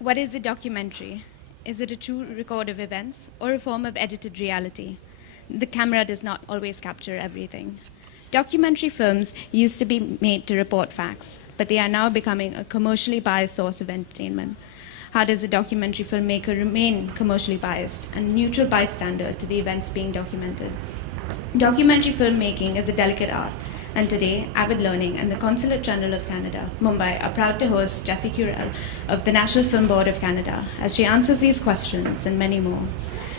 What is a documentary? Is it a true record of events or a form of edited reality? The camera does not always capture everything. Documentary films used to be made to report facts, but they are now becoming a commercially biased source of entertainment. How does a documentary filmmaker remain commercially biased and a neutral bystander to the events being documented? Documentary filmmaking is a delicate art, and today, Avid Learning and the Consulate General of Canada, Mumbai, are proud to host Jessie Curell of the National Film Board of Canada as she answers these questions and many more.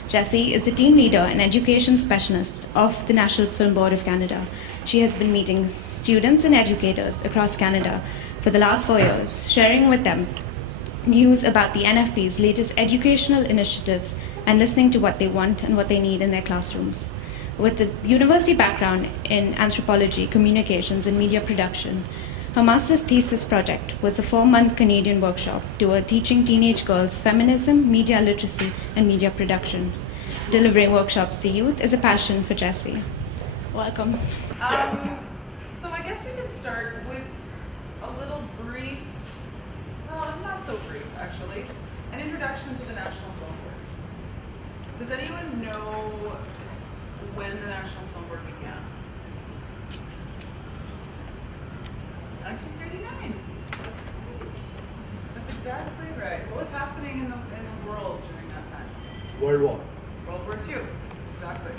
Jessie is the team leader and education specialist of the National Film Board of Canada. She has been meeting students and educators across Canada for the last 4 years, sharing with them news about the NFB's latest educational initiatives and listening to what they want and what they need in their classrooms. With a university background in anthropology, communications, and media production, her master's thesis project was a 4-month Canadian workshop toward teaching teenage girls feminism, media literacy, and media production. Delivering workshops to youth is a passion for Jessie. Welcome. So I guess we could start with a little brief, well, not so brief actually, an introduction to the National Film Board. Does anyone know when the National Film Board began? 1939. That's exactly right. What was happening in the world during that time? World War. World War II. Exactly.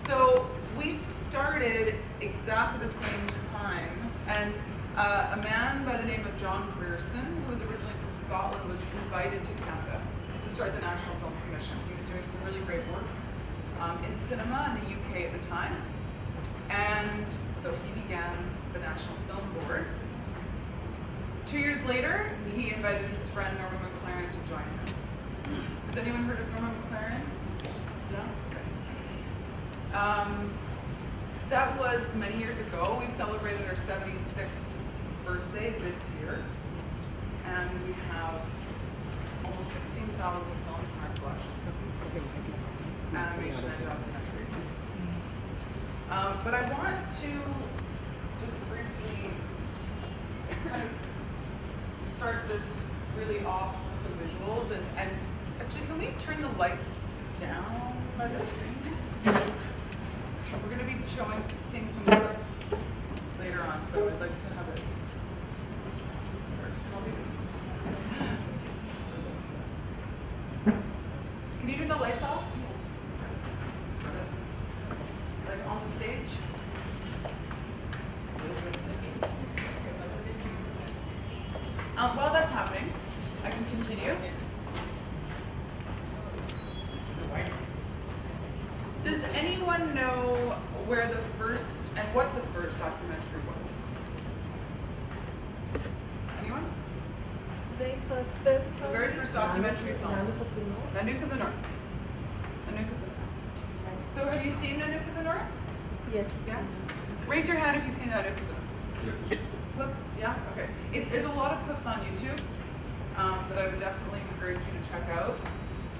So we started exactly the same time, and a man by the name of John Grierson, who was originally from Scotland, was invited to Canada to start the National Film Commission. He was doing some really great work in cinema in the UK at the time. And so he began the National Film Board. 2 years later, he invited his friend Norman McLaren to join him. Has anyone heard of Norman McLaren? No? Okay. That was many years ago. We've celebrated our 76th birthday this year. And we have almost 16,000 films in our collection. Animation and documentary. But I want to just briefly kind of start this really off with some visuals, and actually, can we turn the lights down by the screen? We're going to be seeing some clips later on, so I'd like to have it. Can you turn the lights off? Like on the stage? While that's happening, I can continue. Does anyone know where the first and what the first documentary was? Anyone? Very first film. The very first documentary film. Nanook of the North. Nanook of the North. So have you seen Nanook of the North? Yes. Yeah? Raise your hand if you've seen Nanook of the North. Clips? Yeah? Okay. There's a lot of clips on YouTube that I would definitely encourage you to check out.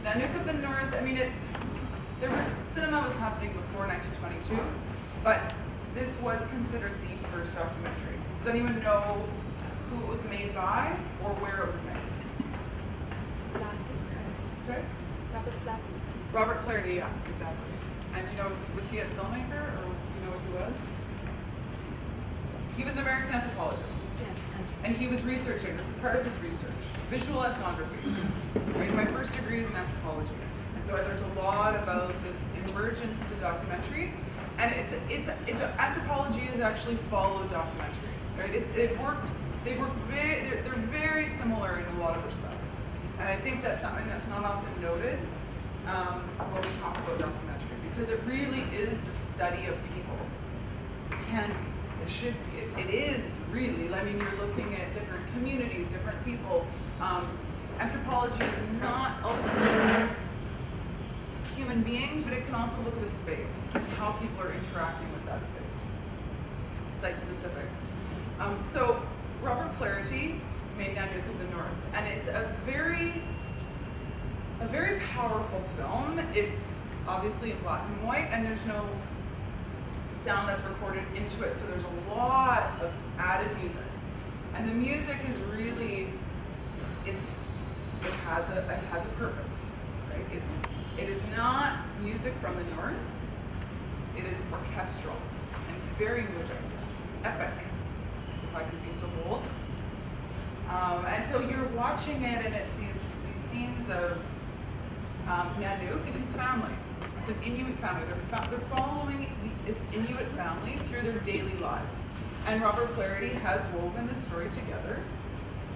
Nanook of the North, I mean, cinema was happening before 1922, but this was considered the first documentary. Does anyone know who it was made by or where it was made? Sorry? Robert Flaherty. Robert Flaherty, yeah, exactly. And do you know, was he a filmmaker, or do you know what he was? He was an American anthropologist. And he was researching, this is part of his research, visual ethnography. Right? My first degree is in anthropology. And so I learned a lot about this emergence into documentary. And anthropology has actually followed documentary. Right? They're very similar in a lot of respects. And I think that's something that's not often noted when we talk about documentary, because it really is the study of people. It can be. It should be. It is really. I mean, you're looking at different communities, different people. Anthropology is not also just human beings, but it can also look at a space, how people are interacting with that space. Site-specific. So Robert Flaherty made Nanook of the North, and it's a very powerful film. It's obviously in black and white, and there's no sound that's recorded into it, so there's a lot of added music. And the music is really, it's It has a purpose, right? It is not music from the north. It is orchestral and very moving, epic, if I could be so bold. And so you're watching it, and it's these scenes of Nanook and his family. It's an Inuit family. They're following this Inuit family through their daily lives. And Robert Flaherty has woven this story together,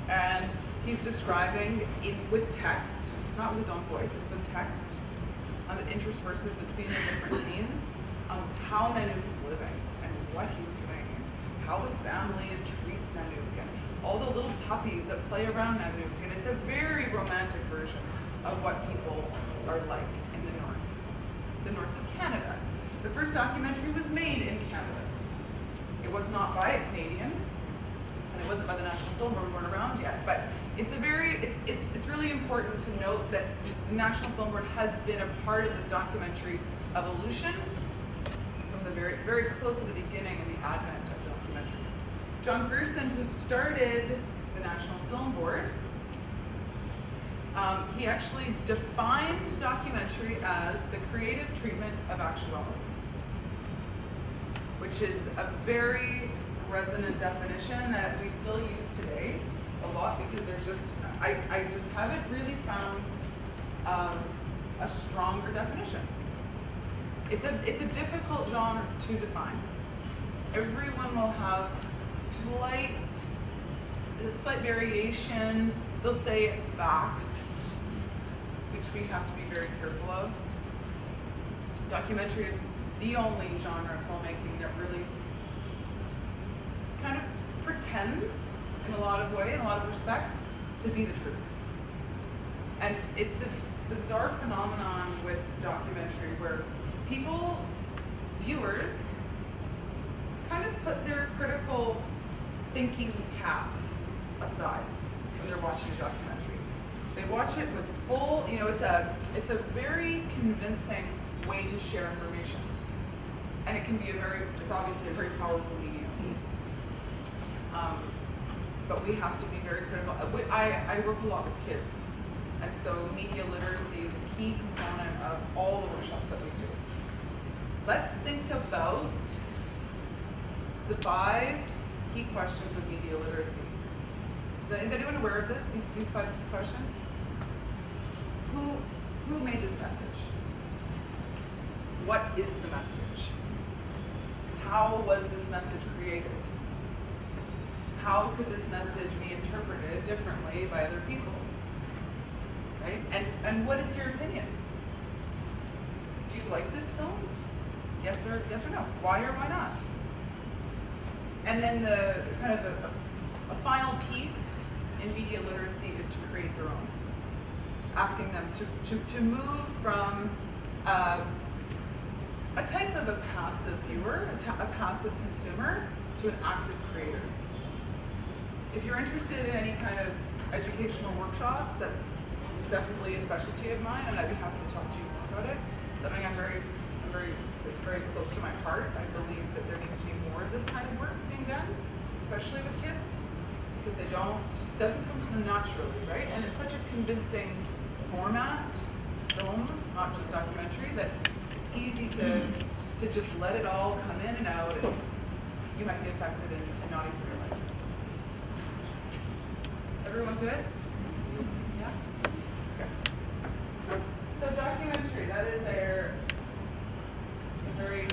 and he's describing it with text, not with his own voice, it's with text, that intersperses between the different scenes, how Nanook is living and what he's doing, and how the family treats Nanook, and all the little puppies that play around Nanook. And it's a very romantic version of what people are like in the north of Canada. The first documentary was made in Canada. It was not by a Canadian, and it wasn't by the National Film Board. We weren't around yet, but it's really important to note that the National Film Board has been a part of this documentary evolution from the very close to the beginning and the advent of documentary. John Gerson, who started the National Film Board, he actually defined documentary as the creative treatment of actuality, which is a very resonant definition that we still use today a lot, because there's just, I just haven't really found a stronger definition. It's a difficult genre to define. Everyone will have a slight variation. They'll say it's fact, which we have to be very careful of. Documentary is the only genre of filmmaking that really kind of pretends in a lot of respects, to be the truth. And it's this bizarre phenomenon with documentary where people, viewers, kind of put their critical thinking caps aside when they're watching a documentary. They watch it with full, it's a very convincing way to share information. And it can be it's obviously a very powerful medium. But we have to be very critical. I work a lot with kids, and so media literacy is a key component of all the workshops that we do. Let's think about the 5 key questions of media literacy. Is anyone aware of this? These 5 key questions? Who made this message? What is the message? How was this message created? How could this message be interpreted differently by other people? Right? And what is your opinion? Do you like this film? Yes or no? Why or why not? And then the kind of a final piece in media literacy is to create their own. Asking them to move from a type of a passive viewer, a passive consumer, to an active creator. If you're interested in any kind of educational workshops, that's definitely a specialty of mine, and I'd be happy to talk to you more about it. It's something it's very close to my heart. I believe that there needs to be more of this kind of work being done, especially with kids, because it doesn't come to them naturally, right? And it's such a convincing format, film, not just documentary, that it's easy to just let it all come in and out, and you might be affected and not even realize it. Everyone good? Yeah? Okay. So documentary, that is it's a very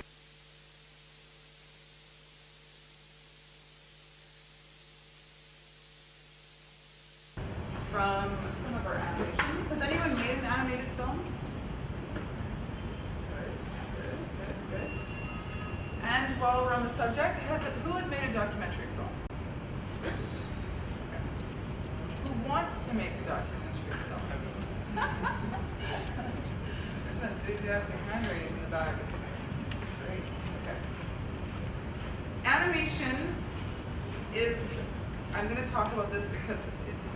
from some of our animations. Has anyone made an animated film? Good. And while we're on the subject, who has made a documentary film? Who wants to make a documentary film? There's an enthusiastic hand raised in the back. Great. Okay. Animation is, I'm going to talk about this because it's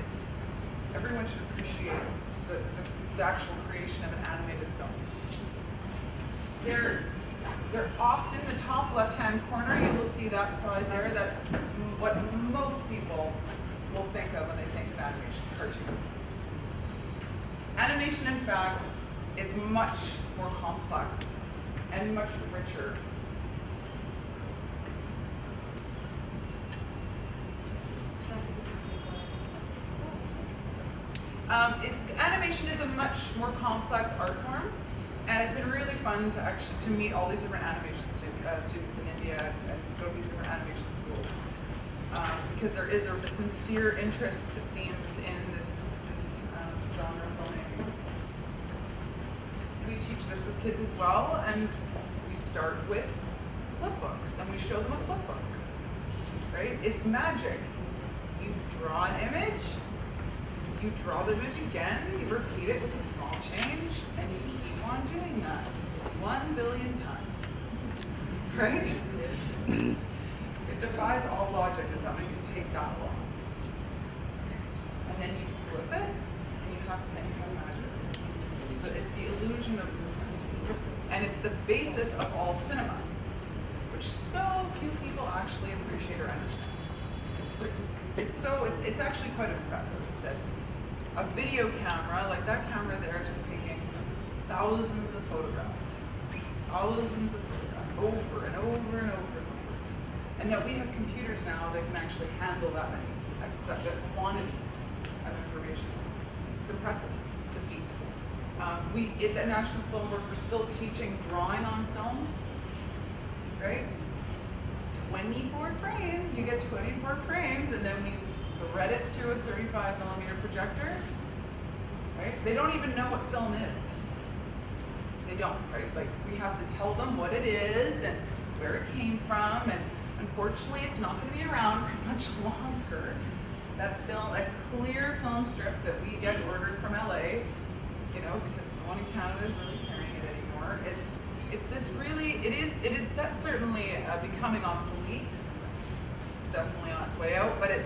everyone should appreciate the actual creation of an animated film. They're often the top left-hand corner. You will see that slide there. That's what most people will think of when they think of animation cartoons. Animation, in fact, is much more complex and much richer. Animation is a much more complex art form, and it's been really fun to actually meet all these different animation students in India and go to these different animation schools, because there is a sincere interest, it seems, in this genre of filmmaking. We teach this with kids as well, and we start with flip books, and we show them a flip book. Right? It's magic. You draw an image. You draw the image again, you repeat it with a small change, and you keep on doing that 1 billion times, right? It defies all logic that something can take that long. And then you flip it, and you have magic. It's the illusion of movement. And it's the basis of all cinema, which so few people actually appreciate or understand. It's actually quite impressive that a video camera, like that camera there, is just taking thousands of photographs over and over and over. And that we have computers now that can actually handle that quantity of information. It's impressive. It's a feat. We, at the National Film Board, we're still teaching drawing on film, right? 24 frames, you get 24 frames, and then we thread it through a 35mm projector, right? They don't even know what film is. They don't, right? Like, we have to tell them what it is and where it came from, and unfortunately it's not going to be around for much longer. That film, a clear film strip that we get ordered from LA, you know, because no one in Canada is really carrying it anymore. It's this really, it is certainly becoming obsolete. It's definitely on its way out, but it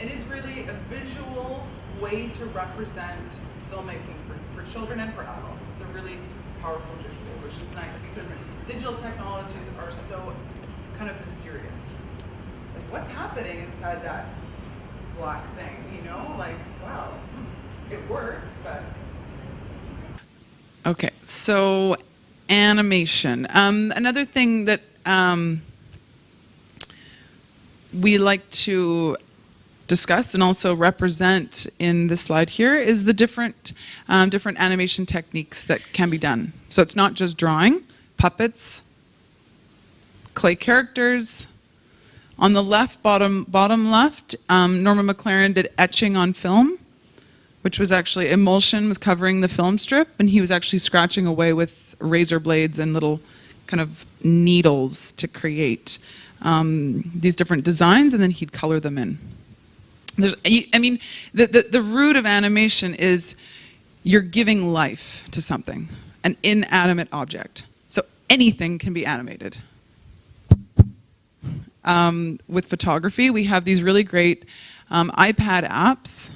is really a visual way to represent filmmaking for children and for adults. It's a really powerful visual, which is nice because digital technologies are so kind of mysterious. Like, what's happening inside that black thing, you know? Like, wow, it works, but... Okay, so animation. Another thing that we like to discuss and also represent in this slide here is the different animation techniques that can be done. So it's not just drawing, puppets, clay characters. On the left, bottom left, Norma McLaren did etching on film, which was actually emulsion was covering the film strip, and he was actually scratching away with razor blades and little kind of needles to create these different designs, and then he'd color them in. The root of animation is you're giving life to something, an inanimate object. So anything can be animated. With photography, we have these really great iPad apps.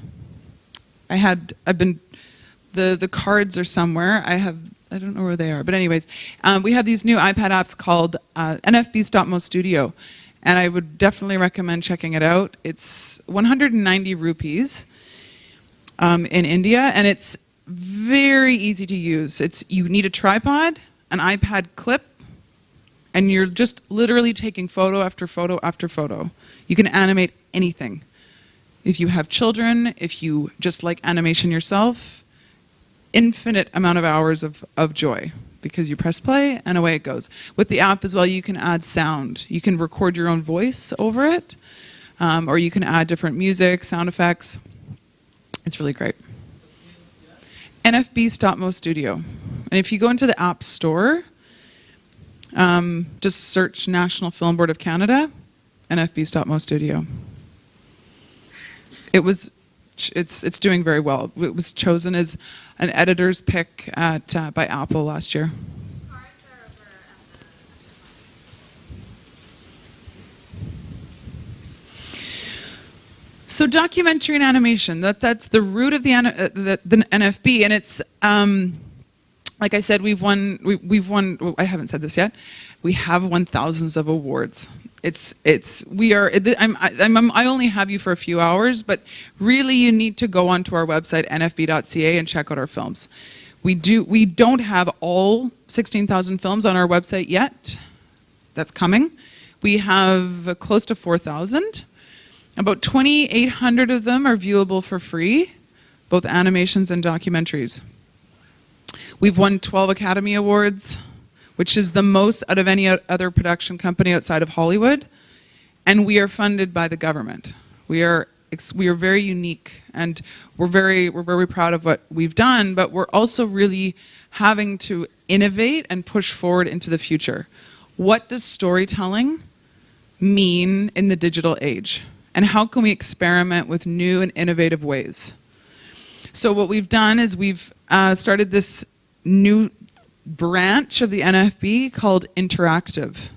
The cards are somewhere. I don't know where they are, but anyways, we have these new iPad apps called NFB Stop Mo Studio, and I would definitely recommend checking it out. It's 190 rupees in India, and it's very easy to use. You need a tripod, an iPad clip, and you're just literally taking photo after photo after photo. You can animate anything. If you have children, if you just like animation yourself, infinite amount of hours of joy, because you press play and away it goes. With the app as well, you can add sound. You can record your own voice over it, or you can add different music, sound effects. It's really great. NFB Stop Mo Studio. And if you go into the App Store, just search National Film Board of Canada, NFB Stop Mo Studio. It's doing very well. It was chosen as an editor's pick by Apple last year. So documentary and animation, that's the root of the NFB, and it's like I said, we've won. I haven't said this yet. We have won thousands of awards. I only have you for a few hours, but really you need to go onto our website, nfb.ca, and check out our films. We don't have all 16,000 films on our website yet. That's coming. We have close to 4,000. About 2,800 of them are viewable for free, both animations and documentaries. We've won 12 Academy Awards, which is the most out of any other production company outside of Hollywood, and we are funded by the government. We are very unique, and we're very proud of what we've done, but we're also really having to innovate and push forward into the future. What does storytelling mean in the digital age? And how can we experiment with new and innovative ways? So what we've done is we've started this new branch of the NFB called Interactive.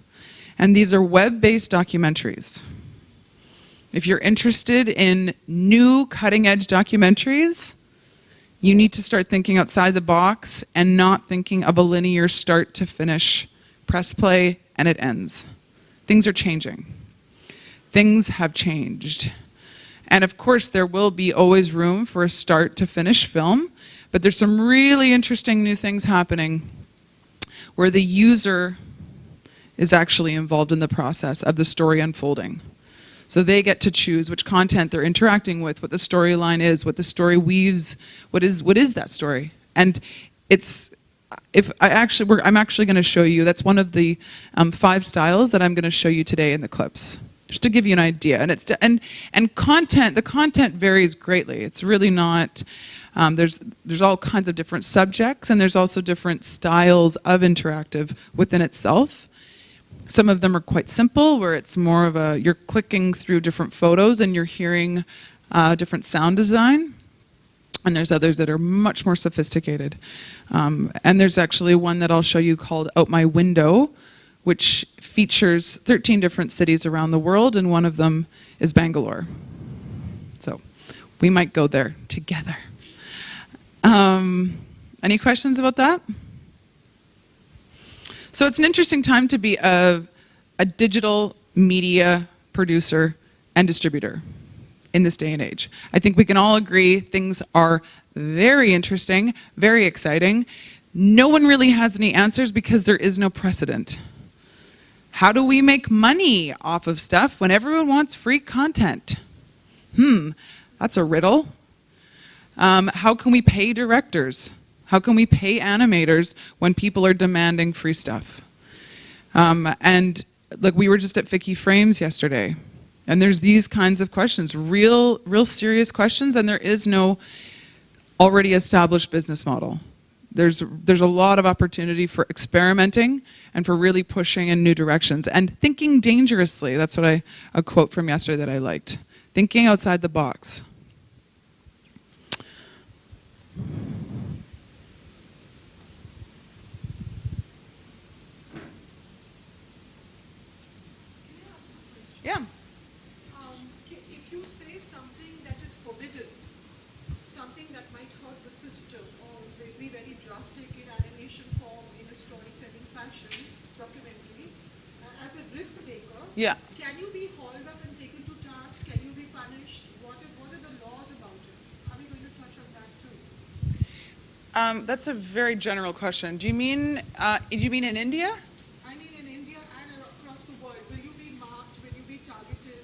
And these are web-based documentaries. If you're interested in new cutting-edge documentaries, you need to start thinking outside the box and not thinking of a linear start to finish, press play, and it ends. Things are changing. Things have changed. And of course, there will be always room for a start to finish film, but there's some really interesting new things happening where the user is actually involved in the process of the story unfolding. So they get to choose which content they're interacting with, what the storyline is, what the story weaves, what is that story. And I'm actually going to show you, that's one of the 5 styles that I'm going to show you today in the clips, just to give you an idea. And the content varies greatly. It's really not, there's all kinds of different subjects, and there's also different styles of interactive within itself. Some of them are quite simple, where it's more of you're clicking through different photos and you're hearing different sound design. And there's others that are much more sophisticated. And there's actually one that I'll show you called Out My Window, which features 13 different cities around the world, and one of them is Bangalore. So we might go there together. Any questions about that? So it's an interesting time to be a digital media producer and distributor in this day and age. I think we can all agree things are very interesting, very exciting. No one really has any answers because there is no precedent. How do we make money off of stuff when everyone wants free content? That's a riddle. How can we pay directors? How can we pay animators when people are demanding free stuff? And like, we were just at Vicky Frames yesterday, and there's these kinds of questions, real serious questions, and there is no already established business model. There's a lot of opportunity for experimenting and for really pushing in new directions and thinking dangerously. That's what a quote from yesterday that I liked. Thinking outside the box. Yeah. If you say something that is forbidden, something that might hurt the system or be very drastic in animation form, in a storytelling fashion, documentary, as a risk taker, Yeah. can you be hauled up and taken to task? Can you be punished? What are the laws about it? Are we going to touch on that too? That's a very general question. Do you mean in India? I mean, in India and across the world, will you be marked? Will you be targeted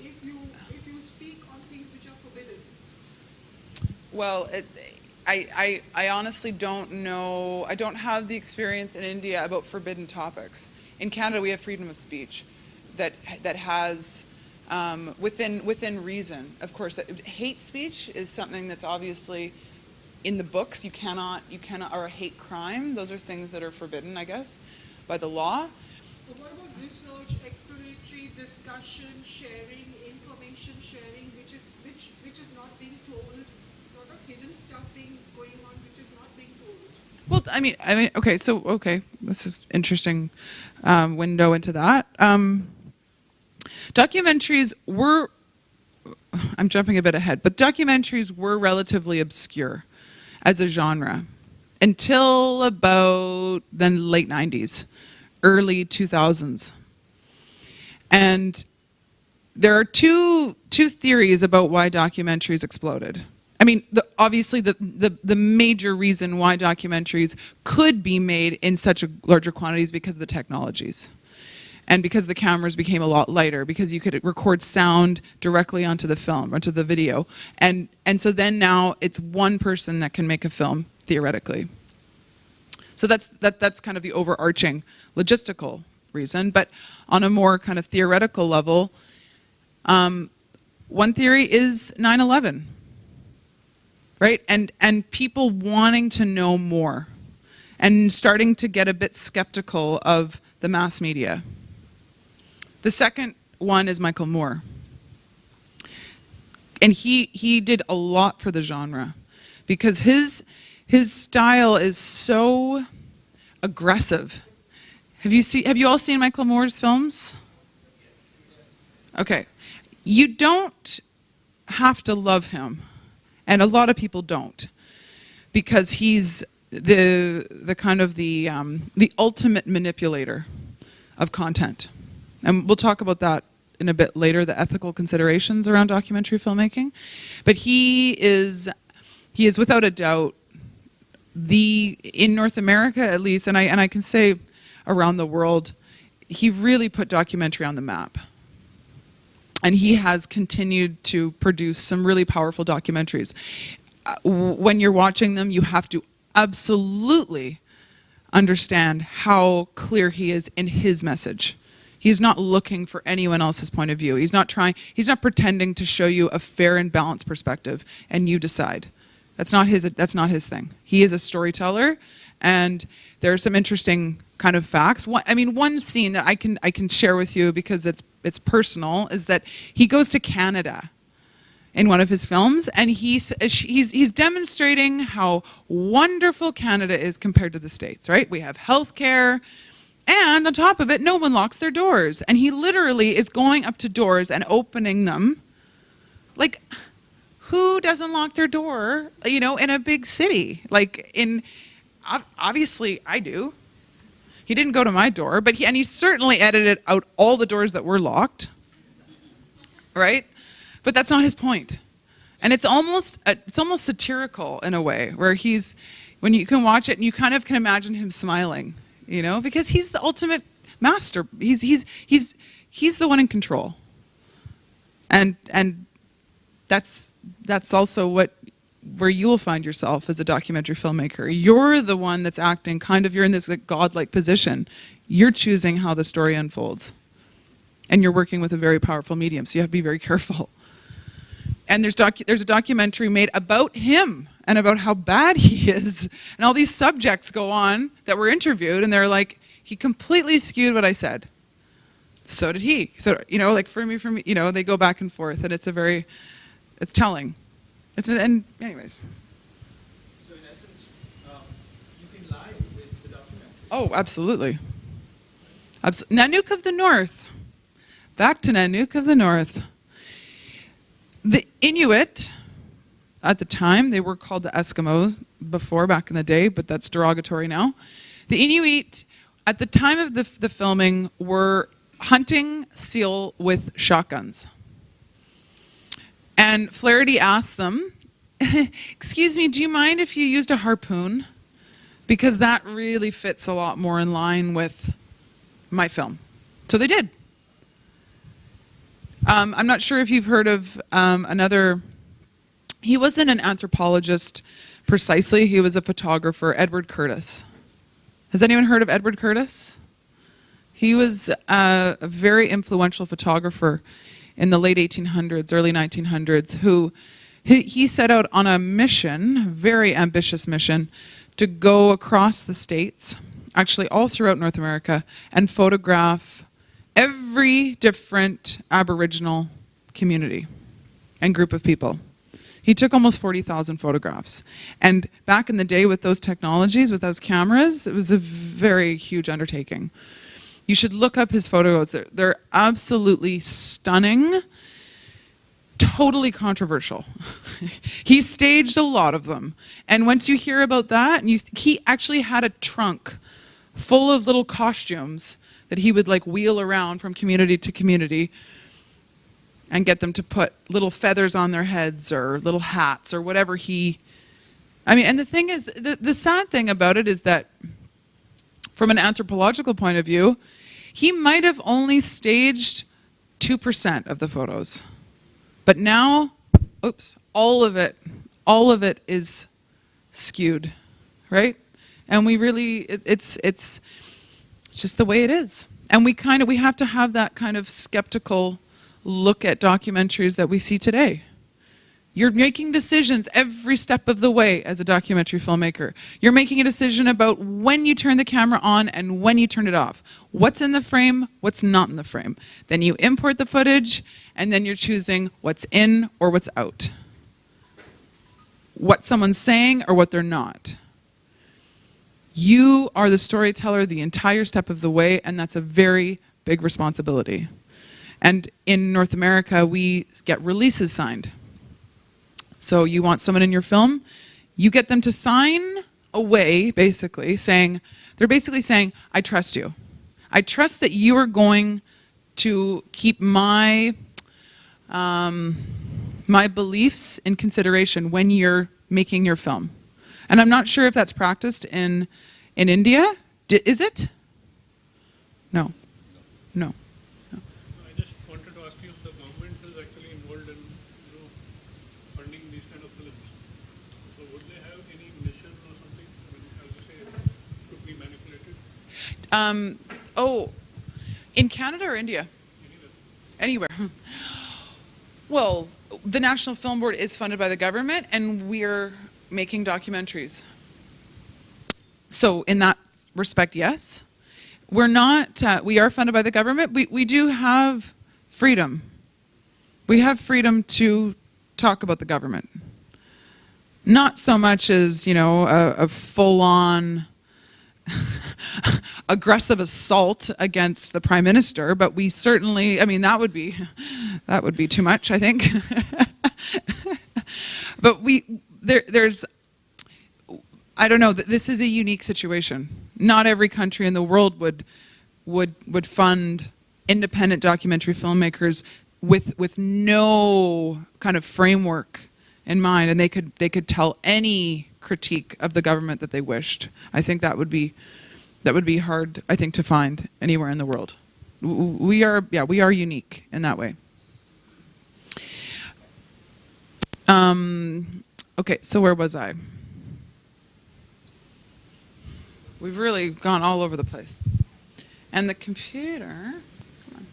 if you speak on things which are forbidden? Well, I honestly don't know. I don't have the experience in India about forbidden topics. In Canada, we have freedom of speech that has within reason. Of course, hate speech is something that's obviously in the books. You cannot, or a hate crime. Those are things that are forbidden, I guess, by the law. But what about research, exploratory discussion, sharing, information sharing, which is not being told? What about hidden stuff going on which is not being told? Well, I mean, okay, this is interesting window into that. Documentaries were, I'm jumping a bit ahead, but documentaries were relatively obscure as a genre until about the late 90s, early 2000s. And there are two theories about why documentaries exploded. I mean, obviously the major reason why documentaries could be made in such a larger quantities because of the technologies. And because the cameras became a lot lighter, because you could record sound directly onto the film, onto the video. And so then now it's one person that can make a film, theoretically. So that's kind of the overarching logistical reason. But on a more kind of theoretical level, one theory is 9/11, right? And people wanting to know more and starting to get a bit skeptical of the mass media. The second one is Michael Moore. And he did a lot for the genre because his style is so aggressive. Have you all seen Michael Moore's films? Okay. You don't have to love him, and a lot of people don't, because he's the kind of the ultimate manipulator of content. And we'll talk about that in a bit later, the ethical considerations around documentary filmmaking. But he is without a doubt in North America at least, and I can say around the world, he really put documentary on the map. And he has continued to produce some really powerful documentaries. When you're watching them, you have to absolutely understand how clear he is in his message. He's not looking for anyone else's point of view. He's not pretending to show you a fair and balanced perspective and you decide. That's not his thing. He is a storyteller, and there are some interesting kind of facts. One scene that I can share with you because it's personal is that he goes to Canada in one of his films, and he's demonstrating how wonderful Canada is compared to the States, right? We have healthcare, and on top of it, no one locks their doors. And he literally is going up to doors and opening them. Like, who doesn't lock their door, in a big city? Obviously I do. He didn't go to my door, but he certainly edited out all the doors that were locked, right? But that's not his point. And it's almost satirical in a way, where when you can watch it and you kind of can imagine him smiling, because he's the ultimate master. He's the one in control. And that's also where you will find yourself as a documentary filmmaker. You're the one that's acting you're in this godlike position. You're choosing how the story unfolds. And you're working with a very powerful medium, so you have to be very careful. And there's a documentary made about him and about how bad he is. And all these subjects go on that were interviewed, and they're like, he completely skewed what I said. So did he. So, for me, they go back and forth, and it's telling. Anyways. So in essence, you can lie with the documentary. Oh, absolutely. Nanook of the North. Back to Nanook of the North. The Inuit, at the time, they were called the Eskimos back in the day, but that's derogatory now. The Inuit, at the time of the filming, were hunting seal with shotguns. And Flaherty asked them, excuse me, do you mind if you used a harpoon? Because that really fits a lot more in line with my film. So they did. I'm not sure if you've heard of he wasn't an anthropologist precisely, he was a photographer, Edward Curtis. Has anyone heard of Edward Curtis? He was a very influential photographer in the late 1800s, early 1900s, who he set out on a mission, a very ambitious mission, to go across the states, actually all throughout North America, and photograph every different Aboriginal community and group of people. He took almost 40,000 photographs. And back in the day with those technologies, with those cameras, it was a very huge undertaking. You should look up his photos. They're absolutely stunning, totally controversial. He staged a lot of them. And once you hear about that, he actually had a trunk full of little costumes that he would like wheel around from community to community and get them to put little feathers on their heads or little hats or whatever and the thing is, the sad thing about it is that from an anthropological point of view, he might have only staged 2% of the photos. But now, all of it is skewed, right? And we really, it's just the way it is. And we have to have that kind of skeptical look at documentaries that we see today. You're making decisions every step of the way as a documentary filmmaker. You're making a decision about when you turn the camera on and when you turn it off. What's in the frame, what's not in the frame. Then you import the footage, and then you're choosing what's in or what's out. What someone's saying or what they're not. You are the storyteller the entire step of the way, and that's a very big responsibility. And in North America, we get releases signed. So you want someone in your film, you get them to sign away, basically saying, I trust you. I trust that you are going to keep my beliefs in consideration when you're making your film. And I'm not sure if that's practiced in India. Is it? No. I just wanted to ask you if the government is actually involved in funding these kind of films. So would they have any mission or something? As you say, it could be manipulated. In Canada or India? Anywhere. Well, the National Film Board is funded by the government, and we're making documentaries. So in that respect, yes. We're not, we are funded by the government. We do have freedom. We have freedom to talk about the government. Not so much as, a full-on aggressive assault against the Prime Minister, but we certainly, that would be too much, I think. But there's, I don't know, this is a unique situation. Not every country in the world would fund independent documentary filmmakers with no kind of framework in mind, and they could tell any critique of the government that they wished. I think that would be hard, I think, to find anywhere in the world. We are unique in that way. Okay, so where was I? We've really gone all over the place. And the computer, come on.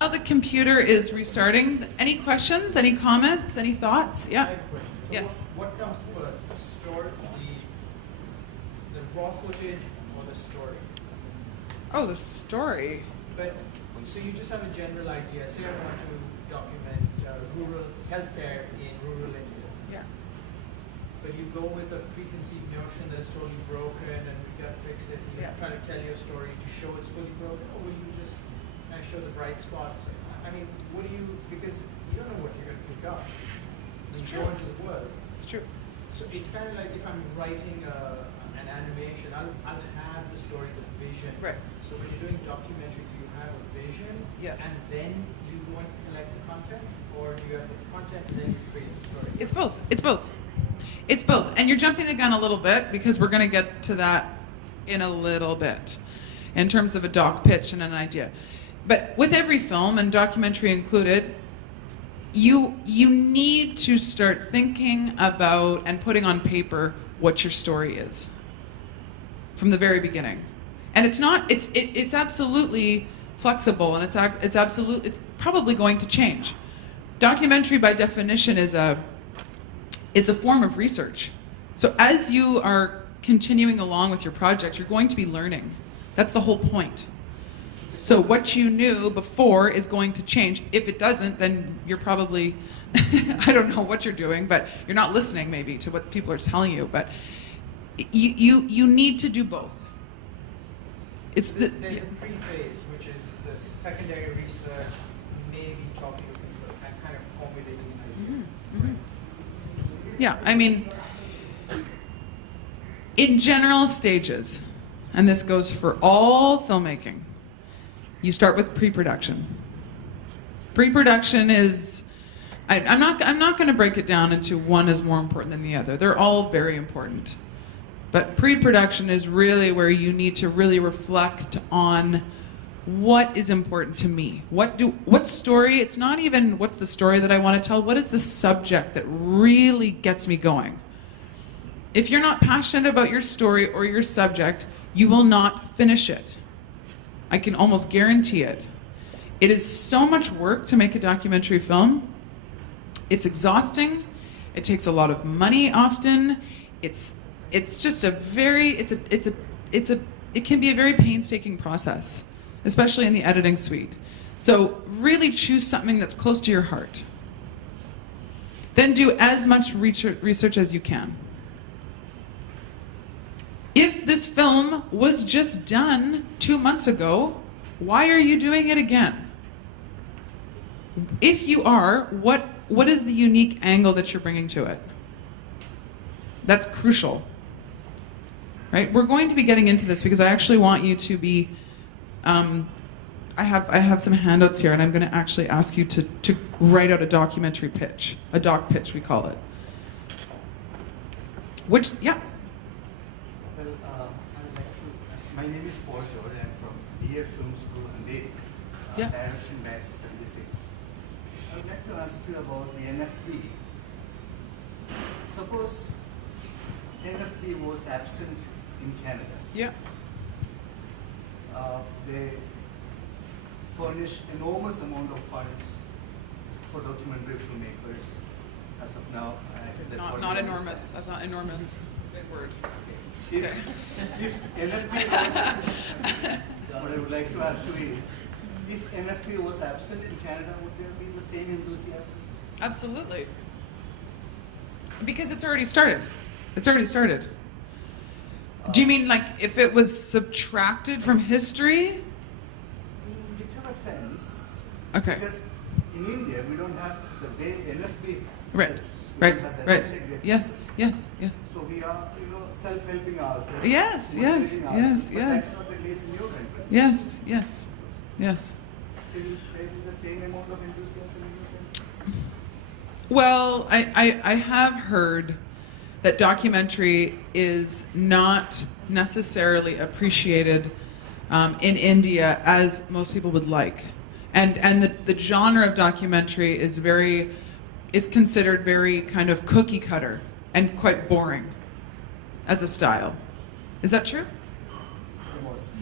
Now the computer is restarting. Any questions, any comments, any thoughts? Yeah? I have a question. So Yes. what comes first, the story, the raw footage, or the story? Oh, the story. But, so you just have a general idea. Say I want to document rural healthcare in rural India. Yeah. But you go with a preconceived notion that it's totally broken and we got to fix it. You try to tell your story to show it's fully broken, or will you just kind of show the bright spots? Because you don't know what you're going to pick up when you go into the world. It's true. So it's kind of like if I'm writing an animation, I'll have the story, the vision. Right. So when you're doing documentary, do you have a vision? Yes. And then you go and collect the content? Or do you have the content and then you create the story? It's both. It's both. It's both. And you're jumping the gun a little bit because we're going to get to that in a little bit in terms of a doc pitch and an idea. But with every film, and documentary included, you need to start thinking about and putting on paper what your story is from the very beginning. And it's absolutely flexible, and it's probably going to change. Documentary by definition is a form of research. So as you are continuing along with your project, you're going to be learning. That's the whole point. So what you knew before is going to change. If it doesn't, then you're probably, I don't know what you're doing, but you're not listening maybe to what people are telling you. But you need to do both. There's a pre-phase, which is the secondary research, maybe talking to people, and validating an idea. Yeah, I mean, in general stages, and this goes for all filmmaking, you start with pre-production. Pre-production is, I'm not going to break it down into one is more important than the other. They're all very important. But pre-production is really where you need to really reflect on what is important to me. What story, it's not even what's the story that I want to tell, what is the subject that really gets me going? If you're not passionate about your story or your subject, you will not finish it. I can almost guarantee it. It is so much work to make a documentary film. It's exhausting. It takes a lot of money often. It's just a very, it can be a very painstaking process, especially in the editing suite. So really choose something that's close to your heart. Then do as much research as you can. If this film was just done 2 months ago, why are you doing it again? If you are, what is the unique angle that you're bringing to it? That's crucial. Right? We're going to be getting into this because I actually want you to be, I have some handouts here and I'm going to actually ask you to write out a documentary pitch, a doc pitch we call it. Which, yeah. Well, I'd like to ask, my name is Paul George, I'm from DA Film School in Avid, Yeah. Direction Batch 76. I would like to ask you about the NFB. Suppose NFB was absent in Canada. Yeah. They furnish enormous amount of funds for documentary filmmakers. As of now, that's what Not I enormous. That's not enormous. It's a big word. If NFP was, what I would like to ask you is, if NFP was absent in Canada, would there be the same enthusiasm? Absolutely. Because it's already started. It's already started. Do you mean like if it was subtracted from history? In whichever sense. Okay. Because in India, we don't have the way NFP Right. helps. We Right. don't have that Right. integrity. Yes. Yes. Yes. So we are, self-helping ourselves. Yes, yes, motivating yes, ourselves, but yes. that's not the case in your country. Yes. Yes. Yes. Still, there is the same amount of enthusiasm in your country. Well, I have heard that documentary is not necessarily appreciated in India as most people would like. And the genre of documentary is considered very kind of cookie cutter and quite boring as a style. Is that true? Almost.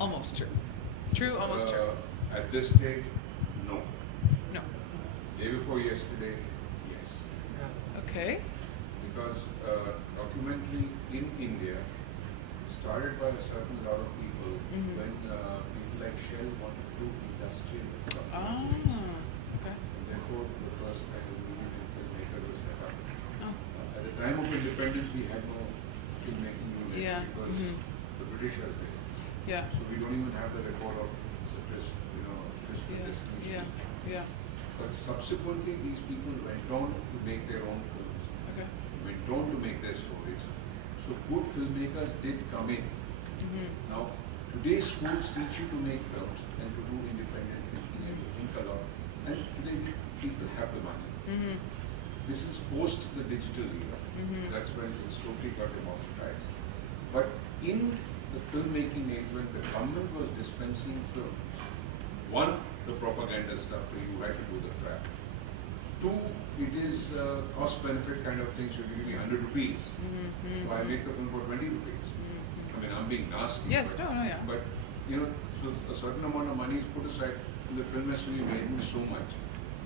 Almost true. True, almost true. At this stage, no. No. Day before yesterday, yes. Okay. Because documentary in India started by a certain lot of people Mhm. when people like Shell wanted to do industrial stuff. Oh. Okay. And therefore, the first kind of movie filmmaker was set up. Oh. At the time of independence, we had no filmmaking unit Yeah. because Mhm. the Britishers did. Yeah. So we don't even have the record of the Yeah. Yeah. But subsequently, these people went on to make their own films, Okay. went on to make their stories. So good filmmakers did come in. Mm-hmm. Now, today's schools teach you to make films and to do independent thinking and to think a lot. And today people have the money. Mm-hmm. This is post the digital era. Mhm. That's when it's totally got democratized. But in the filmmaking age, when the government was dispensing films, one, the propaganda stuff, where you had to do the crap. Two, it is cost-benefit kind of thing, so you give me 100 rupees. Mm-hmm. So I make the film for 20 rupees. I mean, I'm being nasty. Yes, but, no, yeah. But, so a certain amount of money is put aside, and the film has to be made in so much.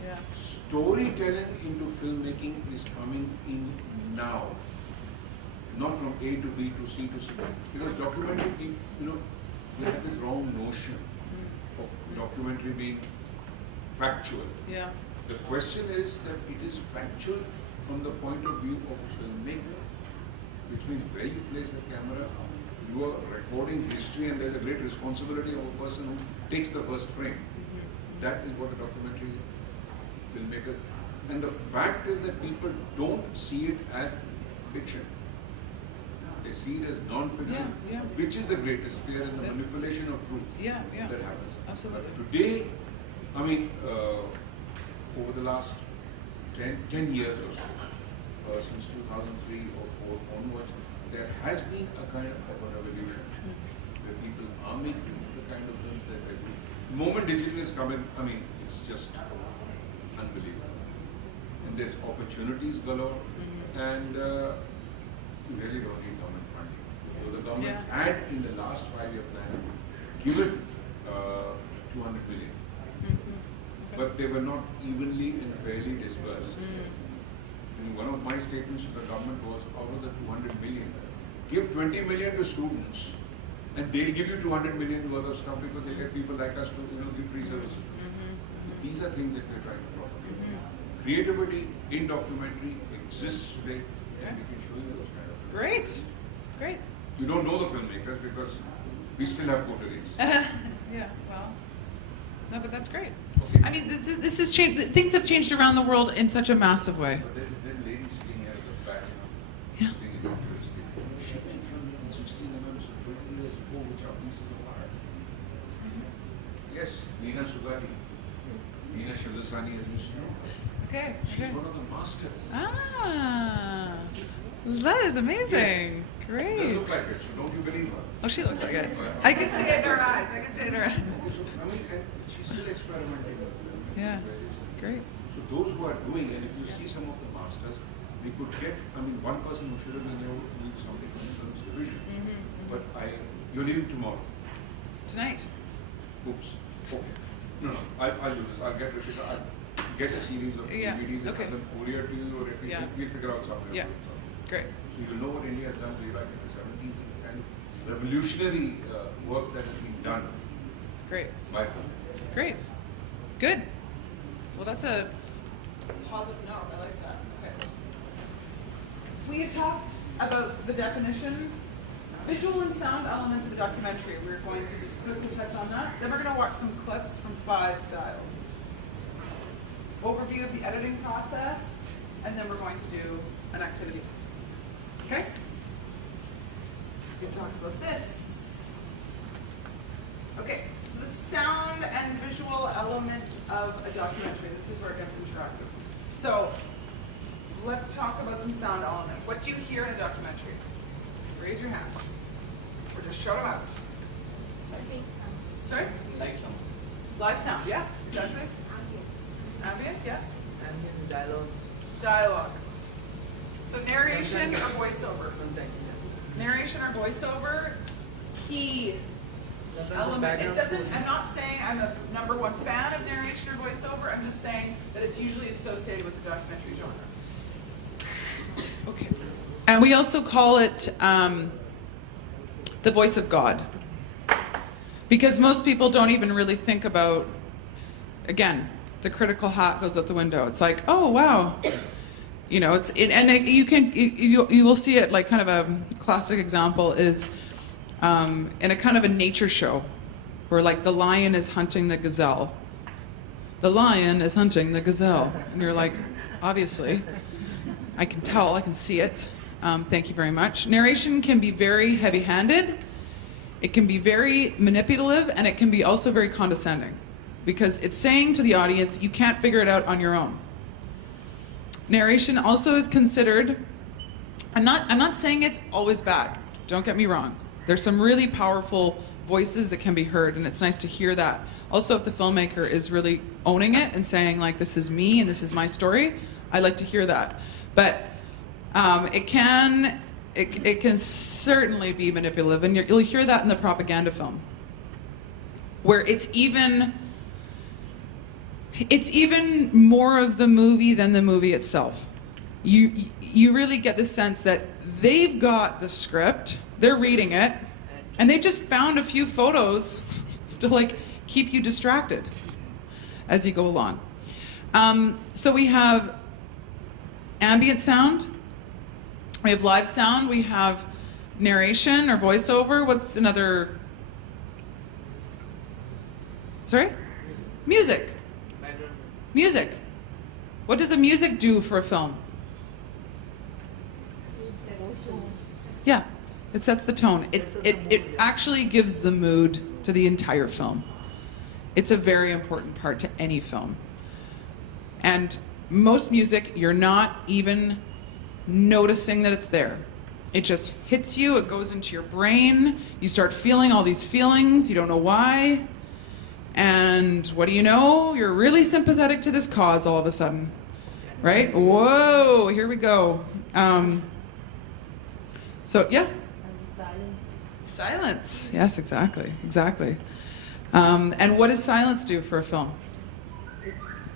Yeah. Storytelling into filmmaking is coming in now. Not from A to B to C to C. Because documentary, we have this wrong notion of documentary being factual. Yeah. The question is that it is factual from the point of view of a filmmaker, which means where you place the camera, you are recording history and there's a great responsibility of a person who takes the first frame. That is what a documentary filmmaker And the fact is that people don't see it as fiction. They see it as non-fiction, Yeah, yeah. which is the greatest fear in the manipulation of truth Yeah, yeah. that happens. Absolutely. Today, I mean, over the last 10 years or so, since 2003 or 4 onwards, there has been a kind of a revolution where people are making the kind of films that they do. The moment digital is coming, I mean, it's just unbelievable. And there's opportunities galore, and you really don't need government funding. So the government had in the last 5-year plan given 200 million, but they were not evenly and fairly dispersed. And one of my statements to the government was, out of the 200 million, give 20 million to students, and they'll give you 200 million worth of stuff because they get people like us to, give free services. These are things that we're trying to propagate. Creativity in documentary exists today, and we can show you those kind of things. Great, great. You don't know the filmmakers because we still have coteries. Yeah, well, no, but that's great. Okay. I mean, this has changed. Things have changed around the world in such a massive way. But then ladies sitting here at the back, Yeah. sitting in doctors, she went from 16 mm to 20 years ago, which are pieces of art. Yes, Neena Sugati, Neena Shivdasani, as you know. Okay, She's okay. one of the masters. Ah, that is amazing. Doesn't Great. look like it, so don't you believe her? Oh, she looks like it. I can see it in her eyes. I can see it in her eyes. So, I mean, and she's still experimenting with Yeah. various things. Great. So those who are doing, and if you see some of the masters, they could get, I mean, one person who should have been able to do something from the films division. But you're leaving tomorrow. Tonight. Oops. Okay. No, I'll do this. I'll get Rishika. I'll get a series of Yeah, DVDs and okay. have them courier to you, or at least Yeah. we'll figure out something. Yeah. Great. So you'll know what India has done way back in the 70s and the kind of revolutionary work that has been done Great. by film. Great. Good. Well, that's a positive note. I like that. Okay. We had talked about the definition, visual and sound elements of a documentary. We're going to just quickly touch on that. Then we're going to watch some clips from 5 styles. Overview of the editing process, and then we're going to do an activity. Okay? We talked about this. Okay, so the sound and visual elements of a documentary. This is where it gets interactive. So, let's talk about some sound elements. What do you hear in a documentary? Raise your hand. Or just shout them out. Sorry? Like some Live sound, yeah, exactly. Ambience, yeah. ambient dialogues. Dialogue. So narration or voiceover? Sometimes, Narration or voiceover, key Sometimes element. the It background doesn't, score. I'm not saying I'm a #1 fan of narration or voiceover, I'm just saying that it's usually associated with the documentary genre. Okay. And we also call it the voice of God. Because most people don't even really think about, again, the critical hat goes out the window. It's like, oh wow, you know, you will see it, like kind of a classic example is in a kind of a nature show where like the lion is hunting the gazelle. The lion is hunting the gazelle, and you're like, obviously, I can tell, I can see it. Thank you very much. Narration can be very heavy-handed. It can be very manipulative, and it can be also very condescending, because it's saying to the audience, you can't figure it out on your own. Narration also is considered, I'm not saying it's always bad, don't get me wrong. There's some really powerful voices that can be heard, and it's nice to hear that. Also, if the filmmaker is really owning it and saying, like, this is me and this is my story, I like to hear that. But it can certainly be manipulative, and you'll hear that in the propaganda film, where it's even more of the movie than the movie itself. You really get the sense that they've got the script, they're reading it, and they've just found a few photos to like keep you distracted as you go along. So we have ambient sound, we have live sound, we have narration or voiceover. What's another? Sorry? Music. Music. What does the music do for a film? Yeah, it sets the tone. It actually gives the mood to the entire film. It's a very important part to any film. And most music, you're not even noticing that it's there. It just hits you, it goes into your brain, you start feeling all these feelings, you don't know why. And what do you know? You're really sympathetic to this cause all of a sudden, right? Whoa, here we go. So, yeah? Silence. Yes, exactly, exactly. And what does silence do for a film?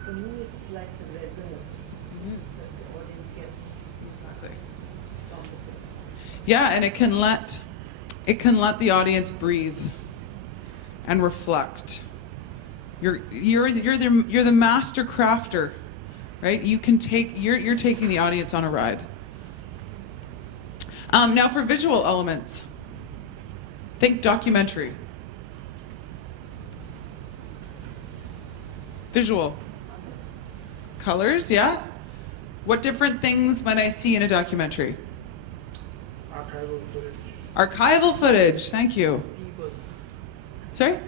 For me, it's like the resonance that the audience gets. Exactly. Yeah, and it can let the audience breathe and reflect. You're the master crafter, right? You're taking the audience on a ride. Now for visual elements, think documentary. Visual. Colors, yeah. What different things might I see in a documentary? Archival footage. Archival footage, thank you. People. Sorry?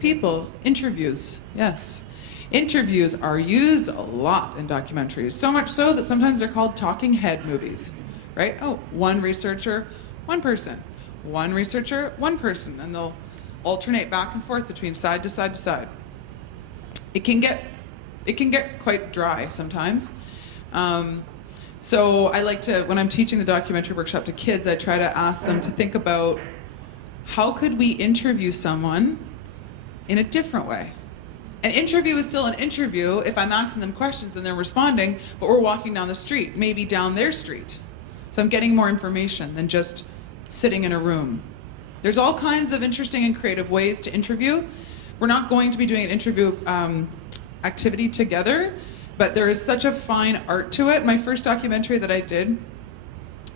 People, interviews, yes. Interviews are used a lot in documentaries, so much so that sometimes they're called talking head movies, right? Oh, one researcher, one person. One researcher, one person, and they'll alternate back and forth between side to side to side. It can get quite dry sometimes. So I like to, when I'm teaching the documentary workshop to kids, I try to ask them to think about how could we interview someone in a different way. An interview is still an interview if I'm asking them questions and they're responding, but we're walking down the street, maybe down their street. So I'm getting more information than just sitting in a room. There's all kinds of interesting and creative ways to interview. We're not going to be doing an interview activity together, but there is such a fine art to it. My first documentary that I did,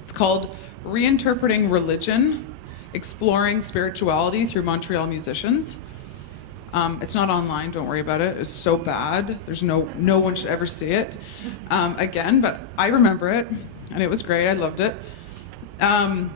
it's called Reinterpreting Religion, Exploring Spirituality Through Montreal Musicians. It's not online, don't worry about it. It's so bad. There's no one should ever see it again, but I remember it, and it was great. I loved it. Where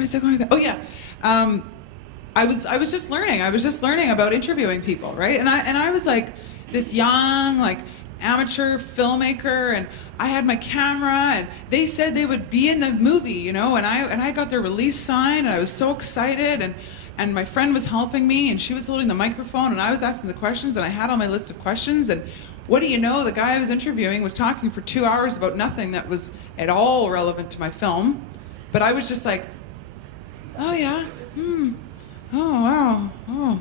was I going with that? Oh yeah, I was just learning. I was just learning about interviewing people, right? And I was like this young, like amateur filmmaker, and I had my camera, and they said they would be in the movie, you know, and I got their release sign, and I was so excited, and my friend was helping me, and she was holding the microphone, and I was asking the questions, and I had on my list of questions, and what do you know, the guy I was interviewing was talking for 2 hours about nothing that was at all relevant to my film, but I was just like, oh yeah, oh wow, oh,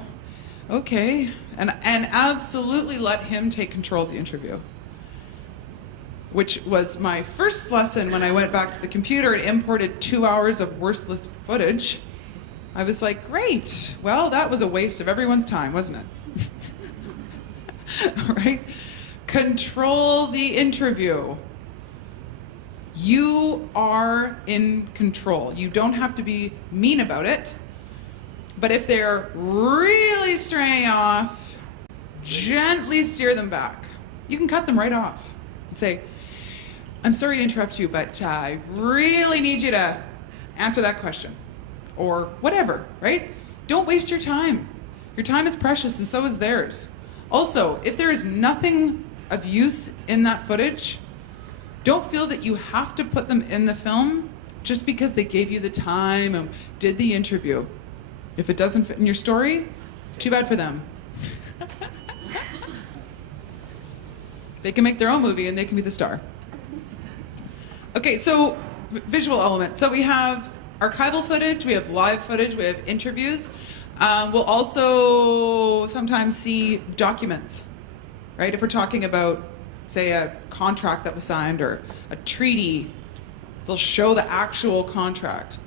okay, and absolutely let him take control of the interview, which was my first lesson when I went back to the computer and imported 2 hours of worthless footage. I was like, great, well, that was a waste of everyone's time, wasn't it? All right? Control the interview. You are in control. You don't have to be mean about it, but if they're really straying off, gently steer them back. You can cut them right off and say, I'm sorry to interrupt you, but I really need you to answer that question, or whatever, right? Don't waste your time. Your time is precious, and so is theirs. Also, if there is nothing of use in that footage, don't feel that you have to put them in the film just because they gave you the time and did the interview. If it doesn't fit in your story, too bad for them. They can make their own movie and they can be the star. Okay, so visual elements. So we have archival footage, we have live footage, we have interviews. We'll also sometimes see documents, right? If we're talking about, say, a contract that was signed or a treaty, they'll show the actual contract.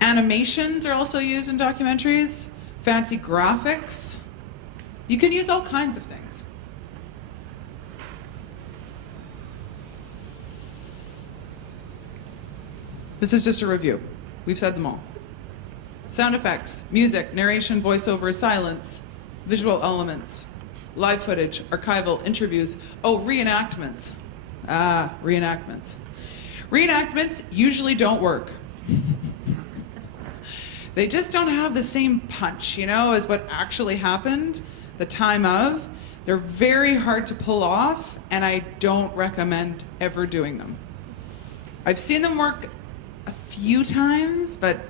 Animations are also used in documentaries, fancy graphics. You can use all kinds of things. This is just a review. We've said them all. Sound effects, music, narration, voiceover, silence, visual elements, live footage, archival, interviews. Oh, reenactments. Reenactments. Reenactments usually don't work. They just don't have the same punch, you know, as what actually happened the time of. They're very hard to pull off, and I don't recommend ever doing them. I've seen them work a few times, but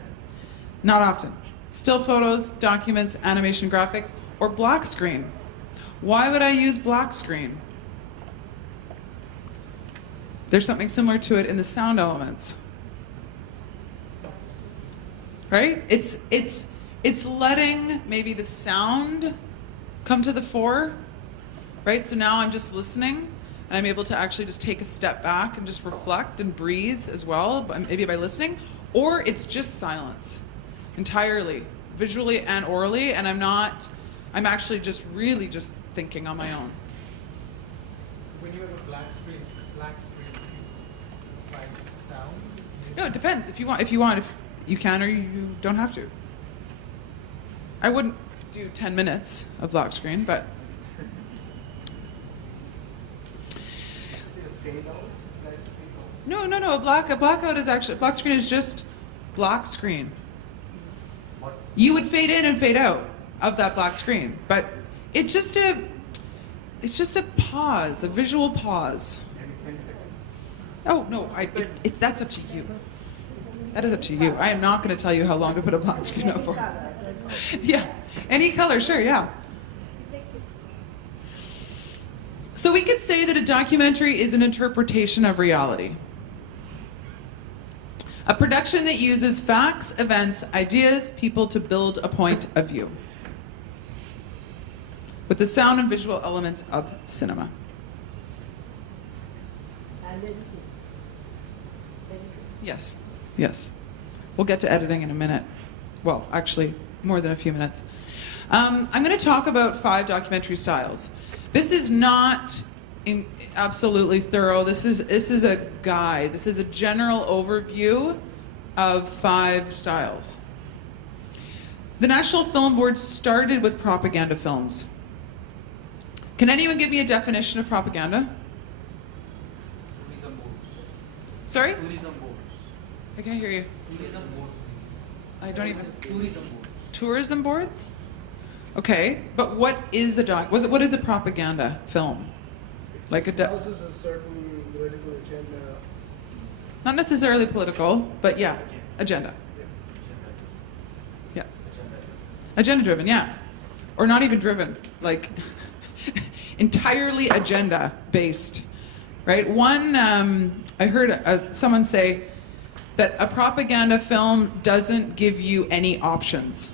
not often. Still photos, documents, animation graphics, or black screen. Why would I use black screen? There's something similar to it in the sound elements. Right? It's letting maybe the sound come to the fore, right? So now I'm just listening, and I'm able to actually just take a step back and just reflect and breathe as well, maybe by listening. Or it's just silence, entirely, visually and orally, and I'm actually just really just thinking on my own. When you have a black screen, like sound? No, it depends. If you want, if you can, or you don't have to. I wouldn't do 10 minutes of black screen, but. No. A blackout is actually, black screen is just black screen. What? You would fade in and fade out of that black screen, but it's just a pause, a visual pause. Maybe 10 seconds. Oh no, that's up to you. That is up to you. I am not going to tell you how long to put a black screen up for. Yeah, any color, sure, yeah. So we could say that a documentary is an interpretation of reality. A production that uses facts, events, ideas, people to build a point of view with the sound and visual elements of cinema. Yes. Yes. We'll get to editing in a minute. Well, actually, more than a few minutes. I'm going to talk about 5 documentary styles. This is not absolutely thorough. This is a guide. This is a general overview of 5 styles. The National Film Board started with propaganda films. Can anyone give me a definition of propaganda? Tourism boards. Sorry? Tourism boards. I can't hear you. Tourism boards. I don't even. Tourism boards. Tourism boards? Okay, but what is what is a propaganda film? Like a espouses a certain political agenda. not necessarily political, but yeah, agenda. Yeah. Agenda driven, yeah. Or not even driven, like entirely agenda based, right? One, I heard someone say that a propaganda film doesn't give you any options.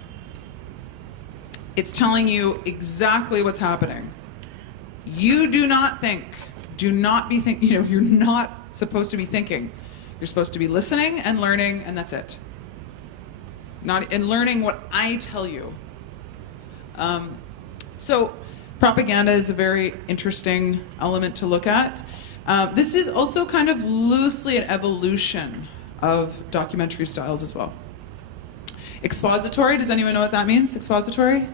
It's telling you exactly what's happening. You do not think, do not be thinking, you know, you're not supposed to be thinking. You're supposed to be listening and learning, and that's it. And learning what I tell you. So propaganda is a very interesting element to look at. This is also kind of loosely an evolution of documentary styles as well. Expository, does anyone know what that means? Expository?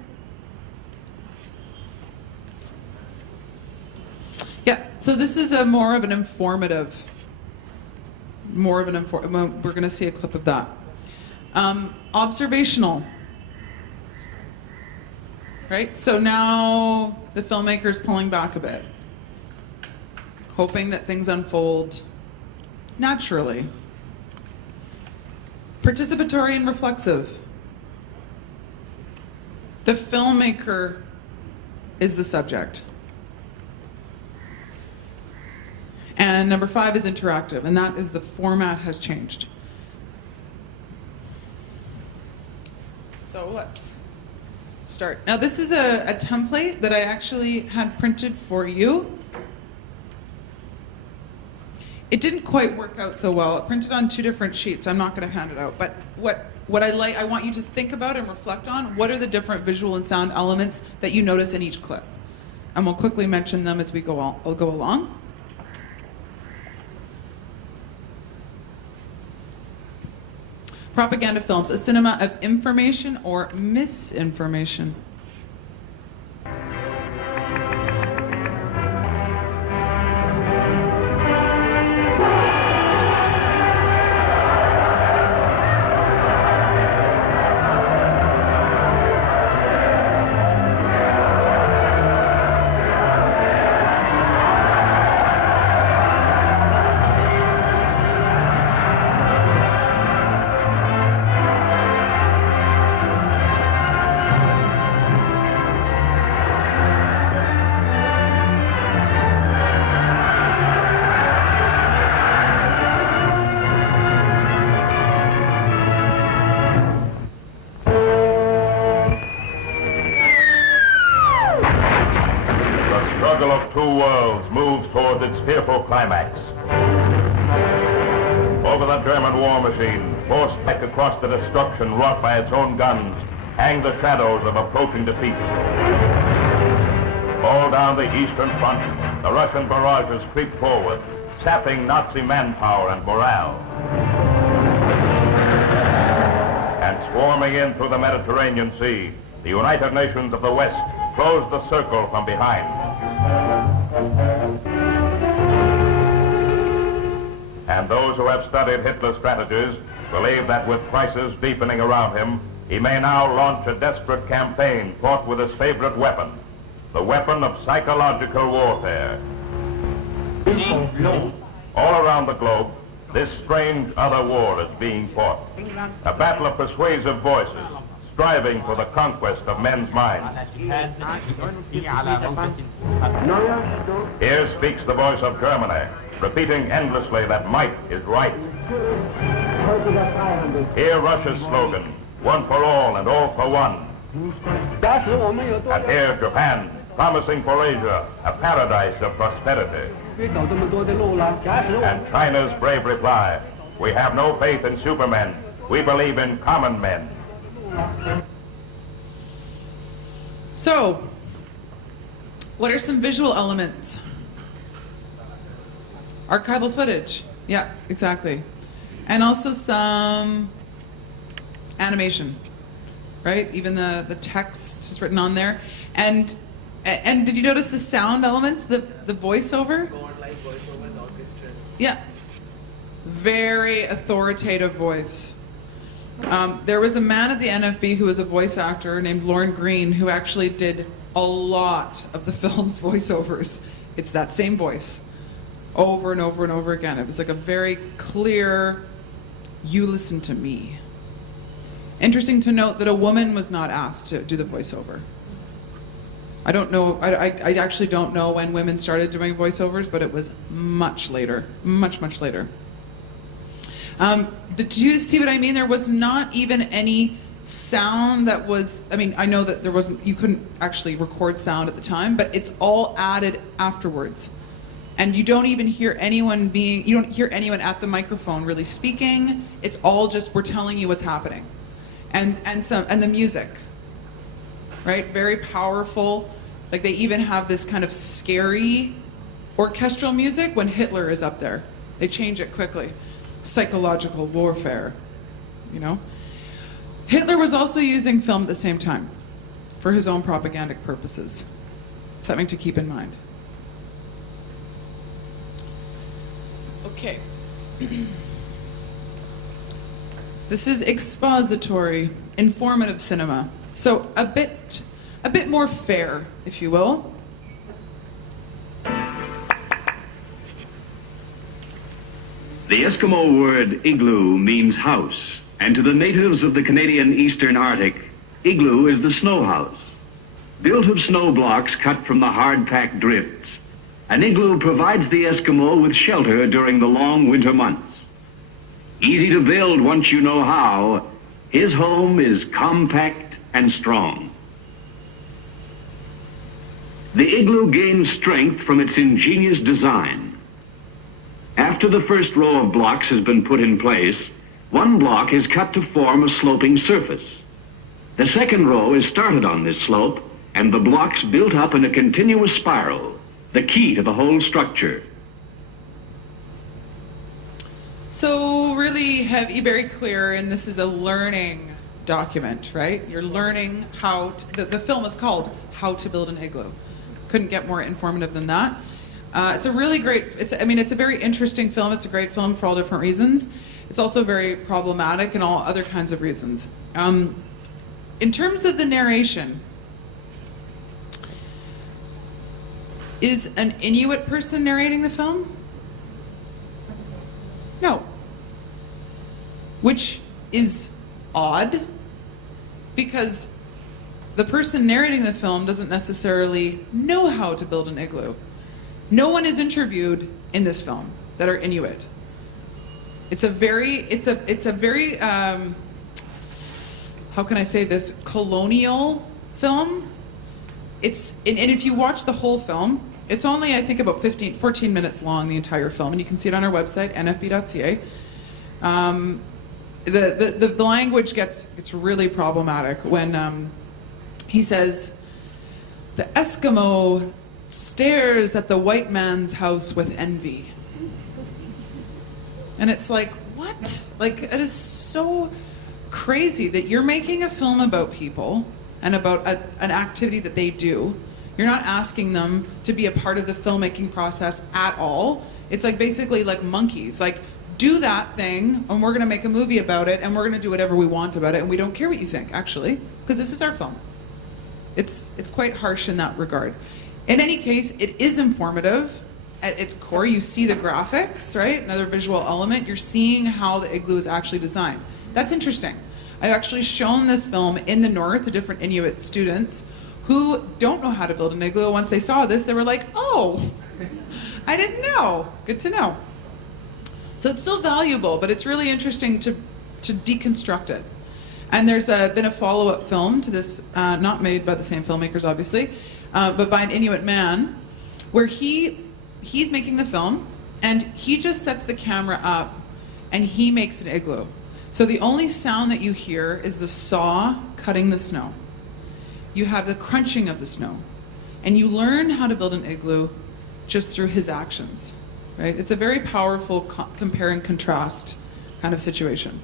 Yeah, so this is more of an informative, we're going to see a clip of that. Observational, right? So now the filmmaker's pulling back a bit, hoping that things unfold naturally. Participatory and reflexive. The filmmaker is the subject. And number 5 is interactive, and that is the format has changed. So let's start. Now this is a template that I actually had printed for you. It didn't quite work out so well. It printed on 2 different sheets, so I'm not going to hand it out. But what I want you to think about and reflect on, what are the different visual and sound elements that you notice in each clip? And we'll quickly mention them as we go along. Propaganda films, a cinema of information or misinformation. struggle of two worlds moves towards its fearful climax. Over the German war machine, forced back across the destruction wrought by its own guns, hang the shadows of approaching defeat. All down the eastern front, the Russian barrages creep forward, sapping Nazi manpower and morale. And swarming in through the Mediterranean Sea, the United Nations of the West close the circle from behind. And those who have studied Hitler's strategies believe that with crisis deepening around him, he may now launch a desperate campaign fought with his favorite weapon, the weapon of psychological warfare. All around the globe, this strange other war is being fought. A battle of persuasive voices, striving for the conquest of men's minds. Here speaks the voice of Germany, repeating endlessly that might is right. Here Russia's slogan, one for all and all for one. And here Japan, promising for Asia a paradise of prosperity. And China's brave reply, we have no faith in supermen, we believe in common men. So, what are some visual elements? Archival footage. Yeah, exactly. And also some animation, right? Even the text is written on there. And did you notice the sound elements, the voiceover? Yeah. Very authoritative voice. There was a man at the NFB who was a voice actor named Lorne Green who actually did a lot of the film's voiceovers. It's that same voice over and over and over again. It was like a very clear, you listen to me. Interesting to note that a woman was not asked to do the voiceover. I don't know, I actually don't know when women started doing voiceovers, but it was much later, much, much later. Did you see what I mean? There was not even any sound that was, I mean, I know that there wasn't, you couldn't actually record sound at the time, but it's all added afterwards. And you don't even hear anyone you don't hear anyone at the microphone really speaking. It's all just, we're telling you what's happening. And the music, right? Very powerful. Like they even have this kind of scary orchestral music when Hitler is up there. They change it quickly. Psychological warfare, you know? Hitler was also using film at the same time for his own propagandic purposes. Something to keep in mind. Okay. This is expository, informative cinema. So a bit more fair, if you will. The Eskimo word igloo means house, and to the natives of the Canadian Eastern Arctic, igloo is the snow house. Built of snow blocks cut from the hard-packed drifts, an igloo provides the Eskimo with shelter during the long winter months. Easy to build once you know how, his home is compact and strong. The igloo gains strength from its ingenious design. After the first row of blocks has been put in place, one block is cut to form a sloping surface. The second row is started on this slope, and the blocks built up in a continuous spiral, the key to the whole structure. So really very clear, and this is a learning document, right? You're learning how to, the film is called How to Build an Igloo. Couldn't get more informative than that. It's a really great, it's a very interesting film. It's a great film for all different reasons. It's also very problematic in all other kinds of reasons. In terms of the narration, is an Inuit person narrating the film? No. Which is odd, because the person narrating the film doesn't necessarily know how to build an igloo. No one is interviewed in this film that are Inuit. It's a very, how can I say this, colonial film. And if you watch the whole film, It's only, I think, about 14 minutes long, the entire film, and you can see it on our website, nfb.ca. The language gets really problematic when he says, "The Eskimo stares at the white man's house with envy." And it's like, what? Like, it is so crazy that you're making a film about people and about an activity that they do. You're not asking them to be a part of the filmmaking process at all. It's like basically like monkeys. Like, do that thing, and we're going to make a movie about it, and we're going to do whatever we want about it, and we don't care what you think, actually, because this is our film. It's quite harsh in that regard. In any case, it is informative. At its core, you see the graphics, right? Another visual element. You're seeing how the igloo is actually designed. That's interesting. I've actually shown this film in the north to different Inuit students who don't know how to build an igloo. Once they saw this, they were like, oh, I didn't know. Good to know. So it's still valuable, but it's really interesting to deconstruct it. And there's been a follow-up film to this, not made by the same filmmakers, obviously, but by an Inuit man, where he's making the film, and he just sets the camera up, and he makes an igloo. So the only sound that you hear is the saw cutting the snow. You have the crunching of the snow, and you learn how to build an igloo just through his actions, right? It's a very powerful compare and contrast kind of situation.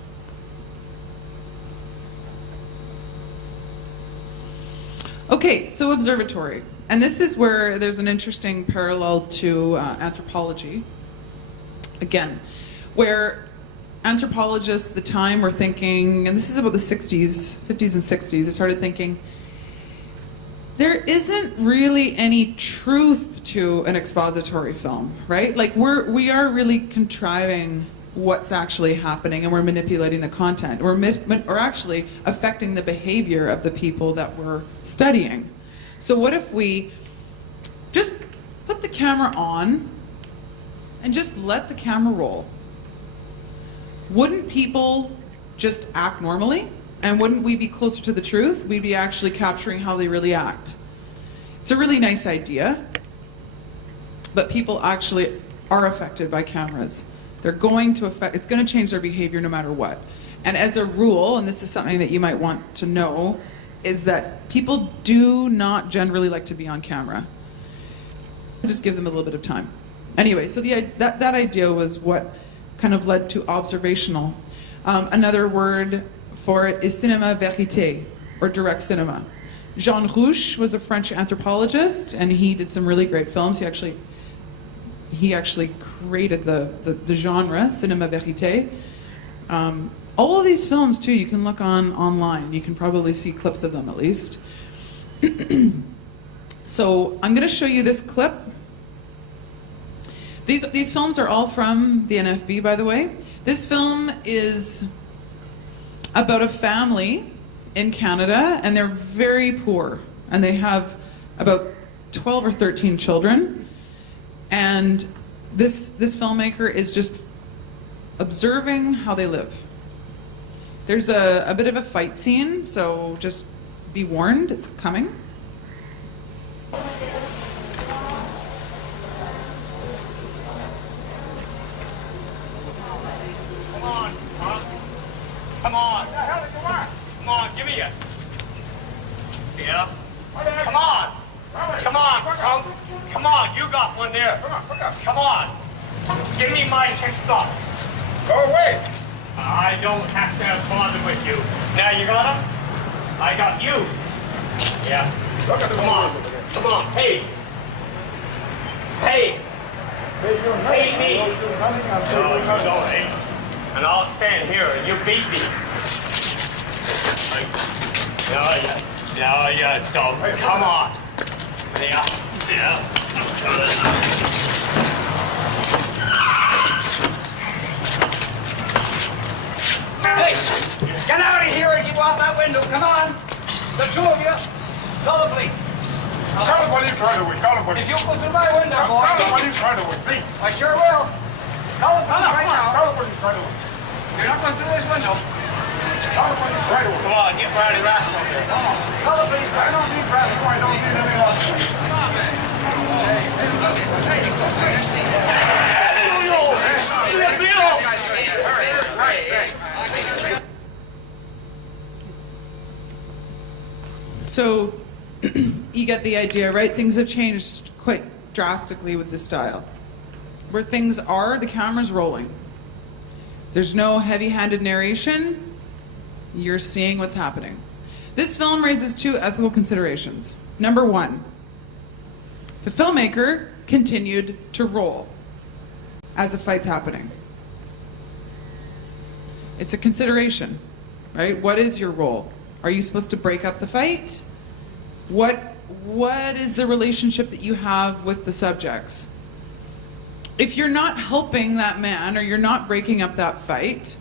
Okay, so observatory. And this is where there's an interesting parallel to anthropology. Again, where anthropologists at the time were thinking, and this is about the 50s and 60s, they started thinking, there isn't really any truth to an expository film, right? Like we are really contriving what's actually happening, and we're manipulating the content. We're actually affecting the behavior of the people that we're studying. So what if we just put the camera on and just let the camera roll? Wouldn't people just act normally? And wouldn't we be closer to the truth? We'd be actually capturing how they really act. It's a really nice idea, but people actually are affected by cameras. They're going to it's going to change their behavior no matter what. And as a rule, and this is something that you might want to know, is that people do not generally like to be on camera. Just give them a little bit of time. Anyway, so that idea was what kind of led to observational. Another word for it is cinéma vérité, or direct cinema. Jean Rouch was a French anthropologist, and he did some really great films. He actually created the genre, cinéma vérité. All of these films, too, you can look online. You can probably see clips of them, at least. So I'm going to show you this clip. These films are all from the NFB, by the way. This film is about a family in Canada, and they're very poor. And they have about 12 or 13 children. And this filmmaker is just observing how they live. There's a bit of a fight scene, so just be warned, it's coming. Come on, huh? Come on. Come on, give me it. Yeah? Come on. Come on, punk. Come on, you got one there. Come on. Give me my $6. Go away. I don't have to have bother with you. Now you got him? I got you. Yeah. Come on. Come on. Pay. Pay. Pay me. No, you don't, eh? And I'll stand here and you beat me. No, you don't. Come on. Yeah. Hey, get out of here and get out that window. Come on. The two of you. Call the police. Call the police right away. Call the police. If you go through my window, boy. Call the police right away, please. I sure will. Call the police right now. Call the police right away. You're not going through this window. Call the police right away. Come on, get Bradley Rascal there. Come on. Call the police right now. I don't need Bradley. I don't need any of that. So you get the idea, right? Things have changed quite drastically with this style. Where things are, the camera's rolling. There's no heavy-handed narration. You're seeing what's happening. This film raises two ethical considerations. Number one, the filmmaker continued to roll as a fight's happening. It's a consideration, right? What is your role? Are you supposed to break up the fight? What is the relationship that you have with the subjects? If you're not helping that man or you're not breaking up that fight,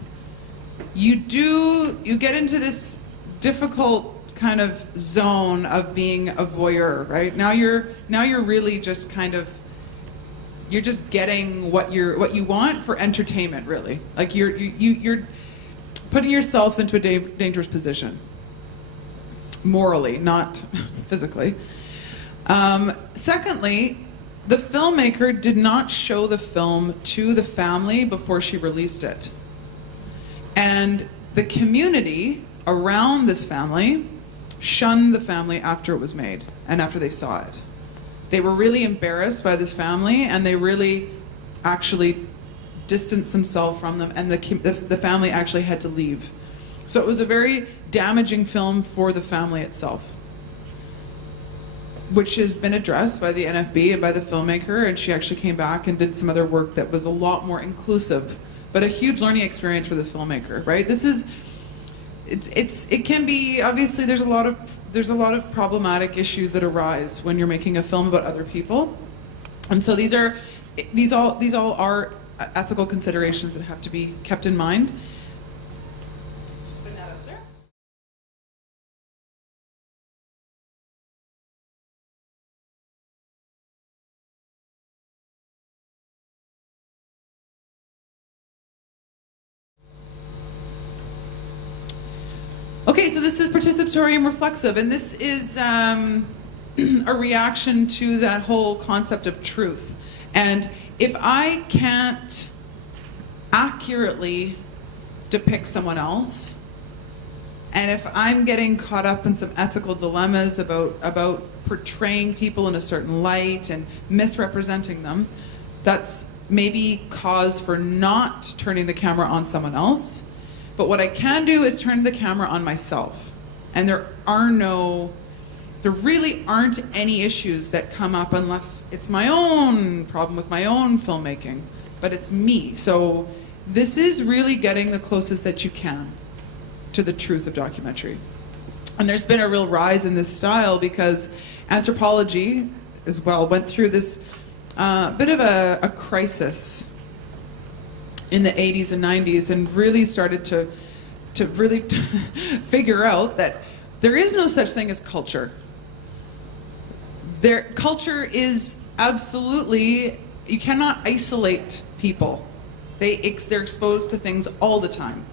you get into this difficult kind of zone of being a voyeur, right? Now you're really just kind of, you're just getting what you want for entertainment, really. Like you're putting yourself into a dangerous position. Morally, not physically. Secondly, the filmmaker did not show the film to the family before she released it. And the community around this family shunned the family after it was made and after they saw it. They were really embarrassed by this family, and they really actually distanced themselves from them, and the family actually had to leave. So it was a very damaging film for the family itself, which has been addressed by the NFB and by the filmmaker, and she actually came back and did some other work that was a lot more inclusive, but a huge learning experience for this filmmaker, right? It can be, obviously there's a lot of problematic issues that arise when you're making a film about other people. And so these all are ethical considerations that have to be kept in mind. Okay, so this is participatory and reflexive, and this is a reaction to that whole concept of truth. And if I can't accurately depict someone else, and if I'm getting caught up in some ethical dilemmas about portraying people in a certain light and misrepresenting them, that's maybe cause for not turning the camera on someone else. But what I can do is turn the camera on myself. And there really aren't any issues that come up unless it's my own problem with my own filmmaking, but it's me. So this is really getting the closest that you can to the truth of documentary. And there's been a real rise in this style because anthropology as well went through this bit of a crisis in the 80s and 90s, and really started to really figure out that there is no such thing as culture. Culture is absolutely, you cannot isolate people. They're exposed to things all the time.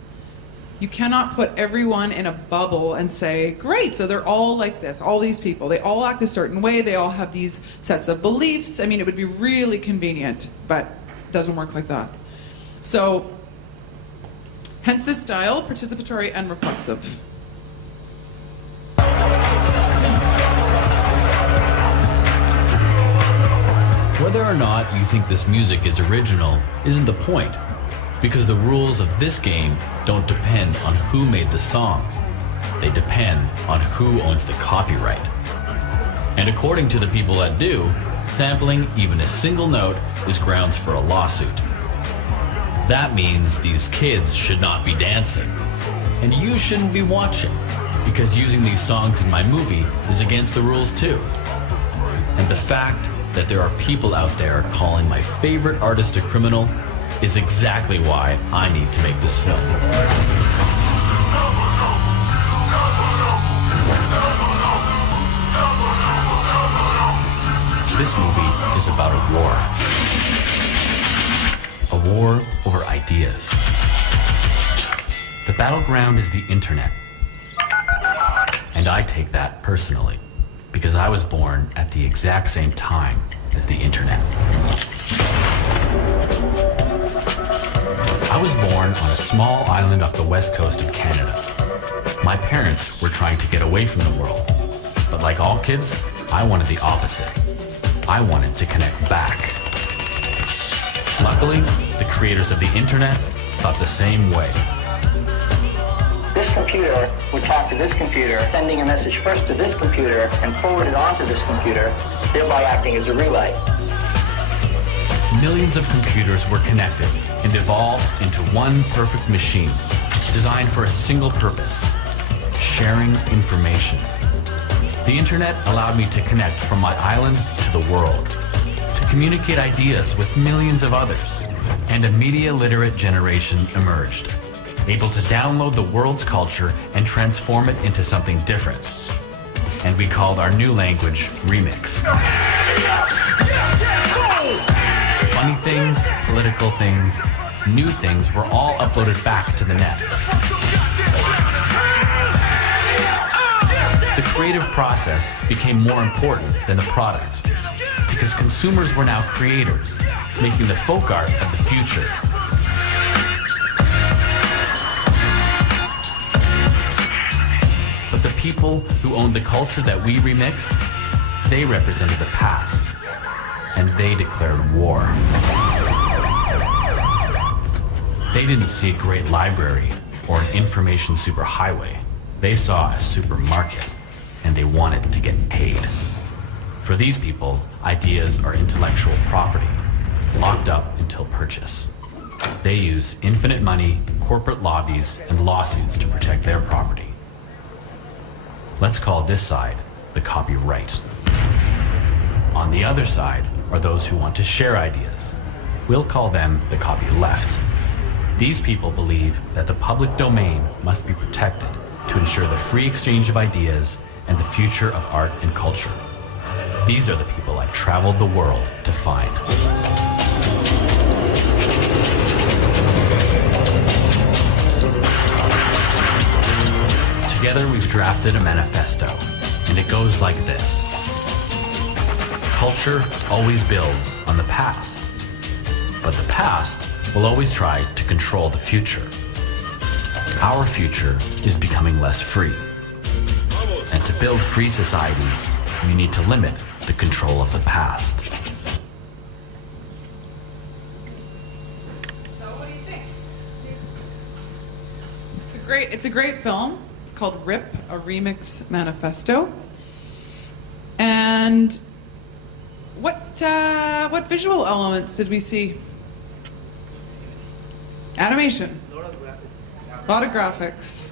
You cannot put everyone in a bubble and say, great, so they're all like this, all these people, they all act a certain way, they all have these sets of beliefs. I mean, it would be really convenient, but it doesn't work like that. So, hence this style, participatory and reflexive. Whether or not you think this music is original isn't the point, because the rules of this game don't depend on who made the songs. They depend on who owns the copyright. And according to the people that do, sampling even a single note is grounds for a lawsuit. That means these kids should not be dancing. And you shouldn't be watching, because using these songs in my movie is against the rules too. And the fact that there are people out there calling my favorite artist a criminal is exactly why I need to make this film. This movie is about a war. A war over ideas. The battleground is the internet. And I take that personally, because I was born at the exact same time as the internet. I was born on a small island off the west coast of Canada. My parents were trying to get away from the world, but like all kids, I wanted the opposite. I wanted to connect back. Luckily, the creators of the internet thought the same way. This computer would talk to this computer, sending a message first to this computer and forward it on to this computer, thereby acting as a relay. Millions of computers were connected and evolved into one perfect machine, designed for a single purpose: sharing information. The internet allowed me to connect from my island to the world, to communicate ideas with millions of others, and a media-literate generation emerged, able to download the world's culture and transform it into something different. And we called our new language remix. Funny things, political things, new things were all uploaded back to the net. The creative process became more important than the product, because consumers were now creators, making the folk art of the future. But the people who owned the culture that we remixed, they represented the past, and they declared war. They didn't see a great library or an information superhighway. They saw a supermarket, and they wanted to get paid. For these people, ideas are intellectual property, locked up until purchase. They use infinite money, corporate lobbies, and lawsuits to protect their property. Let's call this side the copyright. On the other side are those who want to share ideas. We'll call them the copyleft. These people believe that the public domain must be protected to ensure the free exchange of ideas and the future of art and culture. These are the people I've traveled the world to find. Together we've drafted a manifesto, and it goes like this. Culture always builds on the past, but the past will always try to control the future. Our future is becoming less free. And to build free societies, we need to limit the control of the past. So what do you think? It's a great film. It's called RIP, a Remix Manifesto. And what visual elements did we see? Animation. A lot of graphics.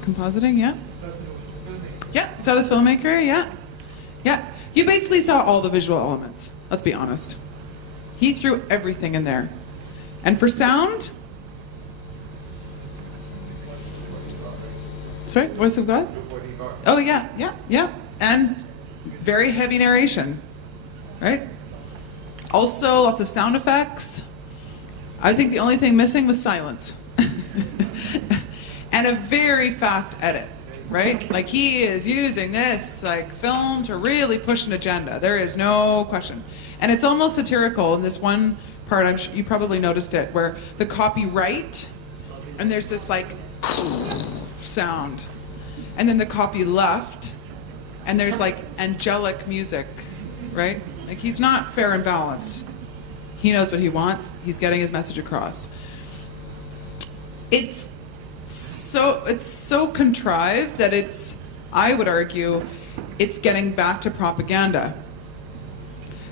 Compositing, yeah. Yeah, saw the filmmaker, yeah. Yeah, you basically saw all the visual elements, let's be honest. He threw everything in there. And for sound? Sorry, voice of God? Oh yeah, yeah, yeah. And very heavy narration, right? Also, lots of sound effects. I think the only thing missing was silence. And a very fast edit, right? Like he is using this like film to really push an agenda. There is no question. And it's almost satirical in this one part, I'm sure you probably noticed it, where the copyright, and there's this like sound. And then the copy left, and there's like angelic music, right? Like he's not fair and balanced. He knows what he wants. He's getting his message across. It's so contrived that I would argue, it's getting back to propaganda.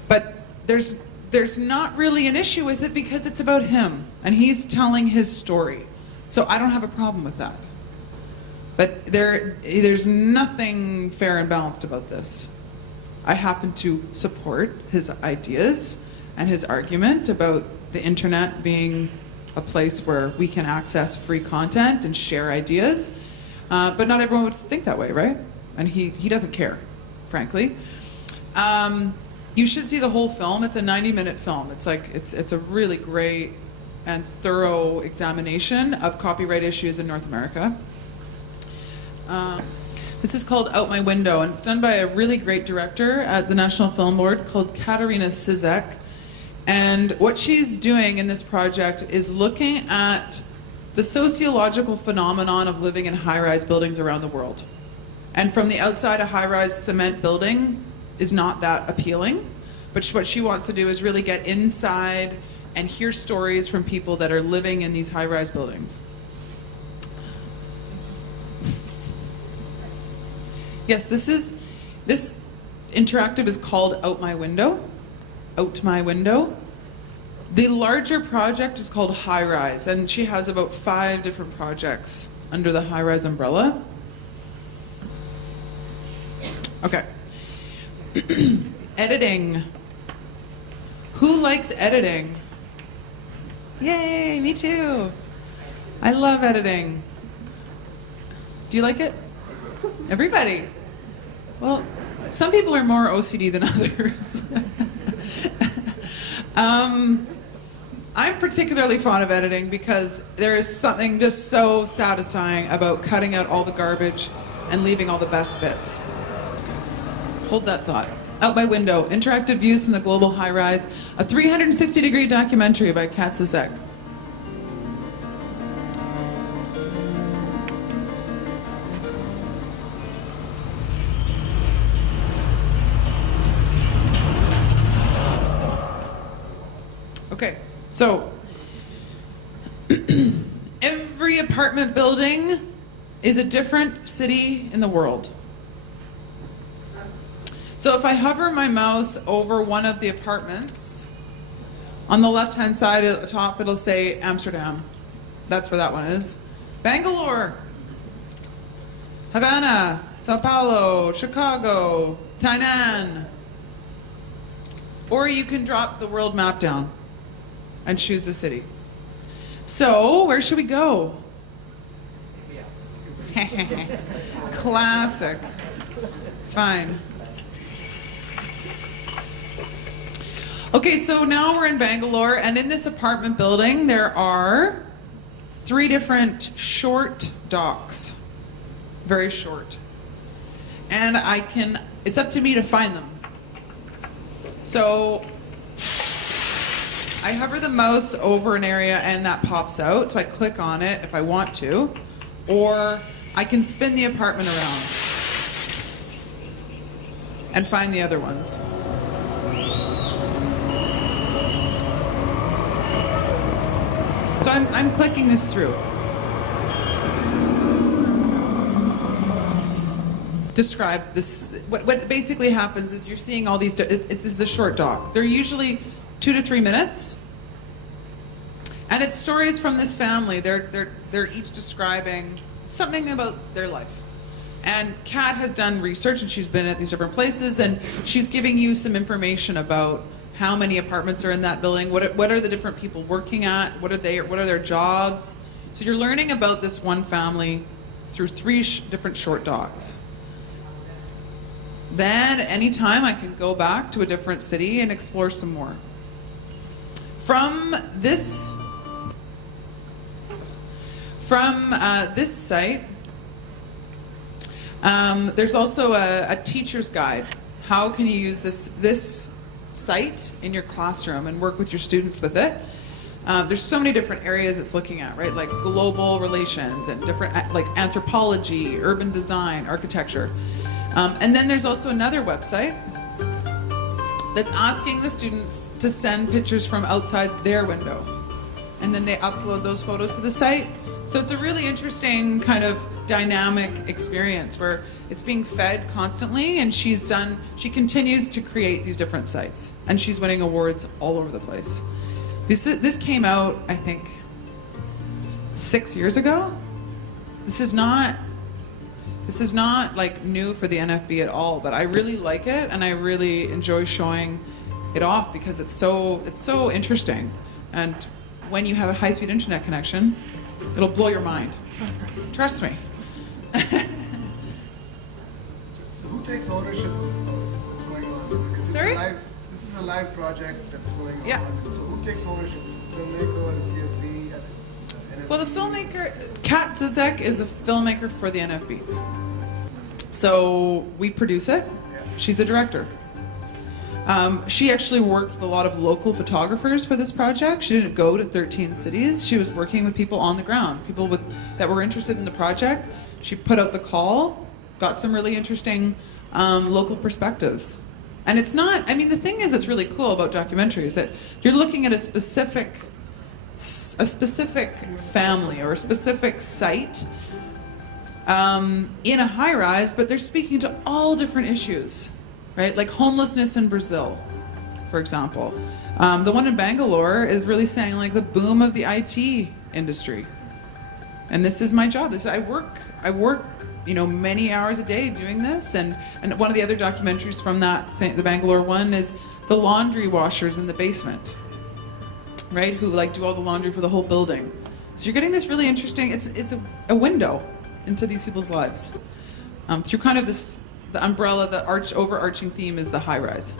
But there's not really an issue with it because it's about him and he's telling his story. So I don't have a problem with that. But there's nothing fair and balanced about this. I happen to support his ideas and his argument about the internet being a place where we can access free content and share ideas. But not everyone would think that way, right? And he doesn't care, frankly. You should see the whole film. It's a 90-minute film. It's a really great and thorough examination of copyright issues in North America. This is called Out My Window, and it's done by a really great director at the National Film Board called Katarina Sizek. And what she's doing in this project is looking at the sociological phenomenon of living in high-rise buildings around the world. And from the outside, a high-rise cement building is not that appealing. But what she wants to do is really get inside and hear stories from people that are living in these high-rise buildings. Yes, this interactive is called Out My Window. Out My Window. The larger project is called High Rise, and she has about 5 different projects under the High Rise umbrella. Okay. Editing. Who likes editing? Yay, me too. I love editing. Do you like it? Everybody. Well, some people are more OCD than others. I'm particularly fond of editing because there is something just so satisfying about cutting out all the garbage and leaving all the best bits. Hold that thought. Out My Window, Interactive Views from the Global High Rise, a 360-degree documentary by Kat Zizek. Okay, so every apartment building is a different city in the world. So if I hover my mouse over one of the apartments, on the left-hand side at the top it'll say Amsterdam. That's where that one is. Bangalore, Havana, Sao Paulo, Chicago, Tainan. Or you can drop the world map down and choose the city. So, where should we go? Classic. Fine. Okay, so now we're in Bangalore, and in this apartment building there are 3 different short docks. Very short. And it's up to me to find them. So, I hover the mouse over an area and that pops out, so I click on it if I want to, or I can spin the apartment around and find the other ones. So I'm clicking this through. Describe this. What basically happens is you're seeing all these, this is a short doc. They're usually 2 to 3 minutes. And it's stories from this family. They're each describing something about their life. And Kat has done research, and she's been at these different places, and she's giving you some information about how many apartments are in that building, what are the different people working at, what are their jobs. So you're learning about this one family through 3 different short docs. Then anytime I can go back to a different city and explore some more. From this site, there's also a teacher's guide. How can you use this site in your classroom and work with your students with it? There's so many different areas it's looking at, right? Like global relations and different, like anthropology, urban design, architecture. And then there's also another website that's asking the students to send pictures from outside their window. And then they upload those photos to the site. So it's a really interesting kind of dynamic experience where it's being fed constantly, and she continues to create these different sites, and she's winning awards all over the place. This came out, I think, 6 years ago. This is not like new for the NFB at all, but I really like it, and I really enjoy showing it off because it's so interesting. And when you have a high-speed internet connection, it'll blow your mind. Trust me. So who takes ownership of what's going on? Because this is a live project that's going on. Yeah. So who takes ownership? The filmmaker or the CFB? Well, the filmmaker, Kat Zizek, is a filmmaker for the NFB. So we produce it. She's a director. She actually worked with a lot of local photographers for this project. She didn't go to 13 cities. She was working with people on the ground, people that were interested in the project. She put out the call, got some really interesting local perspectives. And it's not, I mean, the thing is that's really cool about documentaries that you're looking at a specific family or a specific site in a high-rise, but they're speaking to all different issues. Right, like homelessness in Brazil, for example. The one in Bangalore is really saying like the boom of the IT industry. And this is my job. I work, you know, many hours a day doing this. And one of the other documentaries from the Bangalore one is the laundry washers in the basement, right? Who like do all the laundry for the whole building. So you're getting this really interesting. It's a window into these people's lives through kind of this. The umbrella, the overarching theme is the high-rise.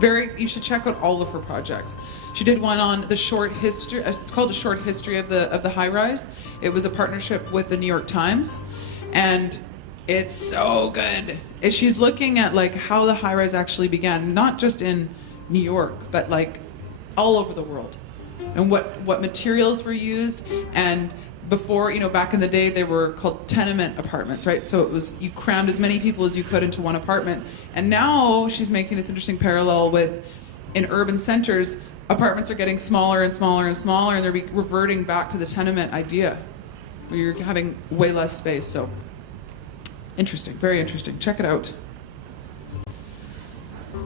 You should check out all of her projects. She did one on the short history. It's called The Short History of the high-rise. It was a partnership with the New York Times, and it's so good. She's looking at like how the high-rise actually began, not just in New York, but like all over the world, and what materials were used. And before, you know, back in the day, they were called tenement apartments, right? So it was, you crammed as many people as you could into one apartment. And now she's making this interesting parallel with, in urban centers, apartments are getting smaller and smaller and smaller, and they're reverting back to the tenement idea, where you're having way less space. So interesting, very interesting. Check it out.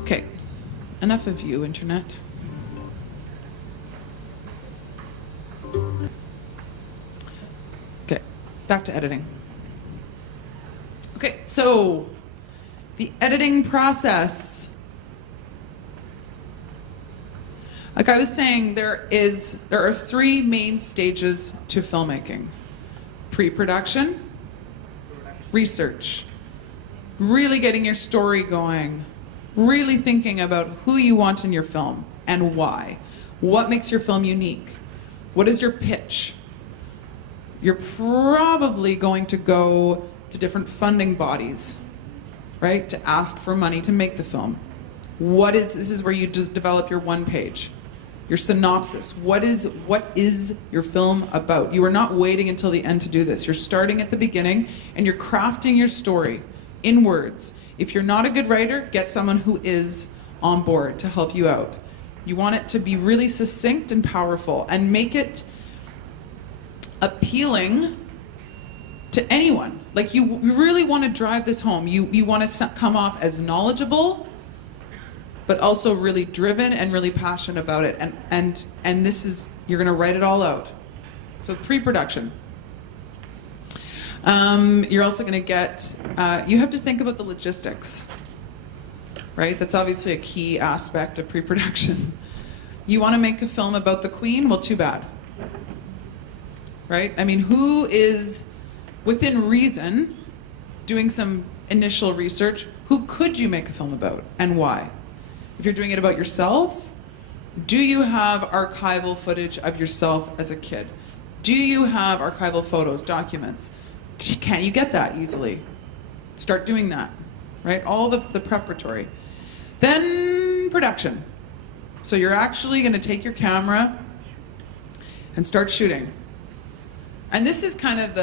Okay, enough of you, internet. Back to editing. Okay, so the editing process. Like I was saying, there are 3 main stages to filmmaking: pre-production, research, really getting your story going, really thinking about who you want in your film and why. What makes your film unique? What is your pitch? You're probably going to go to different funding bodies, right, to ask for money to make the film. This is where you just develop your 1 page, your synopsis. What is your film about? You are not waiting until the end to do this. You're starting at the beginning and you're crafting your story in words. If you're not a good writer, get someone who is on board to help you out. You want it to be really succinct and powerful, and make it appealing to anyone. Like you really want to drive this home. You want to come off as knowledgeable, but also really driven and really passionate about it. And this is, you're going to write it all out. So pre-production. You're also going to get, you have to think about the logistics, right? That's obviously a key aspect of pre-production. You want to make a film about the Queen? Well, too bad. Right? I mean, who is, within reason, doing some initial research, who could you make a film about and why? If you're doing it about yourself, do you have archival footage of yourself as a kid? Do you have archival photos, documents? Can you get that easily? Start doing that, right? All the preparatory. Then production. So you're actually going to take your camera and start shooting. And this is kind of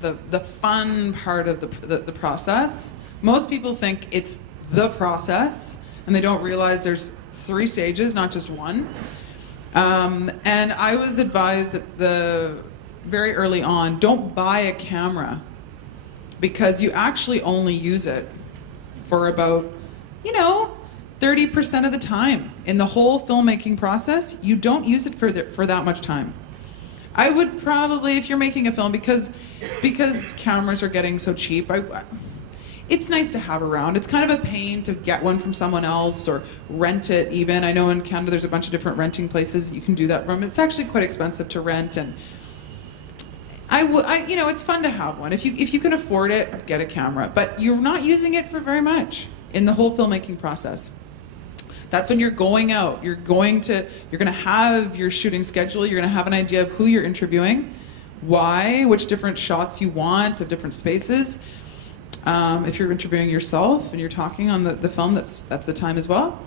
the fun part of the process. Most people think it's the process, and they don't realize there's 3 stages, not just 1. And I was advised that very early on, don't buy a camera, because you actually only use it for about, 30% of the time. In the whole filmmaking process, you don't use it for that much time. I would probably, if you're making a film, because cameras are getting so cheap, it's nice to have around. It's kind of a pain to get one from someone else or rent it even. I know in Canada there's a bunch of different renting places you can do that from. It's actually quite expensive to rent, and it's fun to have one. If you can afford it, get a camera. But you're not using it for very much in the whole filmmaking process. That's when you're going out. You're going to have your shooting schedule. You're going to have an idea of who you're interviewing, why, which different shots you want of different spaces. If you're interviewing yourself and you're talking on the film, that's the time as well.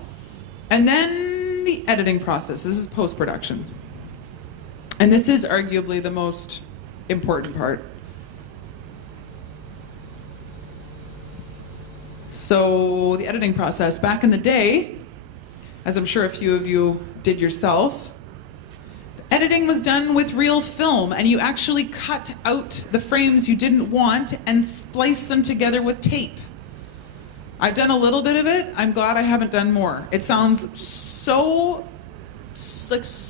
And then the editing process. This is post-production. And this is arguably the most important part. So the editing process, back in the day, as I'm sure a few of you did yourself, editing was done with real film, and you actually cut out the frames you didn't want and splice them together with tape. I've done a little bit of it. I'm glad I haven't done more. It sounds so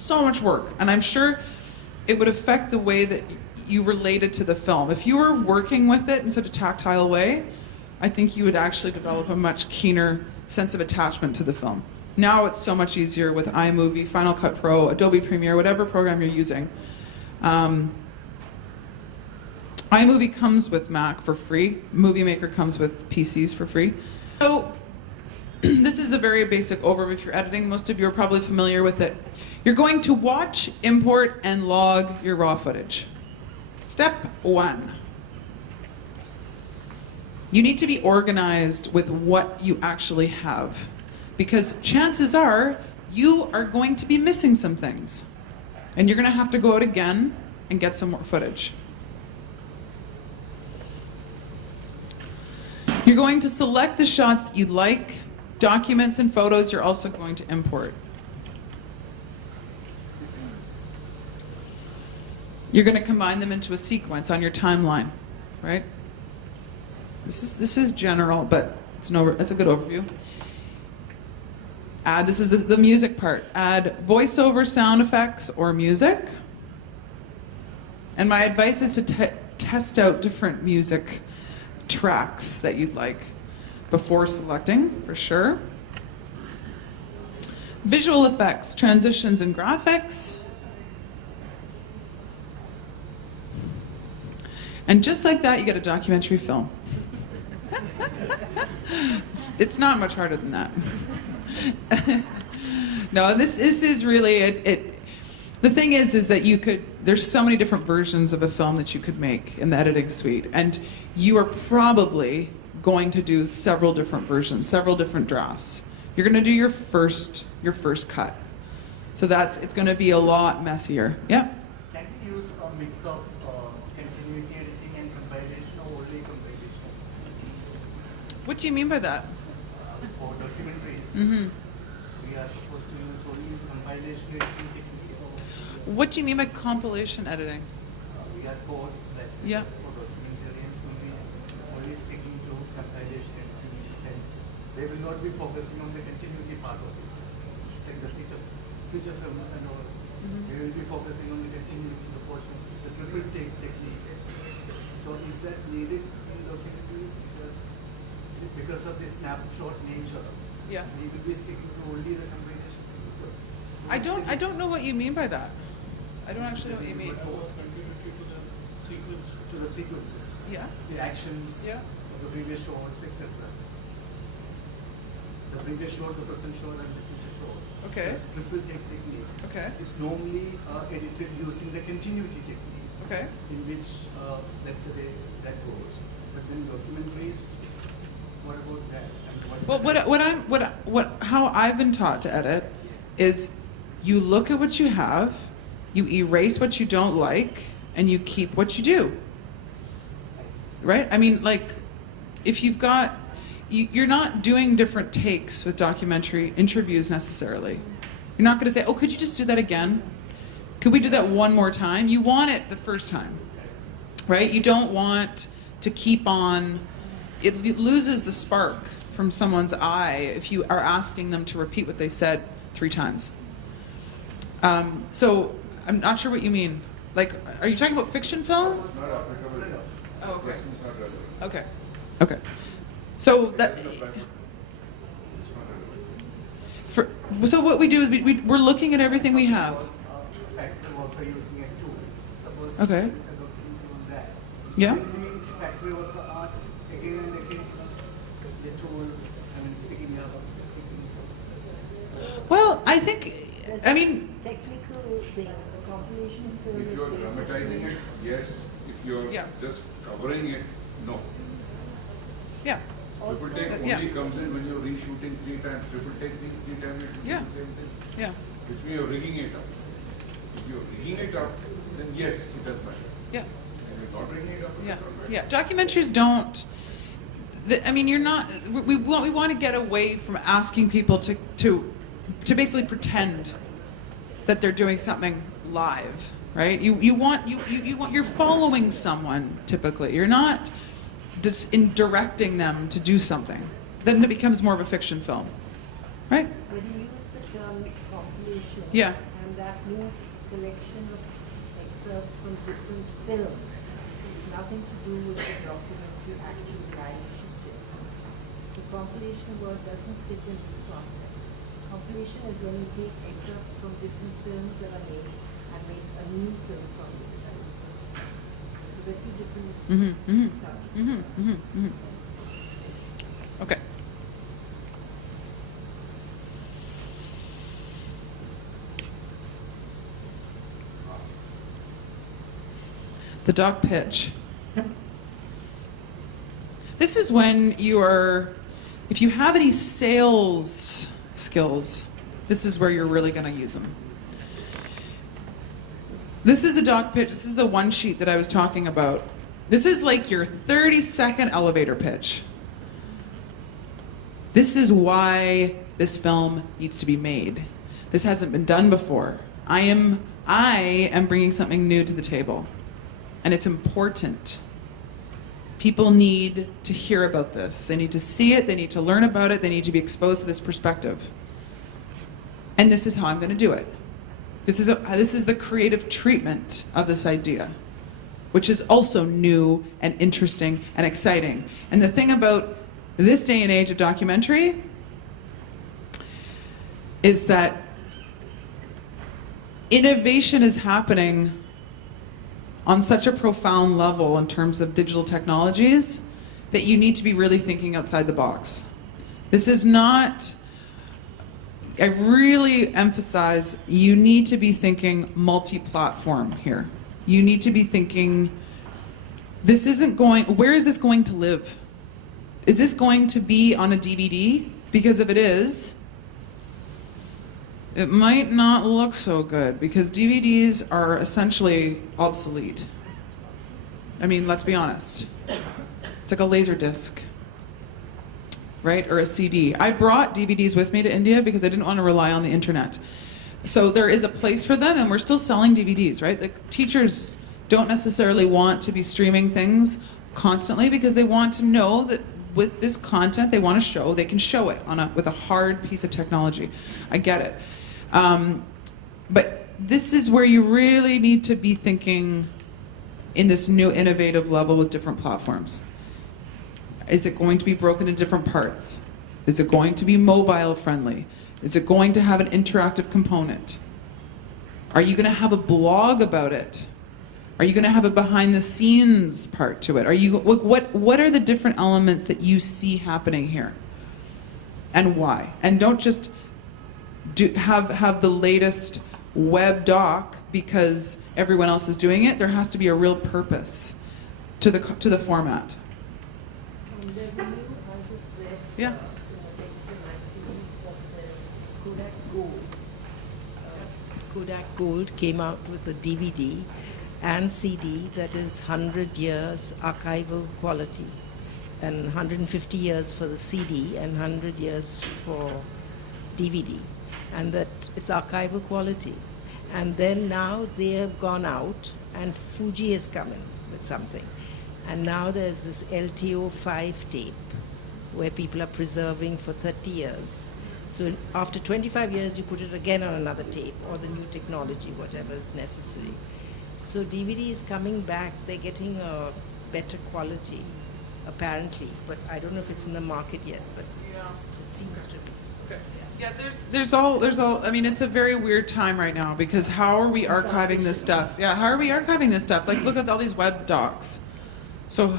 much work, and I'm sure it would affect the way that you related to the film. If you were working with it in such a tactile way, I think you would actually develop a much keener sense of attachment to the film. Now it's so much easier with iMovie, Final Cut Pro, Adobe Premiere, whatever program you're using. iMovie comes with Mac for free. Movie Maker comes with PCs for free. So this is a very basic overview if you're editing. Most of you are probably familiar with it. You're going to watch, import, and log your raw footage. Step 1. You need to be organized with what you actually have, because chances are you are going to be missing some things, and you're going to have to go out again and get some more footage. You're going to select the shots that you like, documents and photos you're also going to import. You're going to combine them into a sequence on your timeline, right? This is general, but it's a good overview. This is the music part. Add voiceover sound effects or music. And my advice is to test out different music tracks that you'd like before selecting, for sure. Visual effects, transitions, and graphics. And just like that, you get a documentary film. It's not much harder than that. No, this is really it. The thing is that there's so many different versions of a film that you could make in the editing suite, and you are probably going to do several different versions, several different drafts. You're going to do your first cut, so it's going to be a lot messier. Yeah. Can you use a mix of continuity editing and compilation, or only compilation? What do you mean by that? For documentaries, we are supposed to use only compilation editing technique. What do you mean by compilation editing? We are taught that for documentarians will be only sticking to compilation editing in the sense they will not be focusing on the continuity part of it. It's like the feature films and all. They will be focusing on the continuity, the portion, the triple take technique. So is that needed in documentaries because of the snapshot nature? Yeah. We will be sticking to only the compilation technique. I don't know what you mean by that. I don't actually know what you mean. To the sequences. Yeah. The actions of the previous shots, etc. The previous shot, the present shot, and the future shot. Okay. The triple take technique. Okay. Is normally edited using the continuity technique. Okay. In which that's the way that goes. But then documentaries, what about that? Well, how I've been taught to edit is you look at what you have, you erase what you don't like, and you keep what you do. Right? I mean, like, if you've got, you're not doing different takes with documentary interviews necessarily. You're not going to say, oh, could you just do that again? Could we do that one more time? You want it the first time, right? You don't want to keep on, it loses the spark from someone's eye if you are asking them to repeat what they said 3 times. So I'm not sure what you mean. Like, are you talking about fiction films? Oh, okay. Okay. Okay. So that. So what we do is we're looking at everything we have. Factory worker using a tool. Suppose Okay. there is a document on that. Yeah. Will the factory worker asked again and again the tool, picking up. Well, I think, I mean. Technical thing, compilation film. If you're dramatizing it, yes. If you're just covering it, no. Yeah. Triple take only comes in when you're reshooting 3 times. Triple take means 3 times you're doing the same thing. Yeah. Which means you're rigging it up. If you're rigging it up, then yes, it does matter. Yeah. If you're not rigging it up, Yeah. it does not matter. Yeah. Documentaries don't. I mean, you're not. We want to get away from asking people to basically pretend that they're doing something live, right? You're following someone typically. You're not just directing them to do something. Then it becomes more of a fiction film, right? When you use the term compilation, Yeah. and that means collection of excerpts from different films. It's nothing to do with the documentary actual live shooting. The compilation word doesn't fit in this context. Compilation is when you take excerpts from different films that are made and make a new film from it. So they're two different subjects. Okay. The doc pitch. This is when if you have any sales skills, this is where you're really going to use them. This is the doc pitch. This is the one sheet that I was talking about. This is like your 30-second elevator pitch. This is why this film needs to be made. This hasn't been done before. I am bringing something new to the table, and it's important. People need to hear about this. They need to see it. They need to learn about it. They need to be exposed to this perspective. And this is how I'm going to do it. This is the creative treatment of this idea, which is also new and interesting and exciting. And the thing about this day and age of documentary is that innovation is happening on such a profound level in terms of digital technologies that you need to be really thinking outside the box. This is not, I really emphasize, you need to be thinking multi-platform here. You need to be thinking, where is this going to live? Is this going to be on a DVD? Because if it is, it might not look so good because DVDs are essentially obsolete. I mean, let's be honest. It's like a laser disc, right? Or a CD. I brought DVDs with me to India because I didn't want to rely on the internet. So there is a place for them, and we're still selling DVDs, right? Like, teachers don't necessarily want to be streaming things constantly because they want to know that with this content they want to show, they can show it with a hard piece of technology. I get it. But this is where you really need to be thinking in this new innovative level with different platforms. Is it going to be broken into different parts? Is it going to be mobile friendly? Is it going to have an interactive component? Are you going to have a blog about it? Are you going to have a behind the scenes part to it? What are the different elements that you see happening here? And why? And don't just have the latest web doc because everyone else is doing it. There has to be a real purpose to the format. There's a new, I just read, Yeah. Kodak Gold. Kodak Gold came out with a DVD and CD that is 100 years archival quality, and 150 years for the CD and 100 years for DVD, and that it's archival quality. And then now they have gone out and Fuji has come in with something. And now there's this LTO5 tape where people are preserving for 30 years. So after 25 years, you put it again on another tape or the new technology, whatever is necessary. So DVD is coming back. They're getting a better quality, apparently. But I don't know if it's in the market yet, but it seems to be. Okay. Yeah, there's all, I mean, it's a very weird time right now because how are we archiving this stuff? Yeah, how are we archiving this stuff? Like, look at all these web docs. So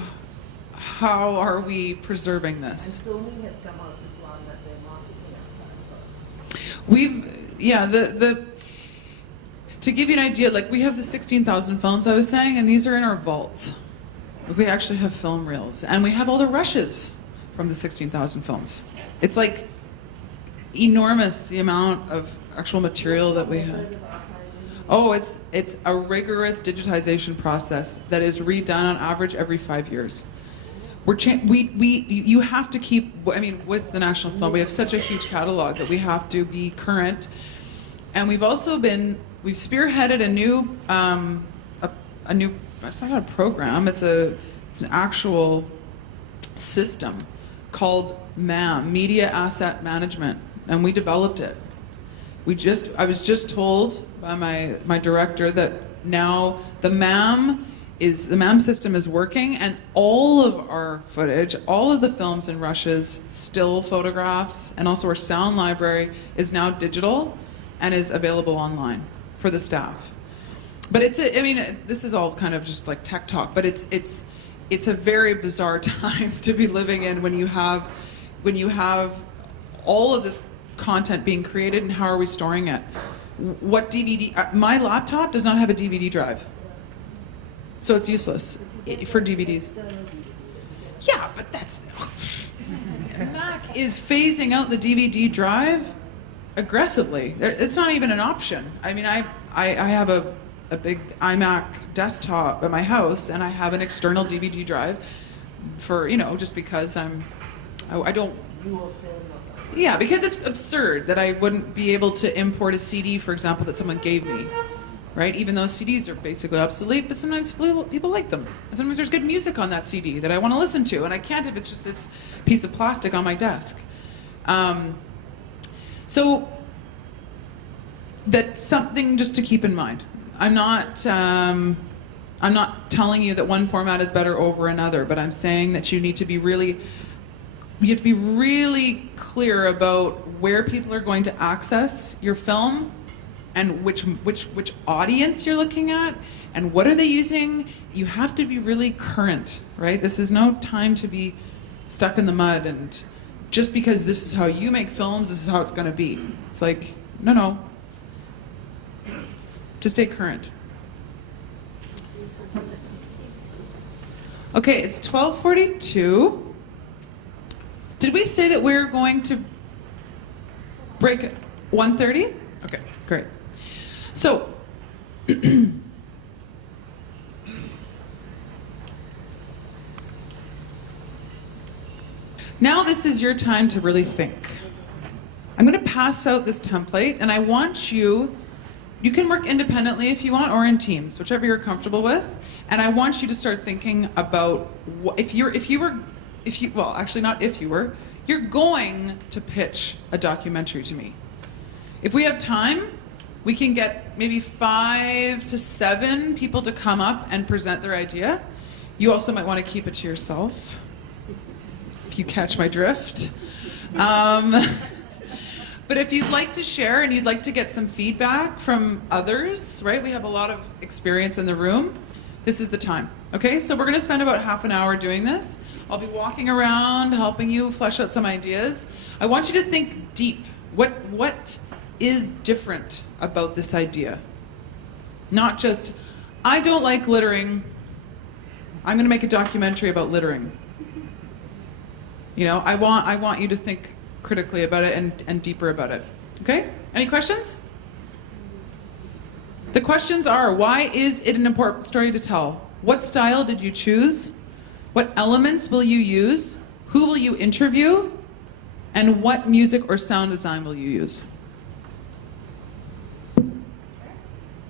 how are we preserving this? And Sony has come out with one that they're marketing. To give you an idea, like we have the 16,000 films I was saying, and these are in our vaults. We actually have film reels, and we have all the rushes. from the 16,000 films. It's like enormous, the amount of actual material that we have. Oh, it's a rigorous digitization process that is redone on average every 5 years. You have to keep, I mean, with the National Film, we have such a huge catalog that we have to be current. And we've also we've spearheaded a new, it's not a program, it's an actual system called MAM, Media Asset Management, and we developed it. I was just told by my director that now the MAM system is working, and all of our footage, all of the films and rushes, still photographs, and also our sound library is now digital and is available online for the staff. But this is all kind of just like tech talk, but it's a very bizarre time to be living in when you have all of this content being created, and how are we storing it? What DVD? My laptop does not have a DVD drive, so it's useless for DVDs. Yeah, but that's Mac is phasing out the DVD drive aggressively. It's not even an option. I mean, I have a big iMac desktop at my house, and I have an external DVD drive for, just because I don't. Yeah, because it's absurd that I wouldn't be able to import a CD, for example, that someone gave me, right? Even though CDs are basically obsolete, but sometimes people like them. And sometimes there's good music on that CD that I want to listen to, and I can't if it's just this piece of plastic on my desk. So that's something just to keep in mind. I'm not telling you that one format is better over another, but I'm saying that you have to be really clear about where people are going to access your film, and which audience you're looking at, and what are they using. You have to be really current, right? This is no time to be stuck in the mud, and just because this is how you make films, this is how it's going to be. It's like, no. To stay current. Okay, it's 12:42. Did we say that we're going to break at 1:30? Okay, great. So, now this is your time to really think. I'm going to pass out this template, and I want you can work independently if you want, or in teams, whichever you're comfortable with. And I want you to start thinking about you're going to pitch a documentary to me. If we have time, we can get maybe 5 to 7 people to come up and present their idea. You also might want to keep it to yourself, if you catch my drift. But if you'd like to share and you'd like to get some feedback from others, right? We have a lot of experience in the room. This is the time, okay? So we're gonna spend about half an hour doing this. I'll be walking around, helping you flesh out some ideas. I want you to think deep. What is different about this idea? Not just, I don't like littering, I'm gonna make a documentary about littering. I want you to think critically about it and deeper about it. Okay? Any questions? The questions are, why is it an important story to tell? What style did you choose? What elements will you use? Who will you interview? And what music or sound design will you use?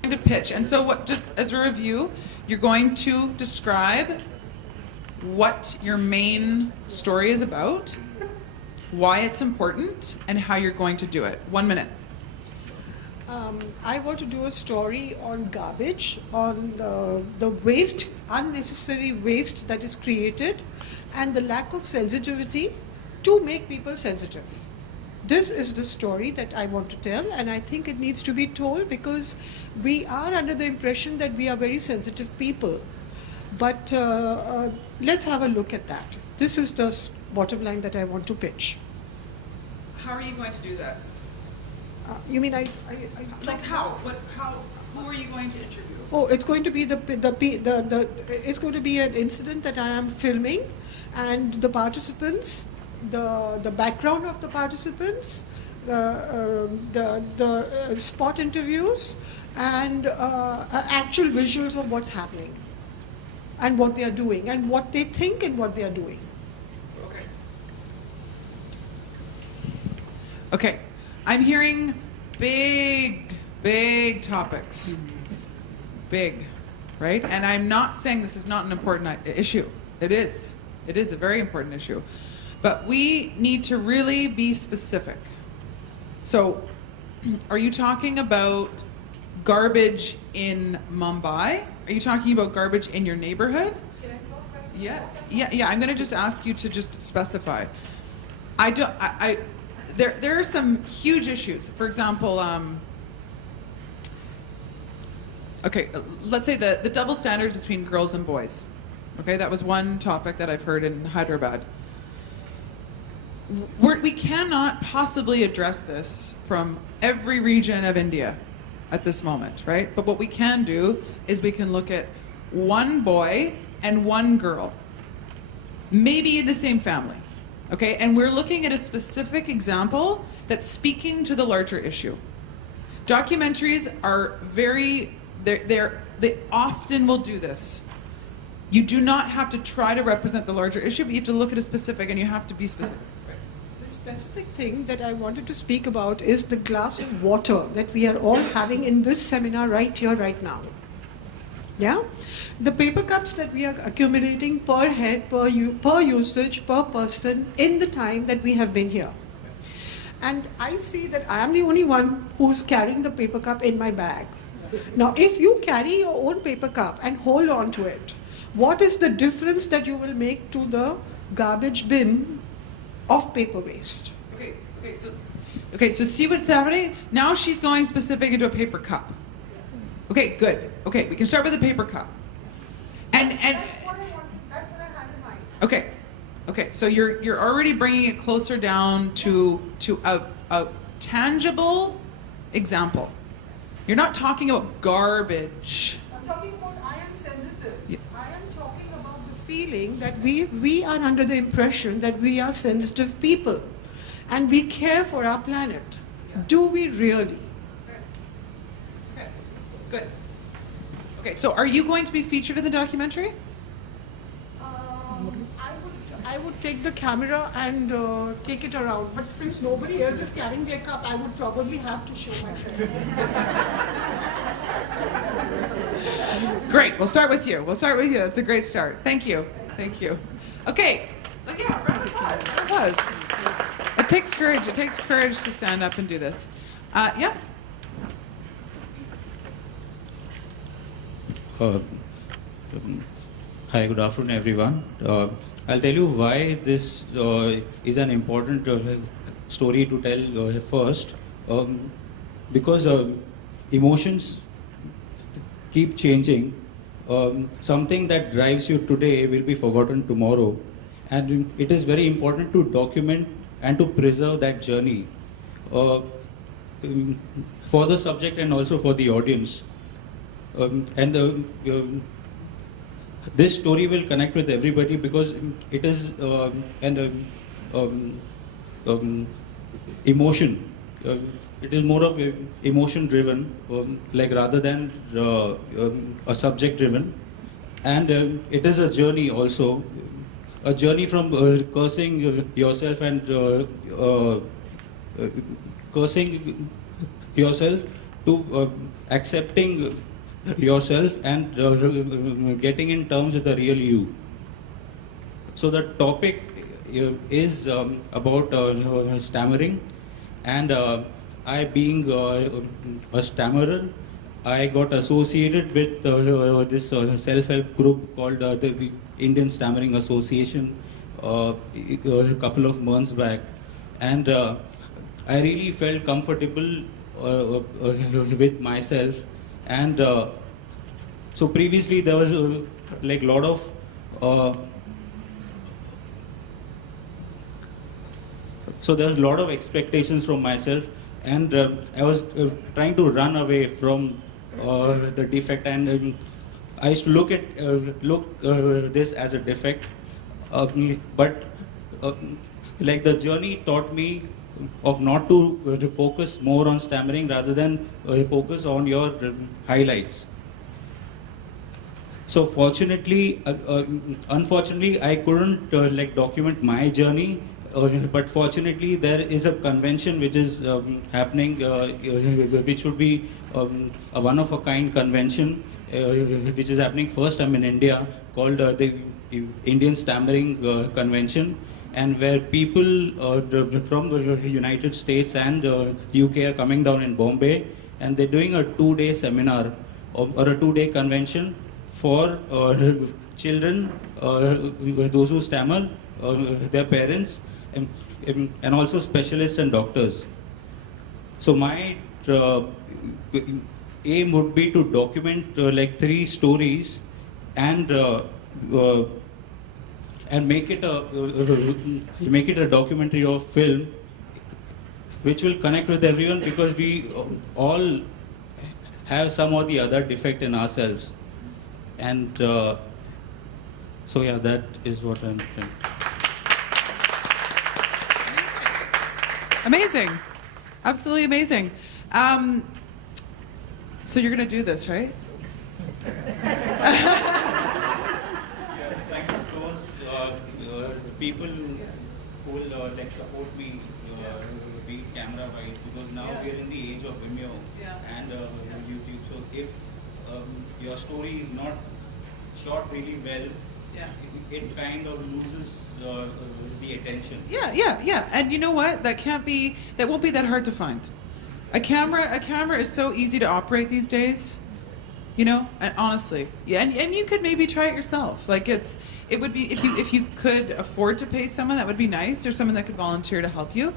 To pitch. And so just as a review, you're going to describe what your main story is about, why it's important, and how you're going to do it. 1 minute. I want to do a story on garbage, on the waste, unnecessary waste that is created, and the lack of sensitivity to make people sensitive. This is the story that I want to tell, and I think it needs to be told because we are under the impression that we are very sensitive people. But let's have a look at that. This is the bottom line that I want to pitch. How are you going to do that? You mean like how? Who are you going to interview? Oh, it's going to be it's going to be an incident that I am filming, and the participants the background of the participants, the spot interviews, and actual visuals of what's happening and what they are doing and what they think and what they are doing. Okay, I'm hearing big topics. Big, right? And I'm not saying this is not an important issue. It is. It is a very important issue. But we need to really be specific. So, are you talking about garbage in Mumbai? Are you talking about garbage in your neighborhood? Can I talk right Yeah. I'm going to just ask you to just specify. There are some huge issues. For example, okay, let's say the double standards between girls and boys. Okay, that was one topic that I've heard in Hyderabad. We cannot possibly address this from every region of India at this moment, right? But what we can do is we can look at one boy and one girl, maybe in the same family, okay? And we're looking at a specific example that's speaking to the larger issue. Documentaries are they often will do this. You do not have to try to represent the larger issue, but you have to look at a specific, and you have to be specific. The specific thing that I wanted to speak about is the glass of water that we are all having in this seminar right here, right now. Yeah? The paper cups that we are accumulating per head, per usage, per person in the time that we have been here. And I see that I am the only one who's carrying the paper cup in my bag. Now, if you carry your own paper cup and hold on to it, what is the difference that you will make to the garbage bin of paper waste? Okay, so see what's happening? Now she's going specific into a paper cup. Okay, good. Okay, we can start with a paper cup. And that's what I had in mind. Okay, so you're already bringing it closer down to a tangible example. You're not talking about garbage. I'm talking about I am sensitive. Yeah. I am talking about the feeling that we are under the impression that we are sensitive people and we care for our planet. Yeah. Do we really? Okay, good. Okay, so are you going to be featured in the documentary? I would take the camera and take it around, but since nobody else is carrying their cup, I would probably have to show myself. Great, we'll start with you. That's a great start. Thank you. Okay, yeah, round of applause. It was. It takes courage to stand up and do this. Yeah. Hi, good afternoon, everyone. I'll tell you why this is an important story to tell first. Because emotions keep changing. Something that drives you today will be forgotten tomorrow. And it is very important to document and to preserve that journey for the subject and also for the audience. This story will connect with everybody because it is emotion. It is more of emotion driven, like rather than a subject driven, and it is a journey also, a journey from cursing yourself and cursing yourself to accepting yourself and getting in terms with the real you. So the topic is about stammering, and I being a stammerer, I got associated with this self-help group called the Indian Stammering Association a couple of months back, and I really felt comfortable with myself. And so previously there was like a lot of so there's a lot of expectations from myself, and I was trying to run away from the defect, and I used to look at this as a defect, but like the journey taught me of not to focus more on stammering rather than focus on your highlights. So fortunately, unfortunately, I couldn't like document my journey, but fortunately there is a convention which is happening, which would be a one-of-a-kind convention, which is happening first time in India, called the Indian Stammering Convention, and where people from the United States and UK are coming down in Bombay, and they're doing a 2-day seminar or a 2-day convention for children, those who stammer, their parents, and also specialists and doctors. So my aim would be to document like 3 stories and make it a documentary or film which will connect with everyone, because we all have some or the other defect in ourselves. And so yeah, that is what I'm trying. Amazing. Absolutely amazing. So you're going to do this, right? Thank you so much, people who will like support me, be camera wise, because now we are in the age of Vimeo and YouTube. So if your story is not shot really well, it kind of loses the attention. Yeah. And you know what? That won't be that hard to find. A camera is so easy to operate these days. You know, and honestly, and you could maybe try it yourself. Like it would be, if you could afford to pay someone, that would be nice, or someone that could volunteer to help you.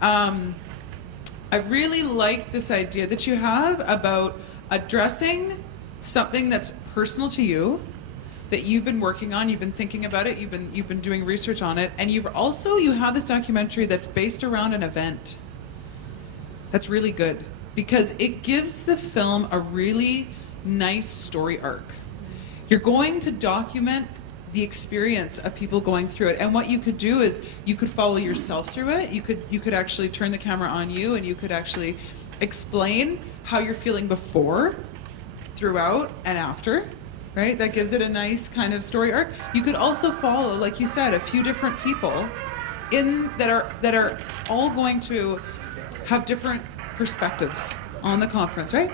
I really like this idea that you have about addressing something that's personal to you, that you've been working on, you've been thinking about it, you've been doing research on it, and you have this documentary that's based around an event. That's really good, because it gives the film a really nice story arc. You're going to document the experience of people going through it, and what you could do is you could follow yourself through it. You could actually turn the camera on you, and you could actually explain how you're feeling before, throughout, and after. Right? That gives it a nice kind of story arc. You could also follow, like you said, a few different people that are all going to have different perspectives on the conference, right?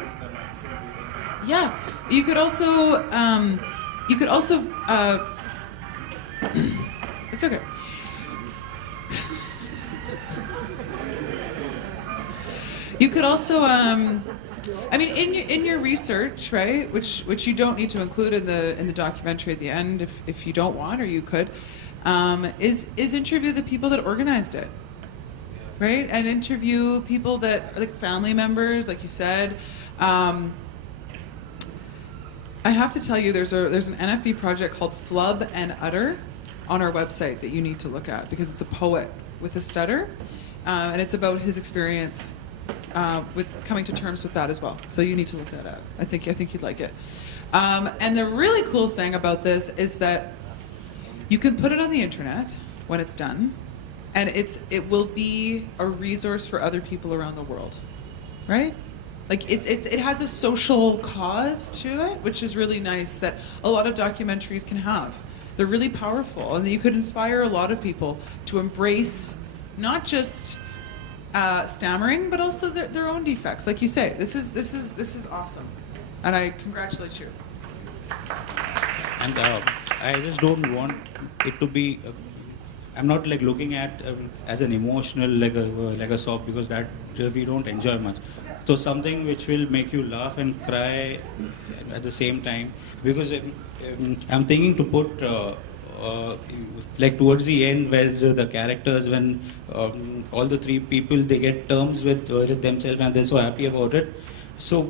Yeah. You could also it's okay. You could also I mean, in your research, right, which you don't need to include in the documentary at the end, if you don't want, or you could, is interview the people that organized it, right, and interview people that are like family members, like you said. I have to tell you, there's an NFB project called Flub and Utter on our website that you need to look at, because it's a poet with a stutter, and it's about his experience with coming to terms with that as well. So you need to look that up. I think you'd like it. And the really cool thing about this is that you can put it on the internet when it's done, and it will be a resource for other people around the world, right? Like it has a social cause to it, which is really nice, that a lot of documentaries can have. They're really powerful, and you could inspire a lot of people to embrace not just stammering, but also their own defects. Like you say, this is awesome, and I congratulate you. And I just don't want it to be. I'm not like looking at as an emotional like a sob, because that we don't enjoy much. So something which will make you laugh and cry at the same time, because I'm thinking to put like towards the end, where the characters, when all the 3 people, they get terms with themselves and they're so happy about it. So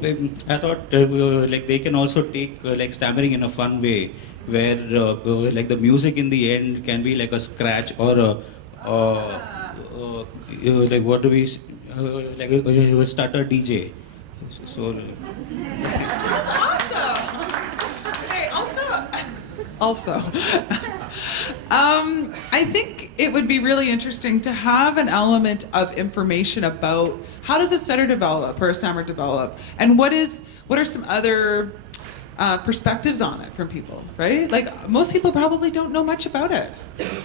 I thought like they can also take like stammering in a fun way, where like the music in the end can be like a scratch or like what do we like a stutter DJ. So this is awesome. Okay, also I think it would be really interesting to have an element of information about how does a stutter develop or a stammer develop, and what are some other perspectives on it from people, right? Like, most people probably don't know much about it.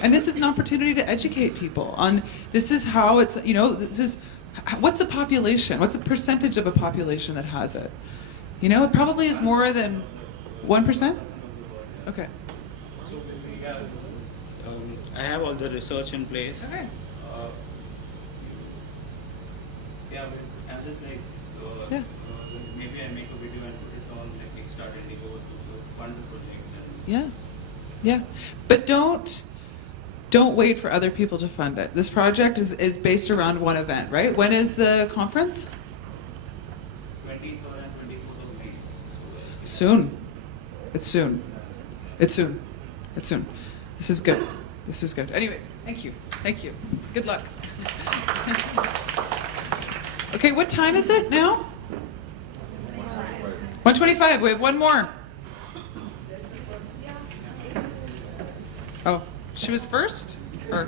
And this is an opportunity to educate people on this is how it's, this is, what's the population? What's the percentage of a population that has it? It probably is more than 1%? Okay. So I have all the research in place. Okay. Yeah, but I'm just like, yeah. Maybe I make a video and put it on like Kickstarter and go to fund the project. Yeah. But don't wait for other people to fund it. This project is based around one event, right? When is the conference? 23rd and 24th of May. Soon. It's soon. It's soon. It's soon. This is good. This is good. Anyways, thank you. Thank you. Good luck. Okay, what time is it now? 1:25. We have one more. Oh, she was first? Or?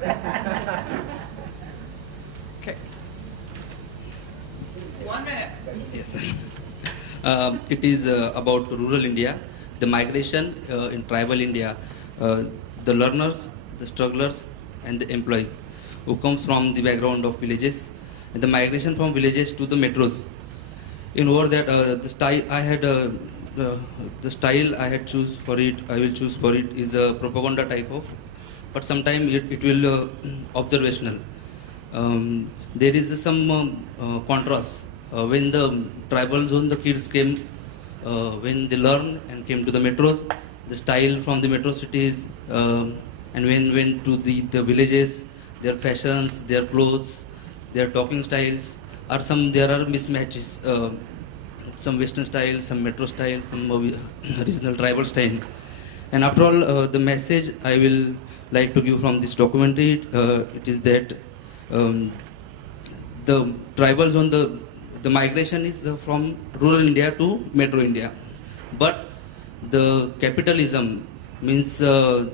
Okay. 1 minute. Yes. It is about rural India, the migration in tribal India, the learners, the strugglers, and the employees who comes from the background of villages, and the migration from villages to the metros. In over that, the style I had, the style I had choose for it, I will choose for it is a propaganda type of, but sometimes it will observational. There is some contrast when the tribal zone, the kids came, when they learned and came to the metros, the style from the metro cities, and when went to the villages, their fashions, their clothes, their talking styles are there are mismatches. Some Western style, some metro style, some regional tribal style. And after all, the message I will like to give from this documentary, it is that the tribal zone, the migration is from rural India to metro India. But the capitalism means the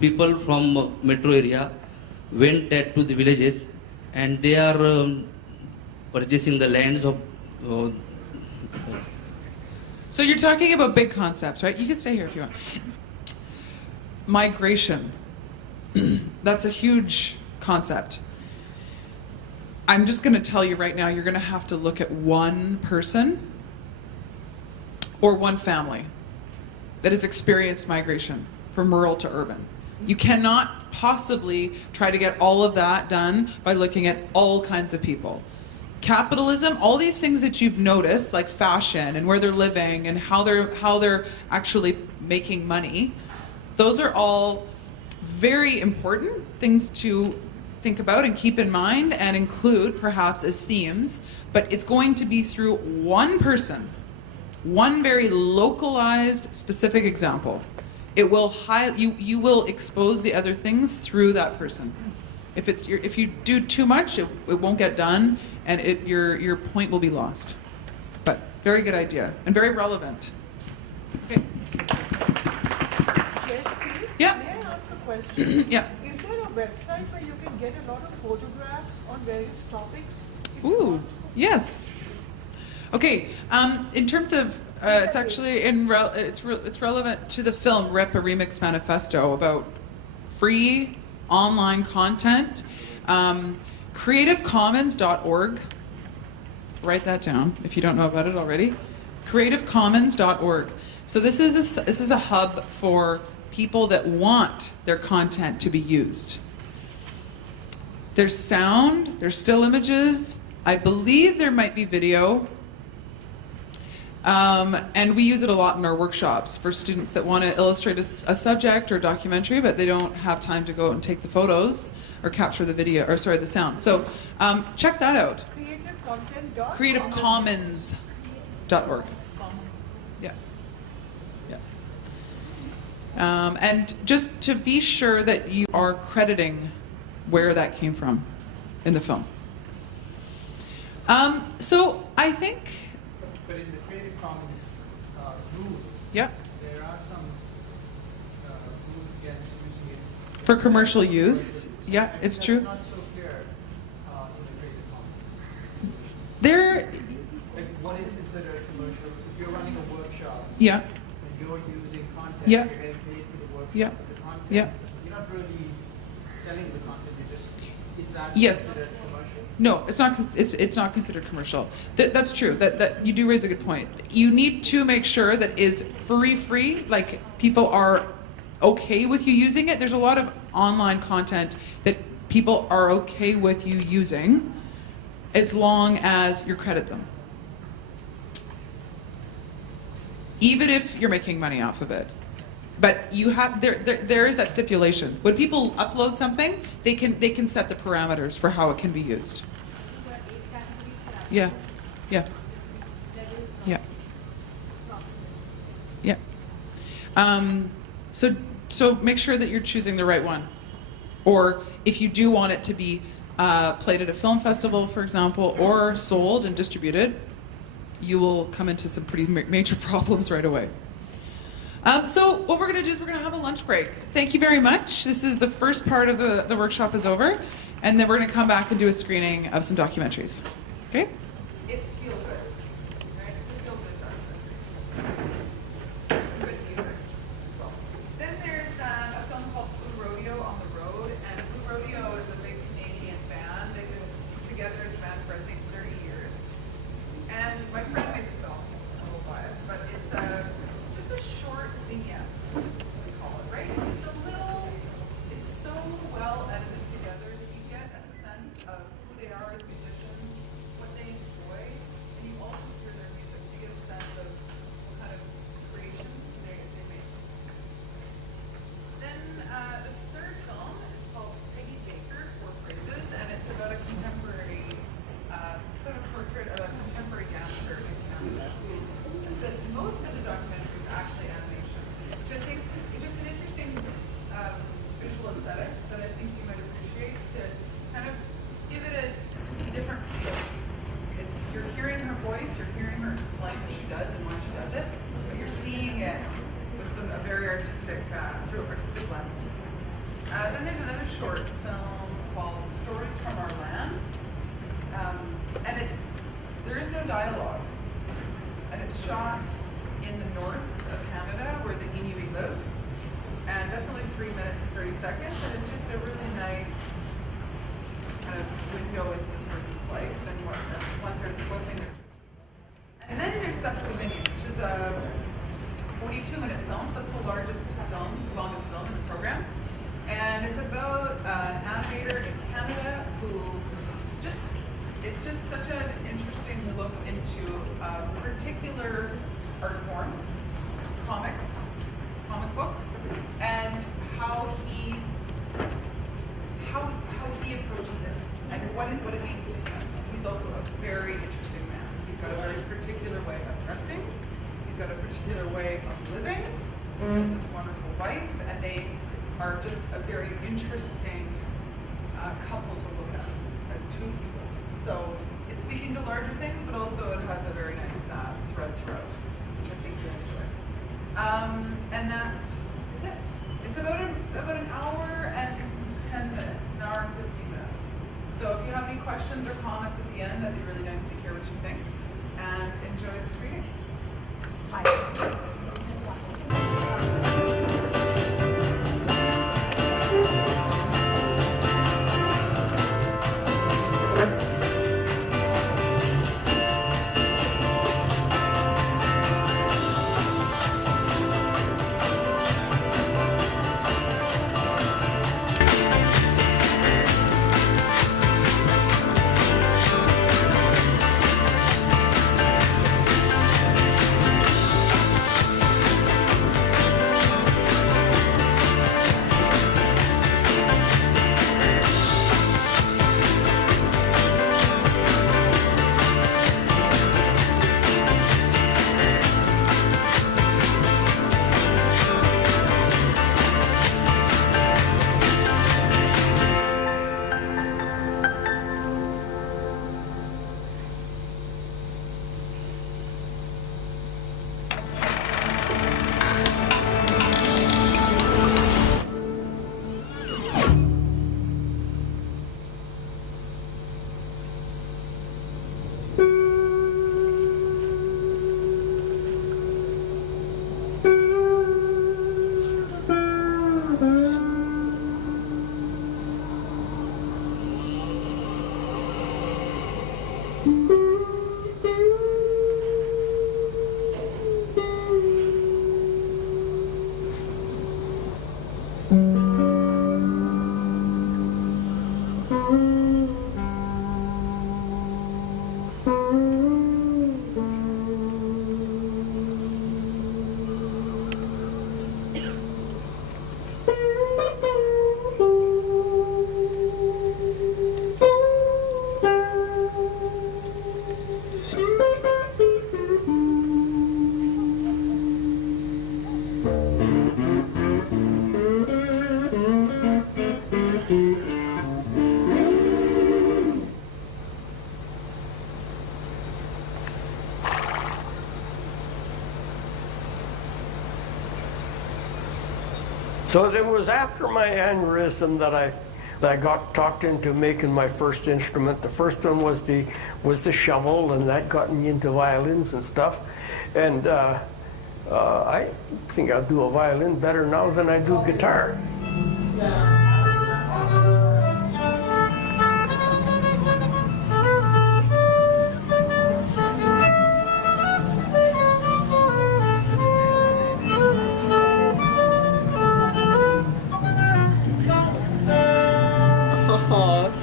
people from metro area went to the villages, and they are purchasing the lands of. So you're talking about big concepts, right? You can stay here if you want. Migration. That's a huge concept. I'm just going to tell you right now, you're going to have to look at one person or one family that has experienced migration from rural to urban. You cannot possibly try to get all of that done by looking at all kinds of people. Capitalism, all these things that you've noticed, like fashion and where they're living and how they're actually making money, those are all very important things to think about and keep in mind and include perhaps as themes, but it's going to be through one person, one very localized, specific example. It will you will expose the other things through that person. If you do too much, it won't get done, and your point will be lost. But very good idea and very relevant. Okay. Jessie, Yeah. may I ask a question? Yeah. Is there a website where you can get a lot of photographs on various topics? Ooh, yes. Okay. In terms of it's actually it's relevant to the film Rip, a Remix Manifesto about free online content. CreativeCommons.org. Write that down if you don't know about it already. CreativeCommons.org. So this is a hub for people that want their content to be used. There's sound, there's still images. I believe there might be video. And we use it a lot in our workshops for students that want to illustrate a subject or documentary, but they don't have time to go and take the photos or capture the video, or sorry, the sound. So check that out. CreativeCommons.org. Yeah. Yeah. And just to be sure that you are crediting where that came from in the film. So I think. But in the Creative Commons rules, yeah, there are some rules against using it For commercial use, yeah, it's true. That's not so clear in the Creative Commons. There, Like, what is considered commercial? If you're running a workshop, yeah, and you're using content, Yeah. you're getting paid for the workshop. Yeah. But the content, Yeah. you're not really selling the content. You're just, is that Yes. considered commercial? No, it's not considered commercial. That's true. That you do raise a good point. You need to make sure that is free, like people are okay with you using it. There's a lot of online content that people are okay with you using as long as you credit them. Even if you're making money off of it. But you have there is that stipulation. When people upload something, they can set the parameters for how it can be used. Yeah. Yeah. Yeah. Yeah. So make sure that you're choosing the right one. Or if you do want it to be played at a film festival, for example, or sold and distributed, you will come into some pretty major problems right away. So what we're going to do is we're going to have a lunch break. Thank you very much. This is the first part of the workshop is over, and then we're going to come back and do a screening of some documentaries. Okay? It's feel good, right? It's a feel good documentary. Some good music as well. Then there's a film called Blue Rodeo on the Road, and Blue Rodeo is a big Canadian band. They've been together as a band for I think 30 years. And my friend made the film, I'm a little biased, but it's just a short vignette, we call it, right? It's just a little, it's so well edited together that you get a sense of who they are as musicians, what they enjoy, and you also hear their music, so you get a sense of what kind of creation they make. Then the third film is called Peggy Baker, Four Phrases, and it's about a contemporary, it's about a portrait of a contemporary dancer in Canada. But most of the documentary is actually animation, which I think is just an interesting visual aesthetic that I think you might appreciate to kind of give it just a different feel. You're hearing her voice, you're hearing her explain what she does and why she does it, but you're seeing it with a very artistic, through an artistic lens. Then there's another short film called Stories from Our Land, and there is no dialogue, and it's shot in the north of Canada where the Inuit live, and that's only 3 minutes and 30 seconds, and it's just a really nice kind of window into this person's life, and that's one thing they're. And then there's Seth's Dominion, which is a 42-minute film, so that's the longest film in the program. And it's about an animator in Canada who it's just such an interesting look into a particular art form, comic books, and how he approaches it and what it means to him. He's also a very interesting man. He's got a very particular way of dressing. He's got a particular way of living. He has this wonderful wife, and they are just a very interesting couple to look at as two people. So it's speaking to larger things, but also it has a very nice thread throughout, which I think you'll enjoy. And that is it. It's about an hour and 10 minutes, an hour and 15 minutes. So if you have any questions or comments at the end, that'd be really nice to hear what you think. And enjoy the screening. Bye. So it was after my aneurysm that I got talked into making my first instrument. The first one was the shovel, and that got me into violins and stuff. And I think I'll do a violin better now than I do guitar.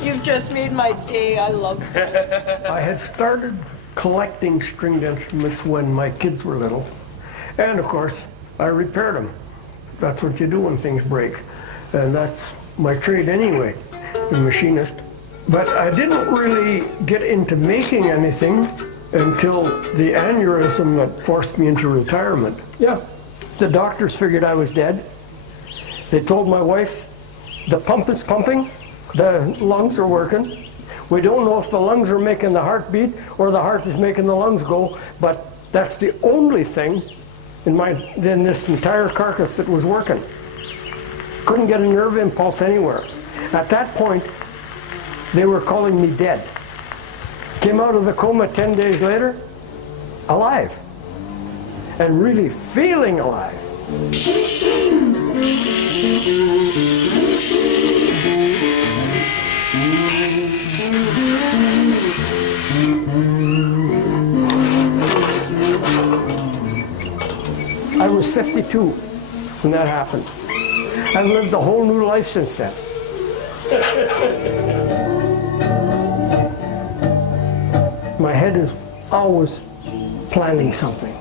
You've just made my day. I love it. I had started collecting stringed instruments when my kids were little. And of course, I repaired them. That's what you do when things break. And that's my trade anyway, the machinist. But I didn't really get into making anything until the aneurysm that forced me into retirement. Yeah, the doctors figured I was dead. They told my wife, the pump is pumping, the lungs are working. We don't know if the lungs are making the heart beat or the heart is making the lungs go, but that's the only thing in this entire carcass that was working. Couldn't get a nerve impulse anywhere. At that point, they were calling me dead. Came out of the coma 10 days later, alive, and really feeling alive. I was 52 when that happened. I've lived a whole new life since then. My head is always planning something.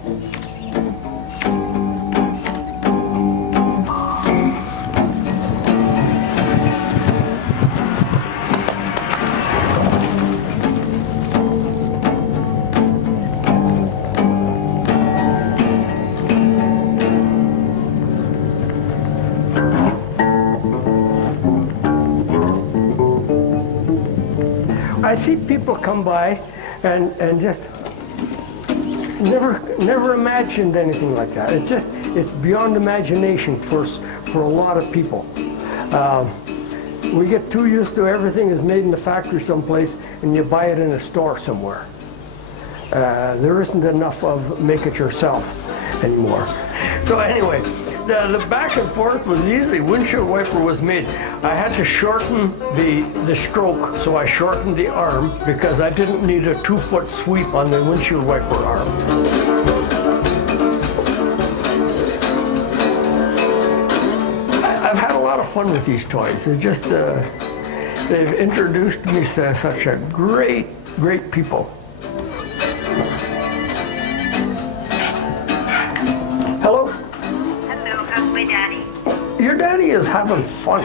I see people come by and just never imagined anything like that. It's beyond imagination for a lot of people. We get too used to everything is made in the factory someplace and you buy it in a store somewhere. There isn't enough of make it yourself anymore. So anyway, the back and forth was easy. Windshield wiper was made. I had to shorten the stroke, so I shortened the arm because I didn't need a 2-foot sweep on the windshield wiper arm. I've had a lot of fun with these toys. They've introduced me to such a great people. Hello? Hello, how's my daddy? Your daddy is having fun.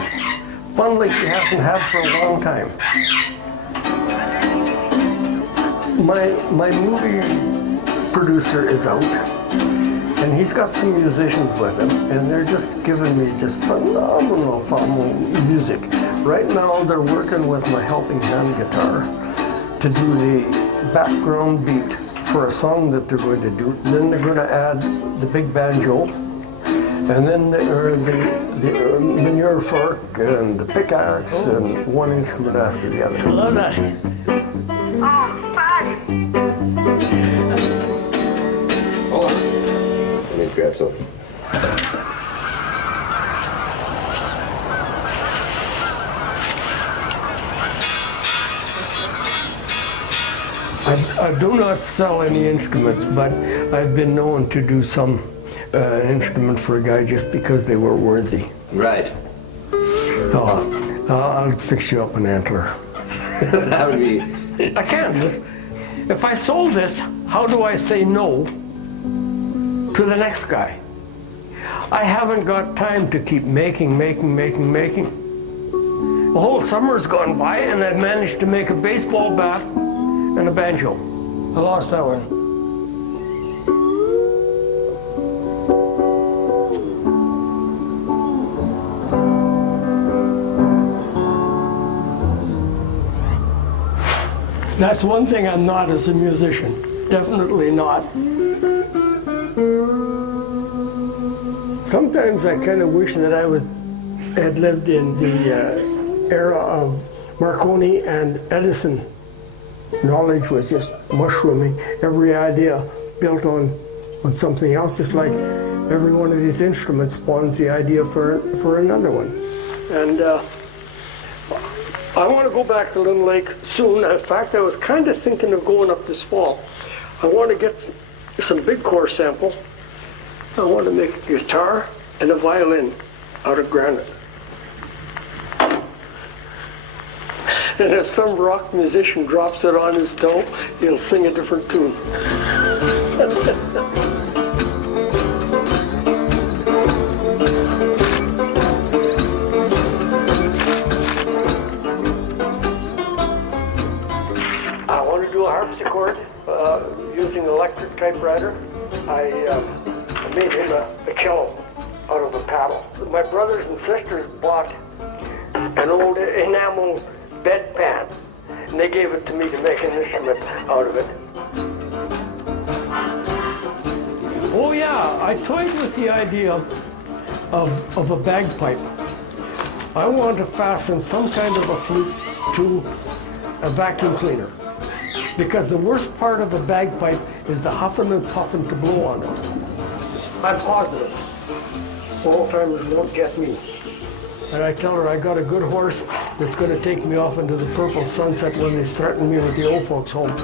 Fun like he hasn't had for a long time. My movie producer is out, and he's got some musicians with him, and they're just giving me just phenomenal music. Right now they're working with my helping hand guitar to do the background beat for a song that they're going to do. Then they're going to add the big banjo, and then the manure fork and the pickaxe and one instrument after the other. I love that. Oh, fun! Hold on. Let me grab something. I do not sell any instruments, but I've been known to do some instrument for a guy just because they were worthy. Right. I'll fix you up an antler. That would be... I can't. If I sold this, how do I say no to the next guy? I haven't got time to keep making. The whole summer's gone by and I've managed to make a baseball bat and a banjo. I lost that one. That's one thing I'm not as a musician. Definitely not. Sometimes I kind of wish that I had lived in the era of Marconi and Edison. Knowledge was just mushrooming. Every idea built on something else, just like every one of these instruments spawns the idea for another one. And I want to go back to Lynn Lake soon. In fact, I was kind of thinking of going up this fall. I want to get some big core sample. I want to make a guitar and a violin out of granite. And if some rock musician drops it on his toe, he'll sing a different tune. I want to do a harpsichord using electric typewriter. I made him a cello out of a paddle. My brothers and sisters bought an old enamel bedpan, and they gave it to me to make an instrument out of it. Oh yeah, I toyed with the idea of a bagpipe. I want to fasten some kind of a flute to a vacuum cleaner, because the worst part of a bagpipe is the huffing and puffing to blow on it. I'm positive old-timers won't get me. And I tell her I got a good horse that's going to take me off into the purple sunset when they threaten me with the old folks home.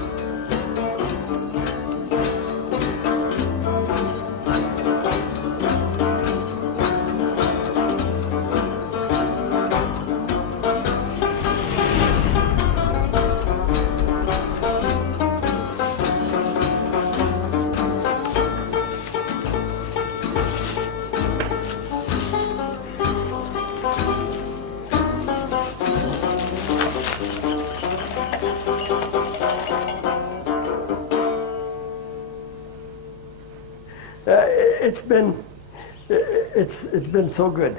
It's been so good.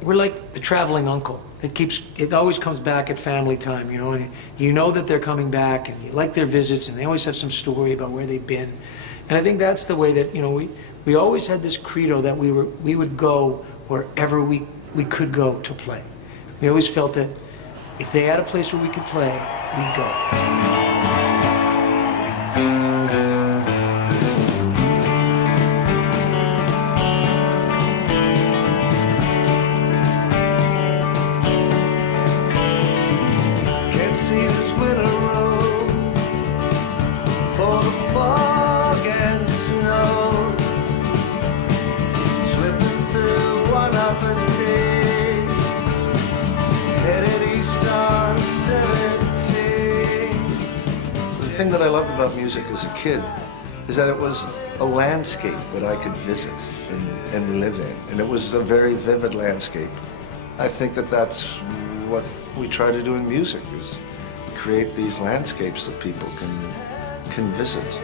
We're like the traveling uncle. It always comes back at family time, you know, and you know that they're coming back and you like their visits and they always have some story about where they've been. And I think that's the way that, you know, we always had this credo that we would go wherever we could go to play. We always felt that if they had a place where we could play, we'd go. The thing that I loved about music as a kid is that it was a landscape that I could visit and live in. And it was a very vivid landscape. I think that that's what we try to do in music, is create these landscapes that people can visit.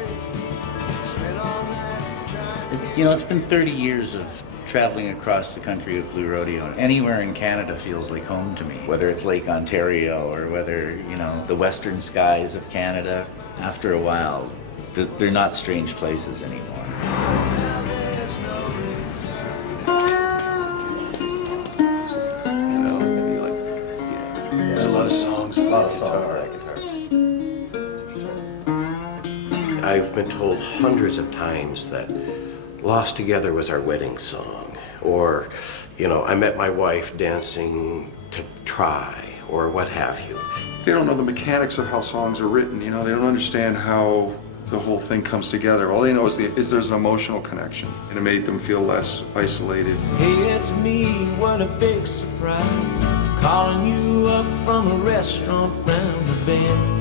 You know, it's been 30 years of traveling across the country with Blue Rodeo. Anywhere in Canada feels like home to me, whether it's Lake Ontario or whether, you know, the western skies of Canada. After a while, they're not strange places anymore. You know, lot of songs that guitar. I've been told hundreds of times that Lost Together was our wedding song, or, you know, I met my wife dancing to Try, or what have you. They don't know the mechanics of how songs are written, you know, they don't understand how the whole thing comes together. All they know is there's an emotional connection, and it made them feel less isolated. Hey, it's me, what a big surprise, calling you up from a restaurant round the bend.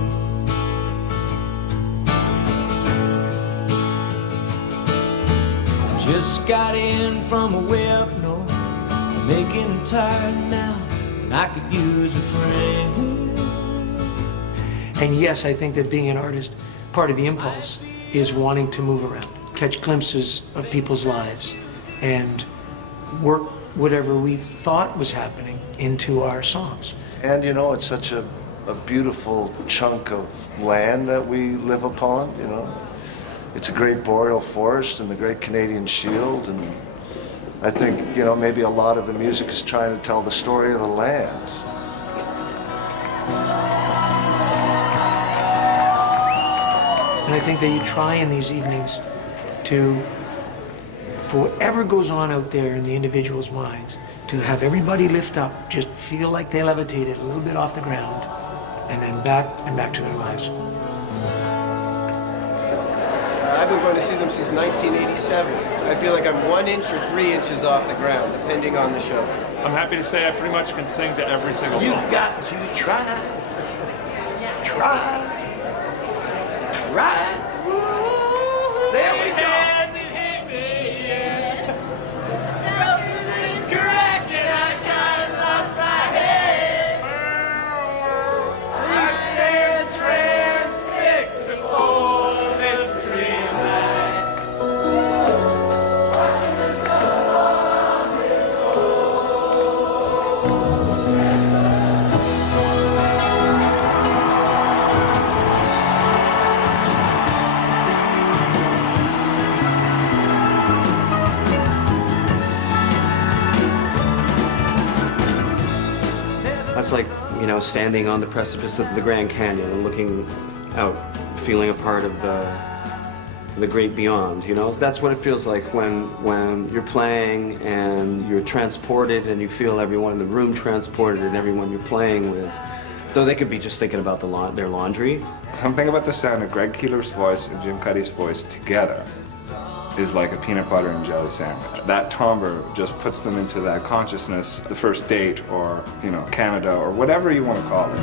Just got in from a way up north, I'm making tired now, and I could use a friend. And yes, I think that being an artist, part of the impulse is wanting to move around, catch glimpses of people's lives, and work whatever we thought was happening into our songs. And you know, it's such a beautiful chunk of land that we live upon, you know. It's a great boreal forest and the Great Canadian Shield, and I think, you know, maybe a lot of the music is trying to tell the story of the land. And I think that you try in these evenings to, for whatever goes on out there in the individual's minds, to have everybody lift up, just feel like they levitated a little bit off the ground, and then back to their lives. I've been going to see them since 1987. I feel like I'm 1 inch or 3 inches off the ground, depending on the show. I'm happy to say I pretty much can sing to every single song. You've got to try, try, try. There we go. That's like, you know, standing on the precipice of the Grand Canyon and looking out, feeling a part of the great beyond, you know? That's what it feels like when you're playing and you're transported and you feel everyone in the room transported and everyone you're playing with. Though they could be just thinking about their laundry. Something about the sound of Greg Keeler's voice and Jim Cuddy's voice together is like a peanut butter and jelly sandwich. That timbre just puts them into that consciousness, the first date, or, you know, Canada, or whatever you want to call it.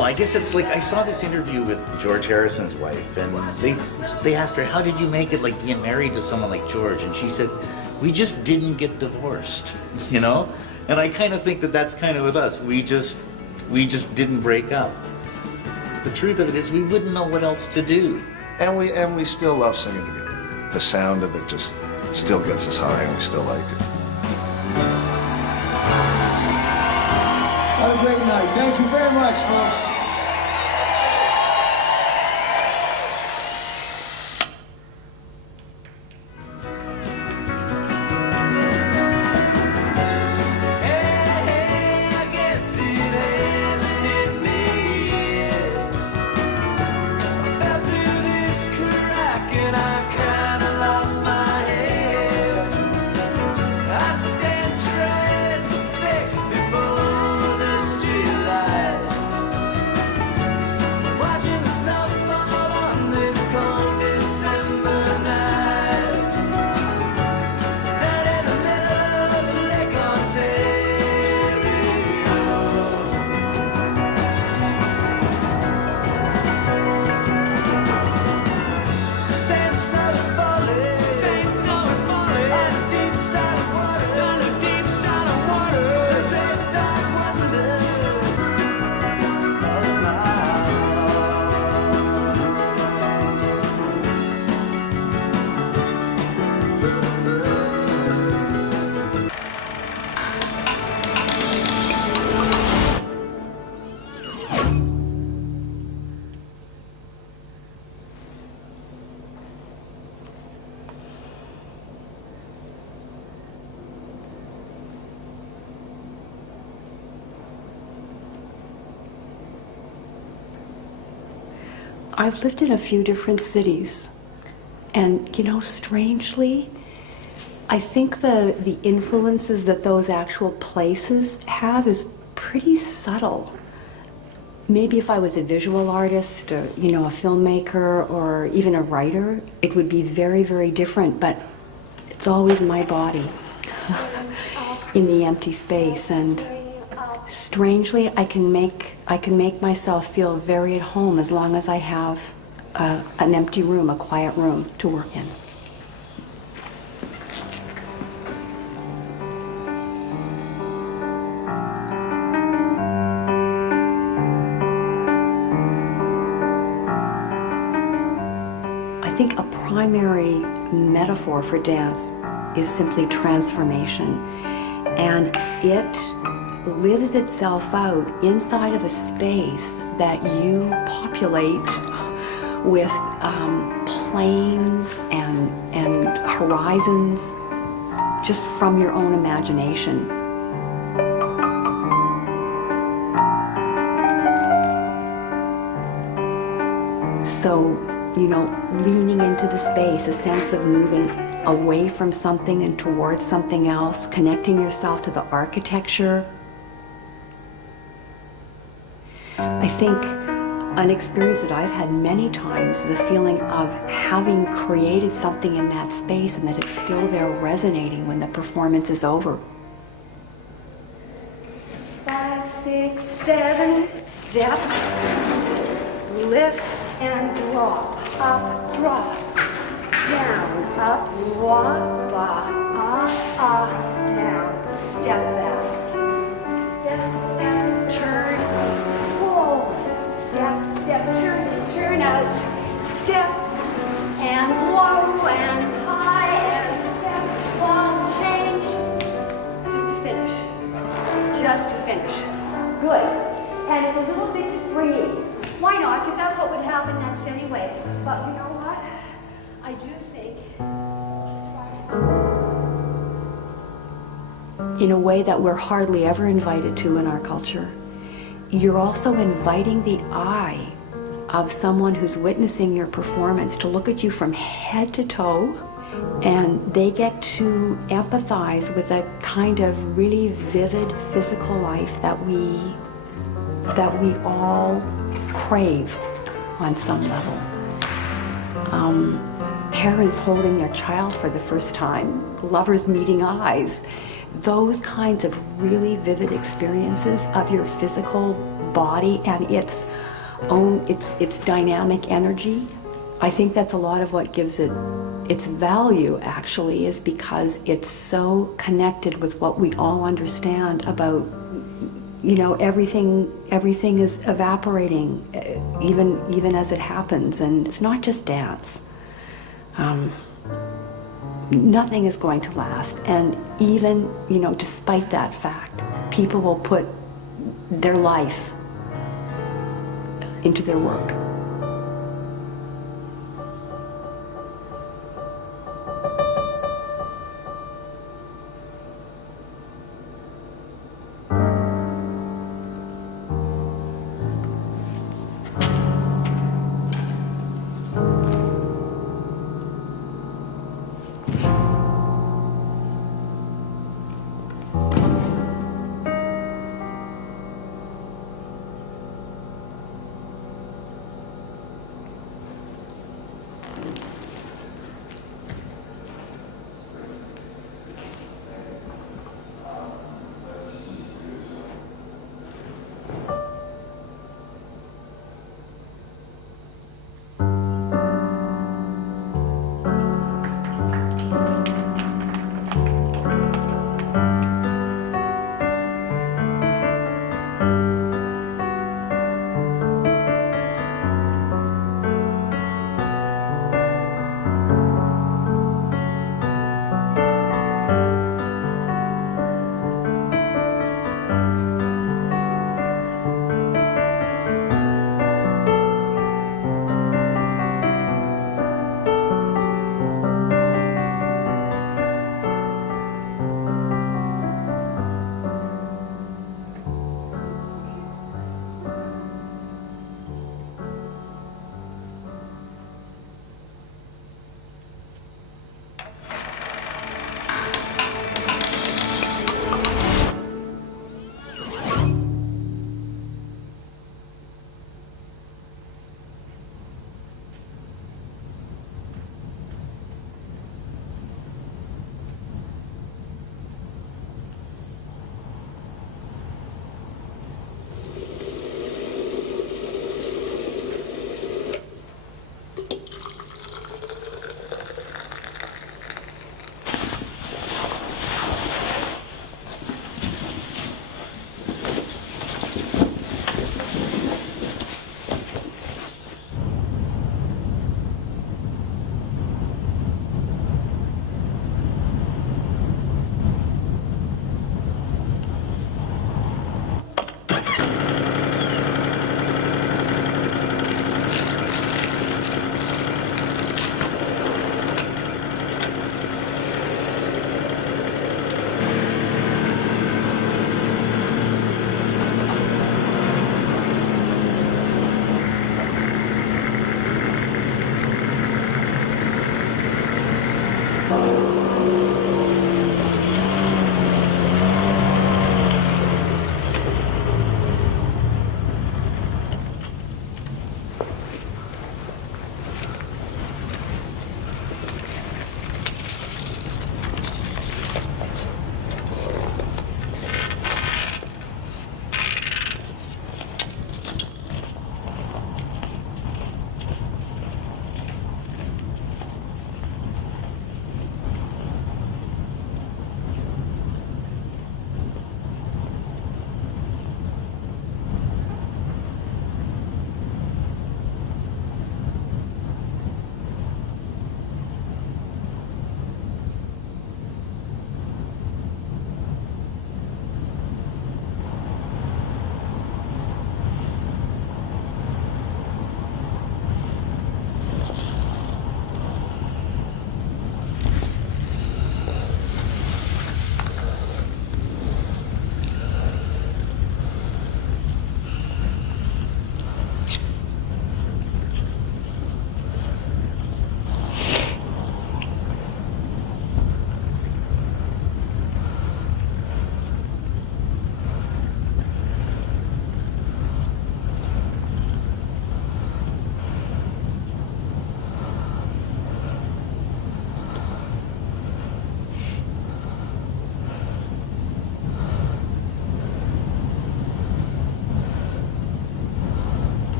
I guess it's like, I saw this interview with George Harrison's wife, and they asked her, how did you make it, like, being married to someone like George? And she said, we just didn't get divorced, you know? And I kind of think that that's kind of with us. We just didn't break up. The truth of it is, we wouldn't know what else to do. And we still love singing together. The sound of it just still gets us high, and we still like it. Have a great night. Thank you very much, folks. I've lived in a few different cities, and you know, strangely, I think the influences that those actual places have is pretty subtle. Maybe if I was a visual artist, or, you know, a filmmaker, or even a writer, it would be very, very different, but it's always my body in the empty space, and strangely, I can make myself feel very at home as long as I have an empty room, a quiet room to work in. I think a primary metaphor for dance is simply transformation, and it lives itself out inside of a space that you populate with planes and horizons just from your own imagination. So, you know, leaning into the space, a sense of moving away from something and towards something else, connecting yourself to the architecture. I think an experience that I've had many times is the feeling of having created something in that space and that it's still there resonating when the performance is over. 5, 6, 7, step, lift and drop, up, drop, down, up, walk, down, step back, step, turn, pull, step, turn out, step, and low, and high, and step, long, change, just to finish, good, and it's a little bit springy. Why not? Because that's what would happen next anyway. But you know what? I do think, in a way that we're hardly ever invited to in our culture, you're also inviting the eye of someone who's witnessing your performance to look at you from head to toe, and they get to empathize with a kind of really vivid physical life that we all crave on some level. Parents holding their child for the first time, lovers meeting eyes, those kinds of really vivid experiences of your physical body and its dynamic energy. I think that's a lot of what gives it its value, actually, is because it's so connected with what we all understand about, you know, everything is evaporating, even as it happens, and it's not just dance. Nothing is going to last, and even, you know, despite that fact, people will put their life into their work.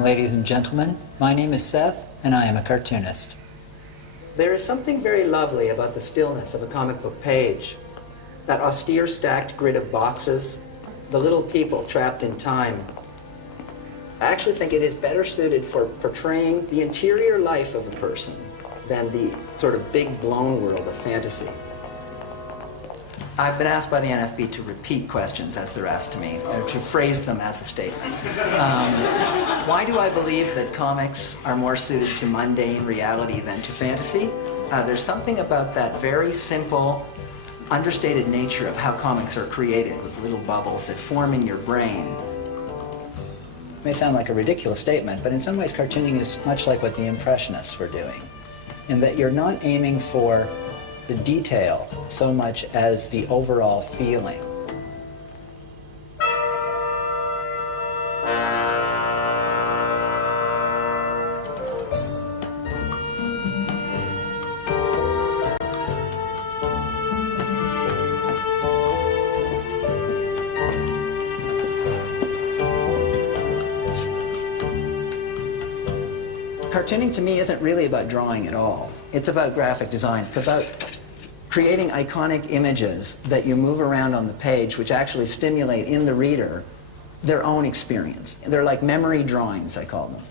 Ladies and gentlemen, my name is Seth, and I am a cartoonist. There is something very lovely about the stillness of a comic book page. That austere stacked grid of boxes, the little people trapped in time. I actually think it is better suited for portraying the interior life of a person than the sort of big blown world of fantasy. I've been asked by the NFB to repeat questions as they're asked to me, or to phrase them as a statement. Why do I believe that comics are more suited to mundane reality than to fantasy? There's something about that very simple, understated nature of how comics are created with little bubbles that form in your brain. It may sound like a ridiculous statement, but in some ways cartooning is much like what the Impressionists were doing, in that you're not aiming for the detail so much as the overall feeling. Cartooning to me isn't really about drawing at all. It's about graphic design. It's about creating iconic images that you move around on the page, which actually stimulate in the reader their own experience. They're like memory drawings, I call them.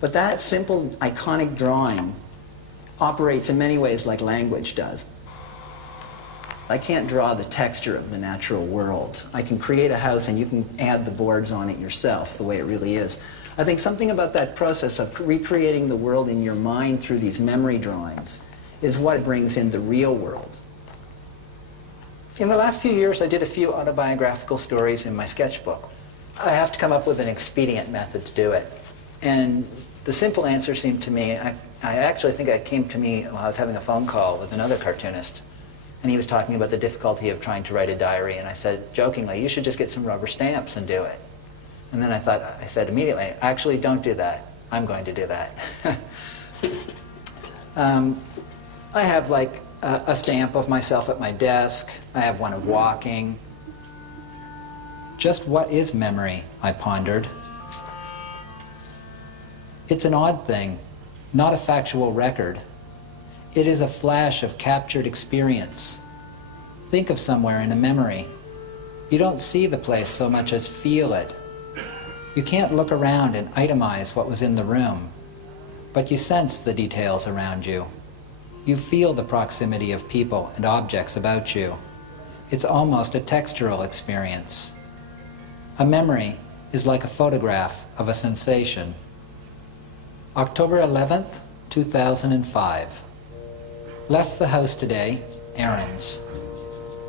But that simple, iconic drawing operates in many ways like language does. I can't draw the texture of the natural world. I can create a house and you can add the boards on it yourself the way it really is. I think something about that process of recreating the world in your mind through these memory drawings is what brings in the real world. In the last few years, I did a few autobiographical stories in my sketchbook. I have to come up with an expedient method to do it. And the simple answer seemed to me, I actually think it came to me while I was having a phone call with another cartoonist. And he was talking about the difficulty of trying to write a diary. And I said, jokingly, you should just get some rubber stamps and do it. And then I said immediately, actually, don't do that. I'm going to do that. I have like a stamp of myself at my desk. I have one of walking. Just what is memory? I pondered. It's an odd thing, not a factual record. It is a flash of captured experience. Think of somewhere in a memory. You don't see the place so much as feel it. You can't look around and itemize what was in the room, but you sense the details around you. You feel the proximity of people and objects about you. It's almost a textural experience. A memory is like a photograph of a sensation. October 11th, 2005. Left the house today, errands.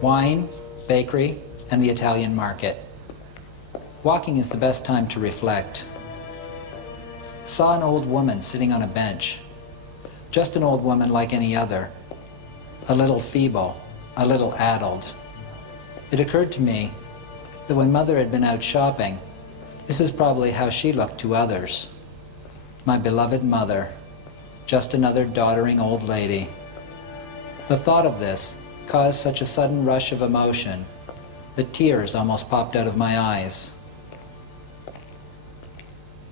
Wine, bakery, and the Italian market. Walking is the best time to reflect. Saw an old woman sitting on a bench. Just an old woman like any other. A little feeble, a little addled. It occurred to me that when Mother had been out shopping, this is probably how she looked to others. My beloved mother, just another doddering old lady. The thought of this caused such a sudden rush of emotion that tears almost popped out of my eyes.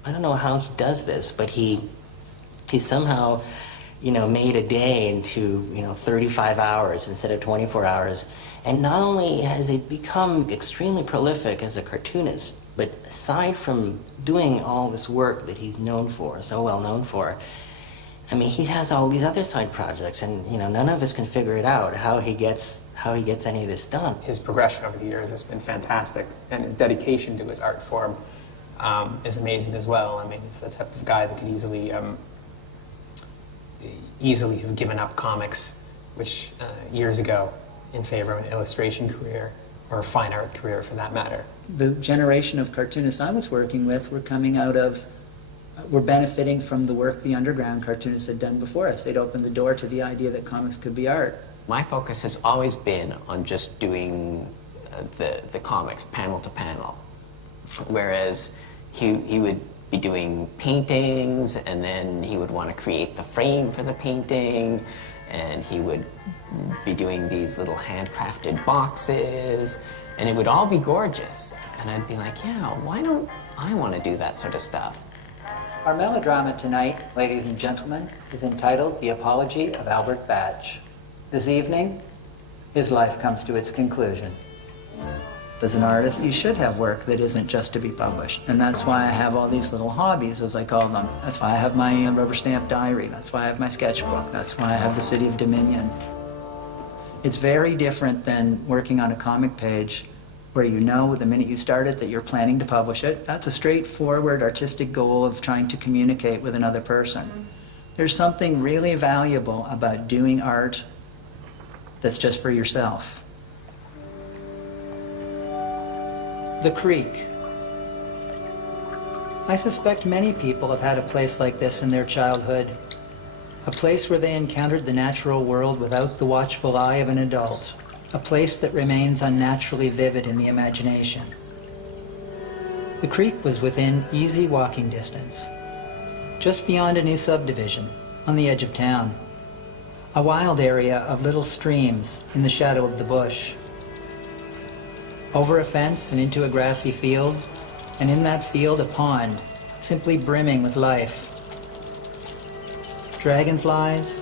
I don't know how he does this, but he somehow, made a day into, 35 hours instead of 24 hours. And not only has he become extremely prolific as a cartoonist, but aside from doing all this work that he's known for, so well known for, I mean, he has all these other side projects, and none of us can figure it out how he gets any of this done. His progression over the years has been fantastic, and his dedication to his art form is amazing as well. I mean, he's the type of guy that could easily have given up comics, which years ago, in favor of an illustration career or a fine art career, for that matter. The generation of cartoonists I was working with were benefiting from the work the underground cartoonists had done before us. They'd opened the door to the idea that comics could be art. My focus has always been on just doing the comics panel to panel, whereas he would be doing paintings, and then he would want to create the frame for the painting, and he would be doing these little handcrafted boxes, and it would all be gorgeous. And I'd be like, yeah, why don't I want to do that sort of stuff? Our melodrama tonight, ladies and gentlemen, is entitled The Apology of Albert Batch. This evening, his life comes to its conclusion. As an artist, you should have work that isn't just to be published. And that's why I have all these little hobbies, as I call them. That's why I have my rubber stamp diary. That's why I have my sketchbook. That's why I have the City of Dominion. It's very different than working on a comic page where you know the minute you start it that you're planning to publish it. That's a straightforward artistic goal of trying to communicate with another person. There's something really valuable about doing art that's just for yourself. The Creek. I suspect many people have had a place like this in their childhood. A place where they encountered the natural world without the watchful eye of an adult. A place that remains unnaturally vivid in the imagination. The creek was within easy walking distance, just beyond a new subdivision, on the edge of town. A wild area of little streams in the shadow of the bush. Over a fence and into a grassy field, and in that field a pond, simply brimming with life. Dragonflies,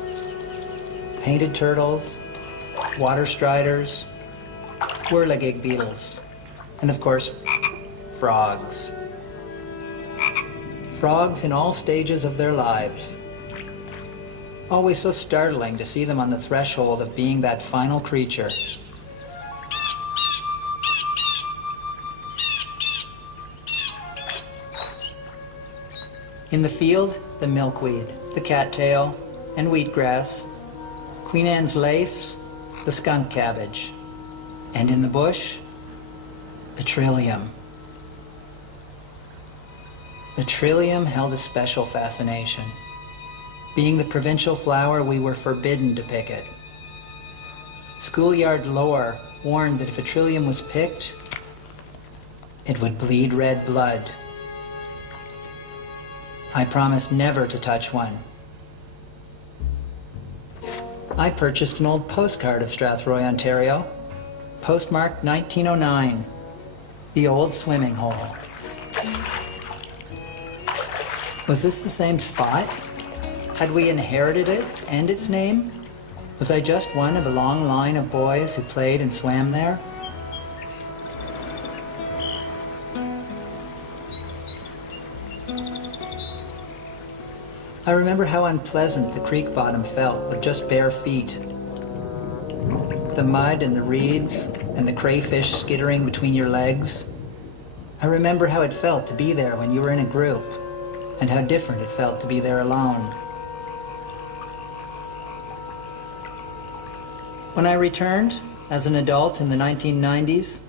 painted turtles, water striders, whirligig beetles, and of course, frogs. Frogs in all stages of their lives. Always so startling to see them on the threshold of being that final creature. In the field, the milkweed, the cattail, and wheatgrass, Queen Anne's lace, the skunk cabbage, and in the bush, the trillium. The trillium held a special fascination. Being the provincial flower, we were forbidden to pick it. Schoolyard lore warned that if a trillium was picked, it would bleed red blood. I promised never to touch one. I purchased an old postcard of Strathroy, Ontario, postmarked 1909, the old swimming hole. Was this the same spot? Had we inherited it and its name? Was I just one of a long line of boys who played and swam there? I remember how unpleasant the creek bottom felt with just bare feet. The mud and the reeds and the crayfish skittering between your legs. I remember how it felt to be there when you were in a group, and how different it felt to be there alone. When I returned, as an adult in the 1990s,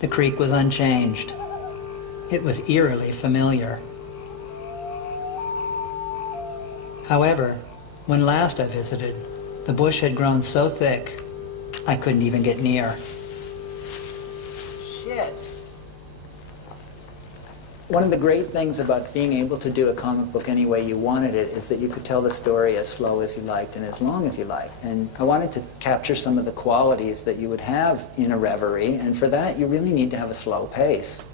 the creek was unchanged. It was eerily familiar. However, when last I visited, the bush had grown so thick, I couldn't even get near. Shit. One of the great things about being able to do a comic book any way you wanted it is that you could tell the story as slow as you liked and as long as you liked. And I wanted to capture some of the qualities that you would have in a reverie, and for that you really need to have a slow pace.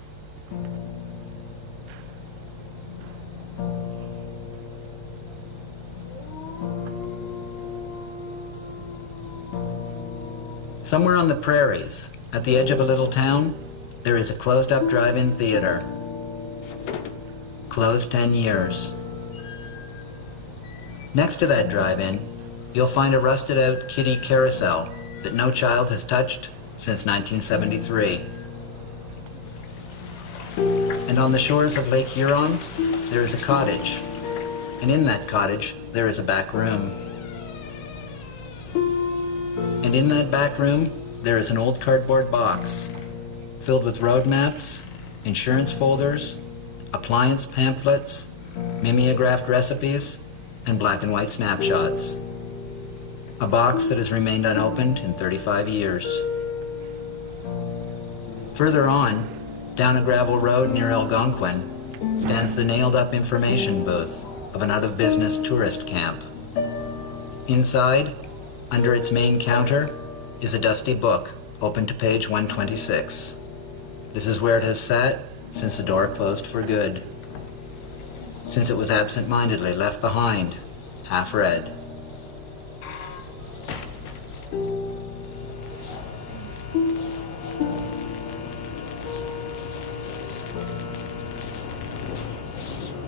Somewhere on the prairies, at the edge of a little town, there is a closed-up drive-in theater. Closed 10 years. Next to that drive-in, you'll find a rusted-out kiddie carousel that no child has touched since 1973. And on the shores of Lake Huron, there is a cottage. And in that cottage, there is a back room. And in that back room, there is an old cardboard box filled with road maps, insurance folders, appliance pamphlets, mimeographed recipes, and black and white snapshots. A box that has remained unopened in 35 years. Further on, down a gravel road near Algonquin, stands the nailed-up information booth of an out-of-business tourist camp. Inside, under its main counter, is a dusty book, open to page 126. This is where it has sat since the door closed for good. since it was absent-mindedly left behind, half read.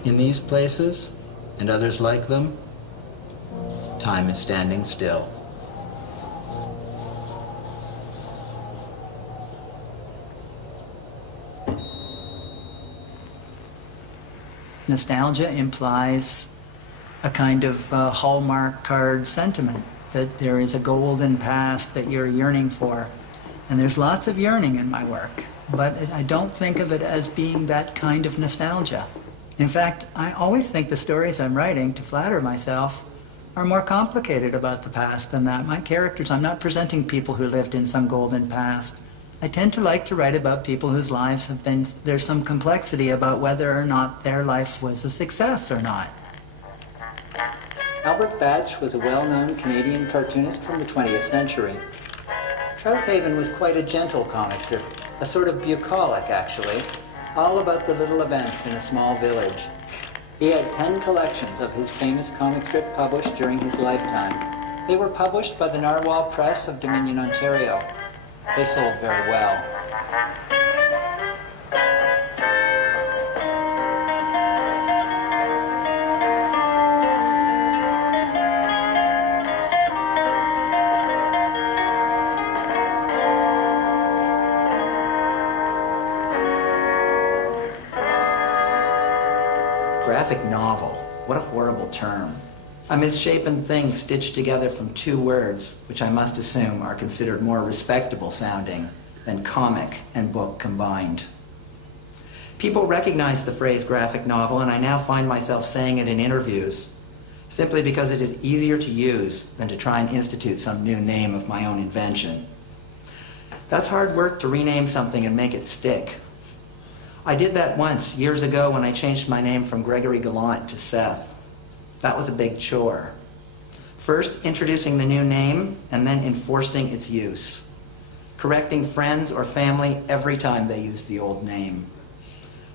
In these places, and others like them, time is standing still. Nostalgia implies a kind of Hallmark card sentiment, that there is a golden past that you're yearning for. And there's lots of yearning in my work, but I don't think of it as being that kind of nostalgia. In fact, I always think the stories I'm writing, to flatter myself, are more complicated about the past than that. My characters, I'm not presenting people who lived in some golden past. I tend to like to write about people whose lives have been, there's some complexity about whether or not their life was a success or not. Albert Batch was a well-known Canadian cartoonist from the 20th century. Trouthaven was quite a gentle comic strip, a sort of bucolic, actually, all about the little events in a small village. He had 10 collections of his famous comic strip published during his lifetime. They were published by the Narwhal Press of Dominion, Ontario. They sold very well. Graphic novel. What a horrible term. A misshapen thing stitched together from two words, which I must assume are considered more respectable sounding than comic and book combined. People recognize the phrase graphic novel, and I now find myself saying it in interviews, simply because it is easier to use than to try and institute some new name of my own invention. That's hard work, to rename something and make it stick. I did that once, years ago, when I changed my name from Gregory Gallant to Seth. That was a big chore. First, introducing the new name, and then enforcing its use. Correcting friends or family every time they used the old name.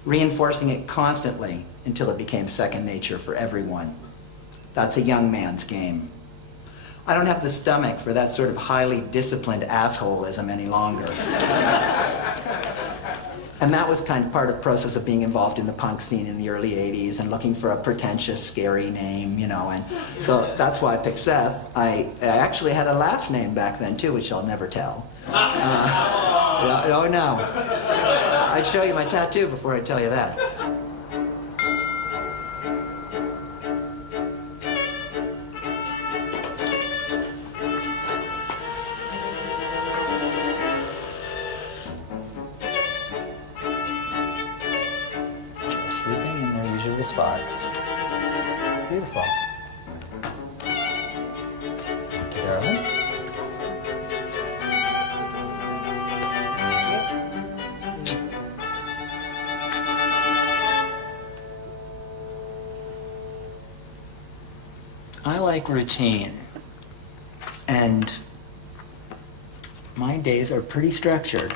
Reinforcing it constantly until it became second nature for everyone. That's a young man's game. I don't have the stomach for that sort of highly disciplined assholeism any longer. And that was kind of part of the process of being involved in the punk scene in the early 80s and looking for a pretentious, scary name, you know. And so that's why I picked Seth. I actually had a last name back then, too, which I'll never tell. Oh, no. I'd show you my tattoo before I tell you that. Spots. Beautiful. Thank you, darling. I like routine, and my days are pretty structured.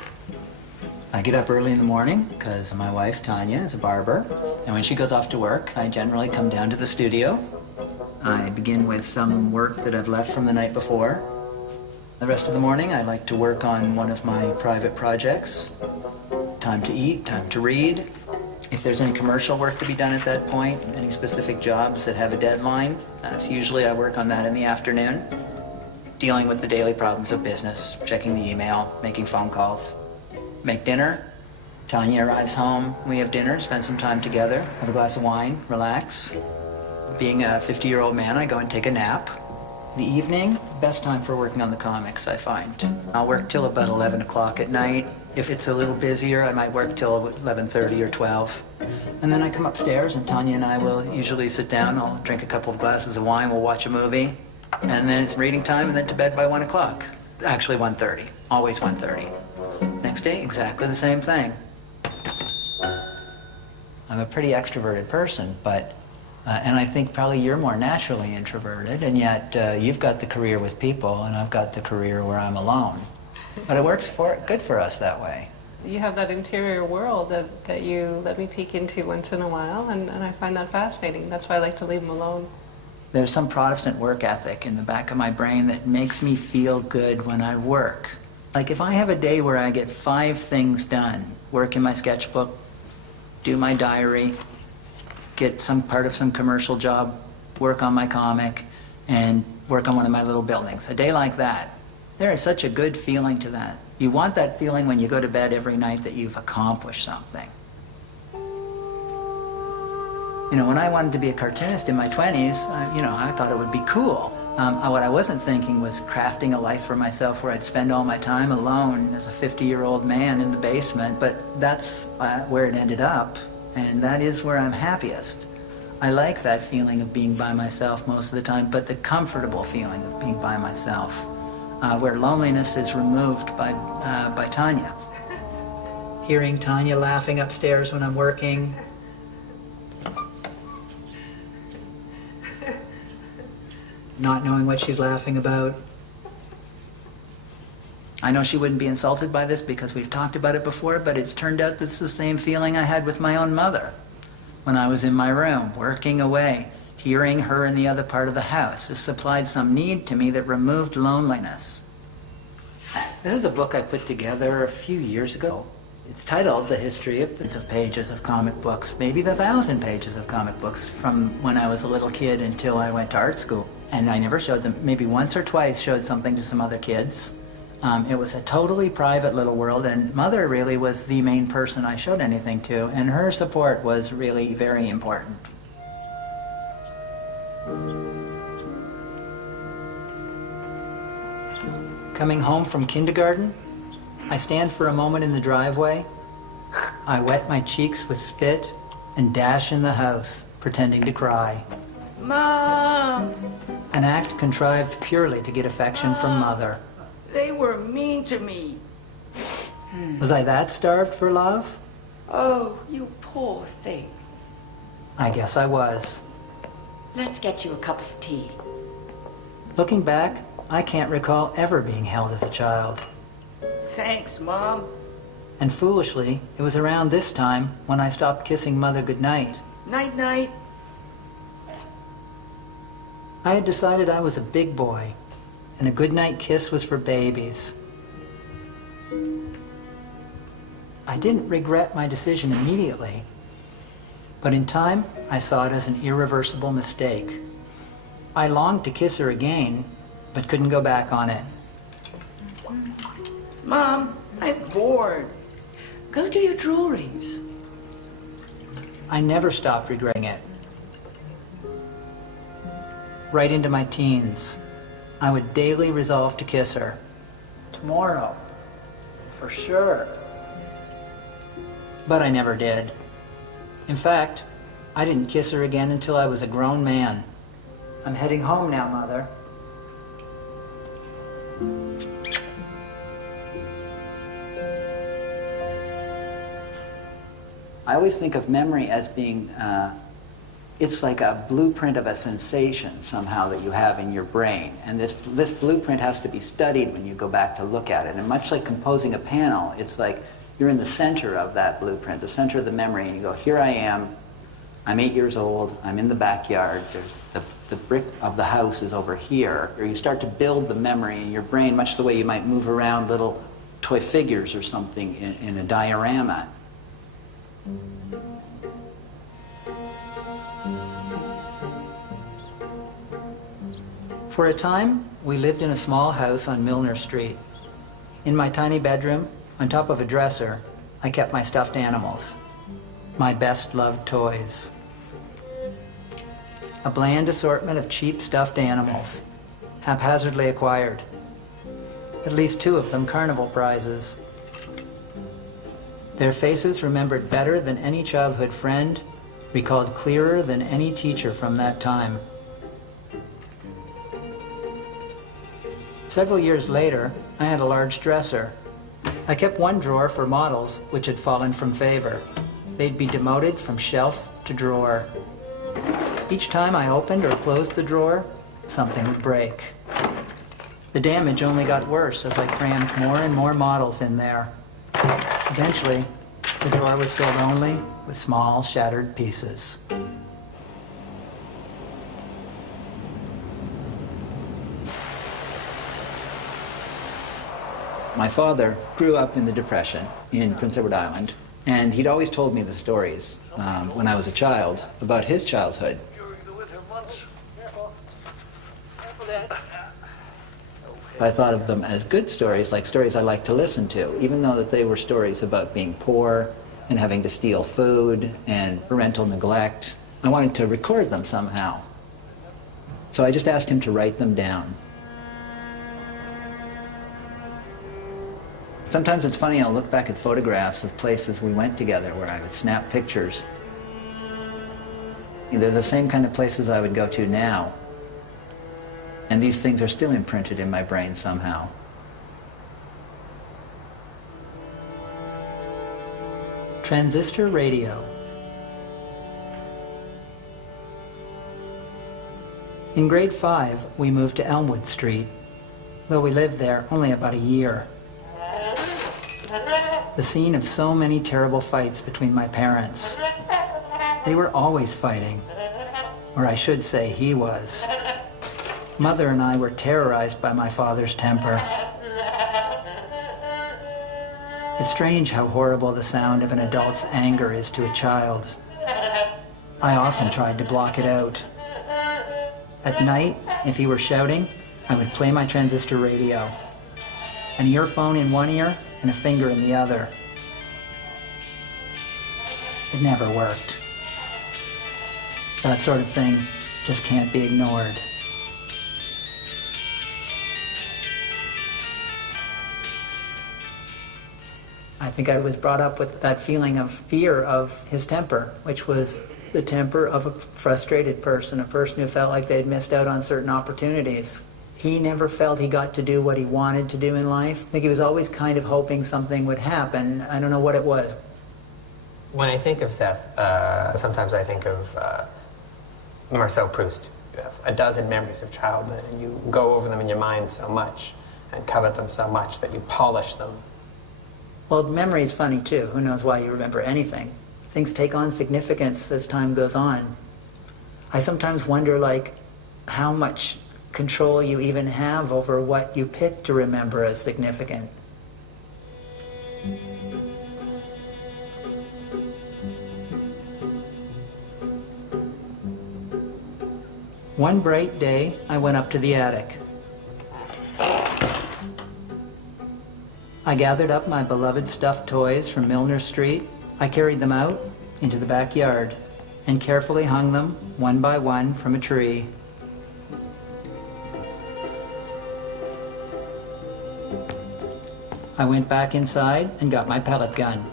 I get up early in the morning because my wife, Tanya, is a barber. And when she goes off to work, I generally come down to the studio. I begin with some work that I've left from the night before. The rest of the morning, I like to work on one of my private projects. Time to eat, time to read. If there's any commercial work to be done at that point, any specific jobs that have a deadline, that's usually I work on that in the afternoon. Dealing with the daily problems of business, checking the email, making phone calls. Make dinner. Tanya arrives home. We have dinner, spend some time together, have a glass of wine, relax. Being a 50-year-old man, I go and take a nap. The evening, best time for working on the comics, I find. I'll work till about 11 o'clock at night. If it's a little busier, I might work till 11:30 or 12. And then I come upstairs, and Tanya and I will usually sit down. I'll drink a couple of glasses of wine, we'll watch a movie. And then it's reading time, and then to bed by 1 o'clock. Actually 1:30, always 1:30. Next day, exactly the same thing. I'm a pretty extroverted person, but, and I think probably you're more naturally introverted, and yet you've got the career with people, and I've got the career where I'm alone. But it works good for us that way. you have that interior world that you let me peek into once in a while, and I find that fascinating. That's why I like to leave them alone. There's some Protestant work ethic in the back of my brain that makes me feel good when I work. Like if I have a day where I get 5 things done, work in my sketchbook, do my diary, get some part of some commercial job, work on my comic, and work on one of my little buildings. A day like that, there is such a good feeling to that. You want that feeling when you go to bed every night that you've accomplished something. You know, when I wanted to be a cartoonist in my 20s, I thought it would be cool. What I wasn't thinking was crafting a life for myself where I'd spend all my time alone as a 50-year-old man in the basement, but that's where it ended up, and that is where I'm happiest. I like that feeling of being by myself most of the time, but the comfortable feeling of being by myself, where loneliness is removed by Tanya. Hearing Tanya laughing upstairs when I'm working, not knowing what she's laughing about. I know she wouldn't be insulted by this because we've talked about it before, but it's turned out that's the same feeling I had with my own mother when I was in my room, working away, hearing her in the other part of the house. It supplied some need to me that removed loneliness. This is a book I put together a few years ago. It's titled The History of Pages of Comic Books, maybe the 1,000 pages of comic books from when I was a little kid until I went to art school. And I never showed them, maybe once or twice showed something to some other kids. It was a totally private little world, and Mother really was the main person I showed anything to, and her support was really very important. Coming home from kindergarten, I stand for a moment in the driveway. I wet my cheeks with spit and dash in the house, pretending to cry. Mom! An act contrived purely to get affection from Mother. They were mean to me. Was I that starved for love? Oh, you poor thing. I guess I was. Let's get you a cup of tea. Looking back, I can't recall ever being held as a child. Thanks, Mom. And foolishly, it was around this time when I stopped kissing Mother goodnight. Night-night. I had decided I was a big boy, and a goodnight kiss was for babies. I didn't regret my decision immediately, but in time, I saw it as an irreversible mistake. I longed to kiss her again, but couldn't go back on it. Mom, I'm bored. Go do your drawings. I never stopped regretting it. Right into my teens, I would daily resolve to kiss her. Tomorrow, for sure. But I never did. In fact, I didn't kiss her again until I was a grown man. I'm heading home now, Mother. I always think of memory as being, it's like a blueprint of a sensation somehow that you have in your brain. And this blueprint has to be studied when you go back to look at it. And much like composing a panel, it's like you're in the center of that blueprint, the center of the memory, and you go, here I am, I'm 8 years old, I'm in the backyard, there's the brick of the house is over here. Or you start to build the memory in your brain, much the way you might move around little toy figures or something in a diorama. For a time, we lived in a small house on Milner Street. In my tiny bedroom, on top of a dresser, I kept my stuffed animals, my best loved toys. A bland assortment of cheap stuffed animals, haphazardly acquired. At least 2 of them carnival prizes. Their faces remembered better than any childhood friend, recalled clearer than any teacher from that time. Several years later, I had a large dresser. I kept one drawer for models which had fallen from favor. They'd be demoted from shelf to drawer. Each time I opened or closed the drawer, something would break. The damage only got worse as I crammed more and more models in there. Eventually, the drawer was filled only with small, shattered pieces. My father grew up in the Depression in Prince Edward Island, and he'd always told me the stories when I was a child about his childhood. I thought of them as good stories, like stories I liked to listen to, even though that they were stories about being poor and having to steal food and parental neglect. I wanted to record them somehow. So I just asked him to write them down. Sometimes it's funny, I'll look back at photographs of places we went together where I would snap pictures. They're the same kind of places I would go to now. And these things are still imprinted in my brain somehow. Transistor radio. In grade 5, we moved to Elmwood Street, though we lived there only about a year. The scene of so many terrible fights between my parents. They were always fighting, or I should say he was. Mother and I were terrorized by my father's temper. It's strange how horrible the sound of an adult's anger is to a child. I often tried to block it out. At night, if he were shouting, I would play my transistor radio. An earphone in one ear and a finger in the other. It never worked. That sort of thing just can't be ignored. I think I was brought up with that feeling of fear of his temper, which was the temper of a frustrated person, a person who felt like they'd missed out on certain opportunities. He never felt he got to do what he wanted to do in life. I think he was always kind of hoping something would happen. I don't know what it was. When I think of Seth, sometimes I think of Marcel Proust. You have a dozen memories of childhood, and you go over them in your mind so much and covet them so much that you polish them. Well, memory is funny too. Who knows why you remember anything? Things take on significance as time goes on. I sometimes wonder, like, how much control you even have over what you pick to remember as significant. One bright day, I went up to the attic. I gathered up my beloved stuffed toys from Milner Street. I carried them out into the backyard and carefully hung them one by one from a tree. I went back inside and got my pellet gun.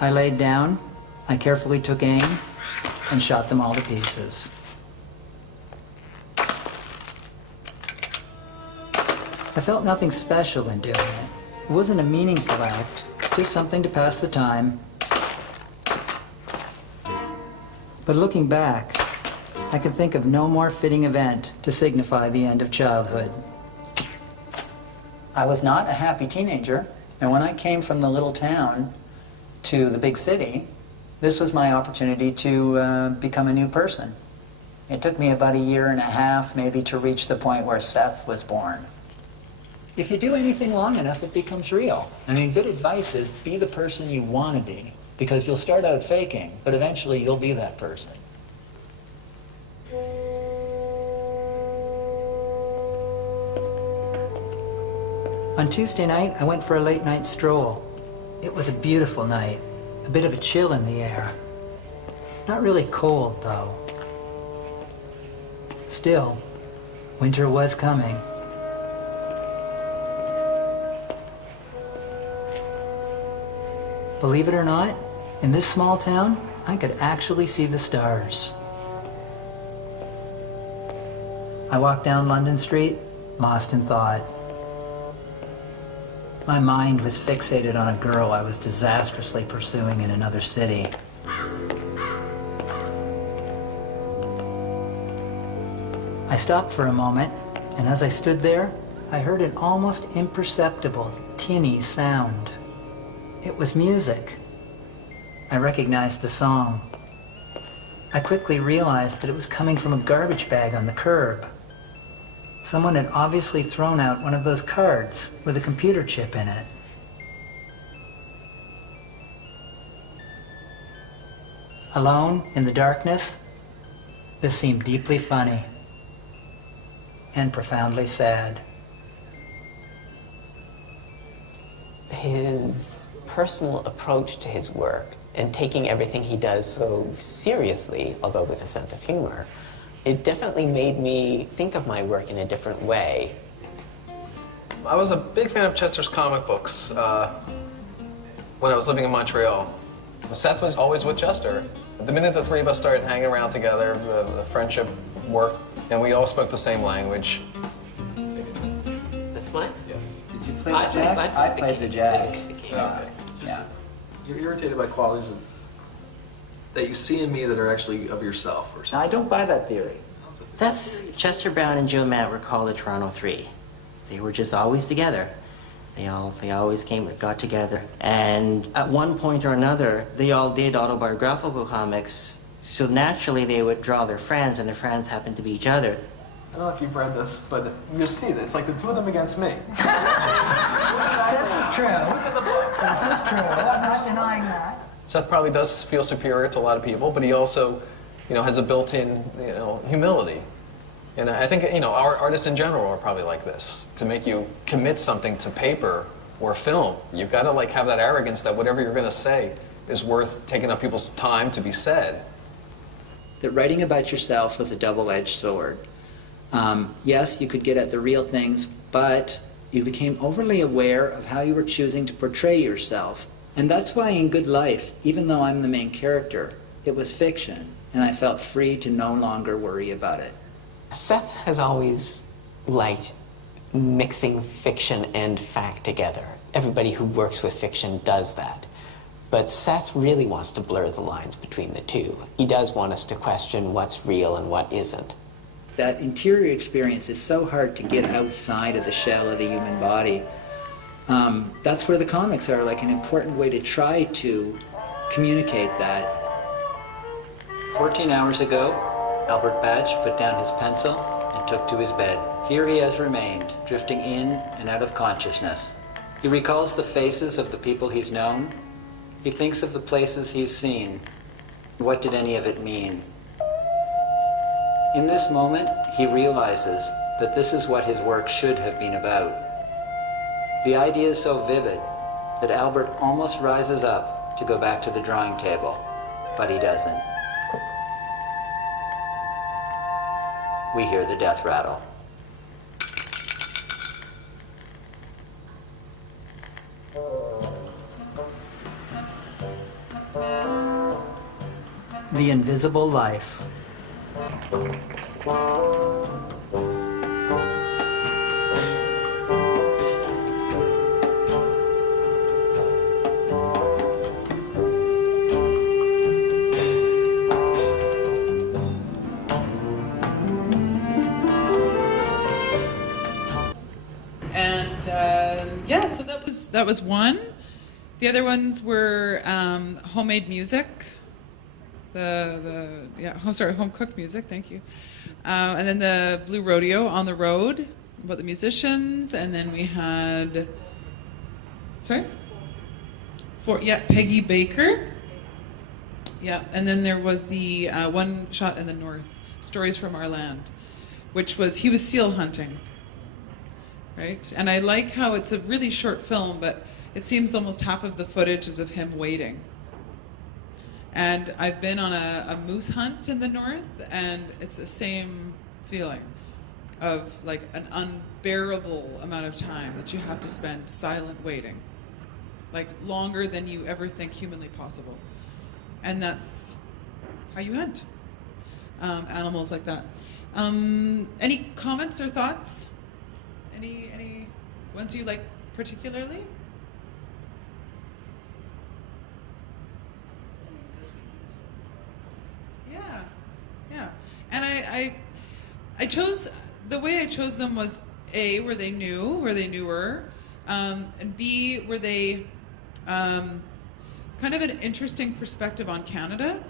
I laid down, I carefully took aim, and shot them all to pieces. I felt nothing special in doing it. It wasn't a meaningful act, just something to pass the time. But looking back, I can think of no more fitting event to signify the end of childhood. I was not a happy teenager, and when I came from the little town to the big city, this was my opportunity to become a new person. It took me about a year and a half maybe to reach the point where Seth was born. If you do anything long enough, it becomes real. I mean, good advice is be the person you want to be, because you'll start out faking, but eventually you'll be that person. On Tuesday night, I went for a late night stroll. It was a beautiful night, a bit of a chill in the air. Not really cold, though. Still, winter was coming. Believe it or not, in this small town, I could actually see the stars. I walked down London Street, lost in thought. My mind was fixated on a girl I was disastrously pursuing in another city. I stopped for a moment And as I stood there, I heard an almost imperceptible, tinny sound. It was music. I recognized the song. I quickly realized that it was coming from a garbage bag on the curb. Someone had obviously thrown out one of those cards with a computer chip in it. Alone in the darkness, this seemed deeply funny and profoundly sad. His personal approach to his work and taking everything he does so seriously, although with a sense of humor, it definitely made me think of my work in a different way. I was a big fan of Chester's comic books when I was living in Montreal. Seth was always with Chester. The minute the three of us started hanging around together, the friendship worked, and we all spoke the same language. That's mine? Yes. Did you play the jack? I played the jack. Yeah. You're irritated by qualities that you see in me that are actually of yourself or something. Now, I don't buy that theory. Seth, Chester Brown, and Joe Matt were called the Toronto Three. They were just always together. They always got together. And at one point or another, they all did autobiographical comics. So naturally, they would draw their friends, and their friends happened to be each other. I don't know if you've read this, but you see that it's like the two of them against me. This is true. What's in the book? This is true. I'm not denying that. Seth probably does feel superior to a lot of people, but he also, has a built-in, humility. And I think, our artists in general are probably like this. To make you commit something to paper or film, you've got to have that arrogance that whatever you're going to say is worth taking up people's time to be said. That writing about yourself was a double-edged sword. Yes, you could get at the real things, but you became overly aware of how you were choosing to portray yourself. And that's why in Good Life, even though I'm the main character, it was fiction, and I felt free to no longer worry about it. Seth has always liked mixing fiction and fact together. Everybody who works with fiction does that. But Seth really wants to blur the lines between the two. He does want us to question what's real and what isn't. That interior experience is so hard to get outside of the shell of the human body. That's where the comics are like an important way to try to communicate that. 14 hours ago, Albert Batch put down his pencil and took to his bed. Here he has remained, drifting in and out of consciousness. He recalls the faces of the people he's known. He thinks of the places he's seen. What did any of it mean? In this moment, he realizes that this is what his work should have been about. The idea is so vivid that Albert almost rises up to go back to the drawing table, but he doesn't. We hear the death rattle. The Invisible Life. Yeah, so that was one. The other ones were homemade music. Home cooked music. Thank you. And then the Blue Rodeo on the road about the musicians, and then we had Peggy Baker. Yeah, and then there was the One Shot in the North, Stories from Our Land, which was he was seal hunting. Right? And I like how it's a really short film, but it seems almost half of the footage is of him waiting. And I've been on a moose hunt in the north, and it's the same feeling of like an unbearable amount of time that you have to spend silent waiting, like longer than you ever think humanly possible. And that's how you hunt animals like that. Any comments or thoughts? Any ones you like particularly? Yeah. And I chose the way I chose them was A, were they newer, and B, were they kind of an interesting perspective on Canada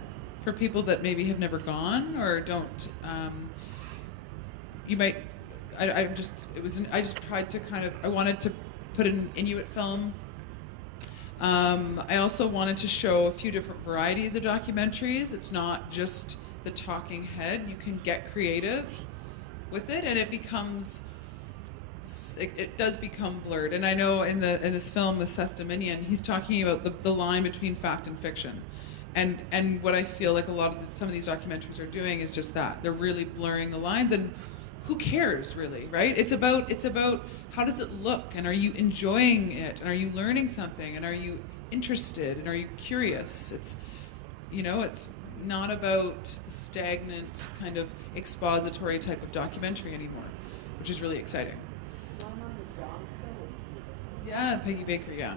for people that maybe have never gone or don't. You might. I just tried to I wanted to put an Inuit film. I also wanted to show a few different varieties of documentaries. It's not just the talking head. You can get creative with it, and it does become blurred. And I know in this film with Seth Dominion, he's talking about the line between fact and fiction. And what I feel like some of these documentaries are doing is just that. They're really blurring the lines, and who cares really, right? It's about how does it look, and are you enjoying it, and are you learning something, and are you interested, and are you curious? It's not about the stagnant kind of expository type of documentary anymore, which is really exciting. Yeah, Peggy Baker, yeah.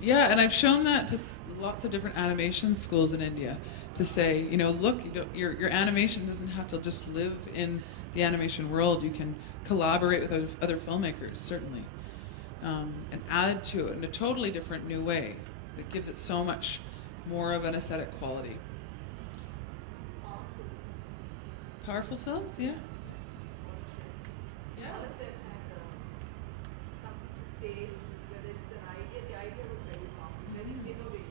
Yeah, and I've shown that to lots of different animation schools in India to say, look, your animation doesn't have to just live in the animation world. You can collaborate with other filmmakers, certainly, and add to it in a totally different new way that gives it so much more of an aesthetic quality. Powerful films, yeah. Yeah. Something to say, which is whether it's an idea. The idea was very powerful, very innovative.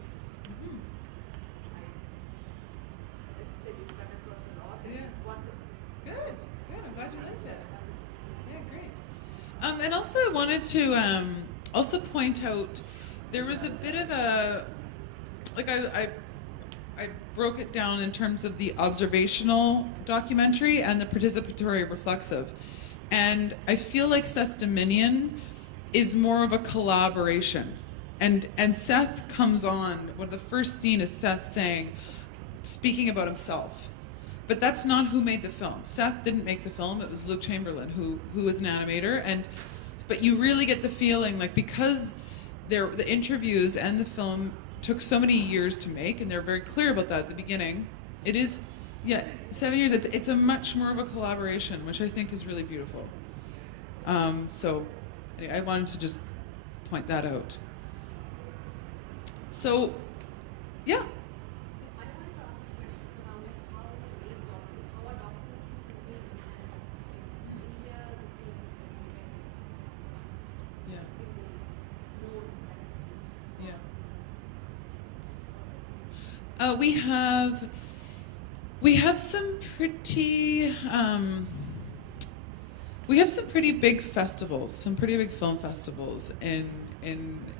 As you said, you've come across a lot. Yeah. Wonderful. Good. I'm glad you liked it. Yeah, great. And also I wanted to also point out there was a bit of a, I broke it down in terms of the observational documentary and the participatory reflexive. And I feel like Seth's Dominion is more of a collaboration. And Seth comes on, the first scene is Seth speaking about himself. But that's not who made the film. Seth didn't make the film, it was Luke Chamberlain who was an animator. But you really get the feeling, because the interviews and the film took so many years to make, and they're very clear about that at the beginning. It is, 7 years. It's a much more of a collaboration, which I think is really beautiful. So anyway, I wanted to just point that out. So, yeah. We have some pretty big festivals, some pretty big film festivals in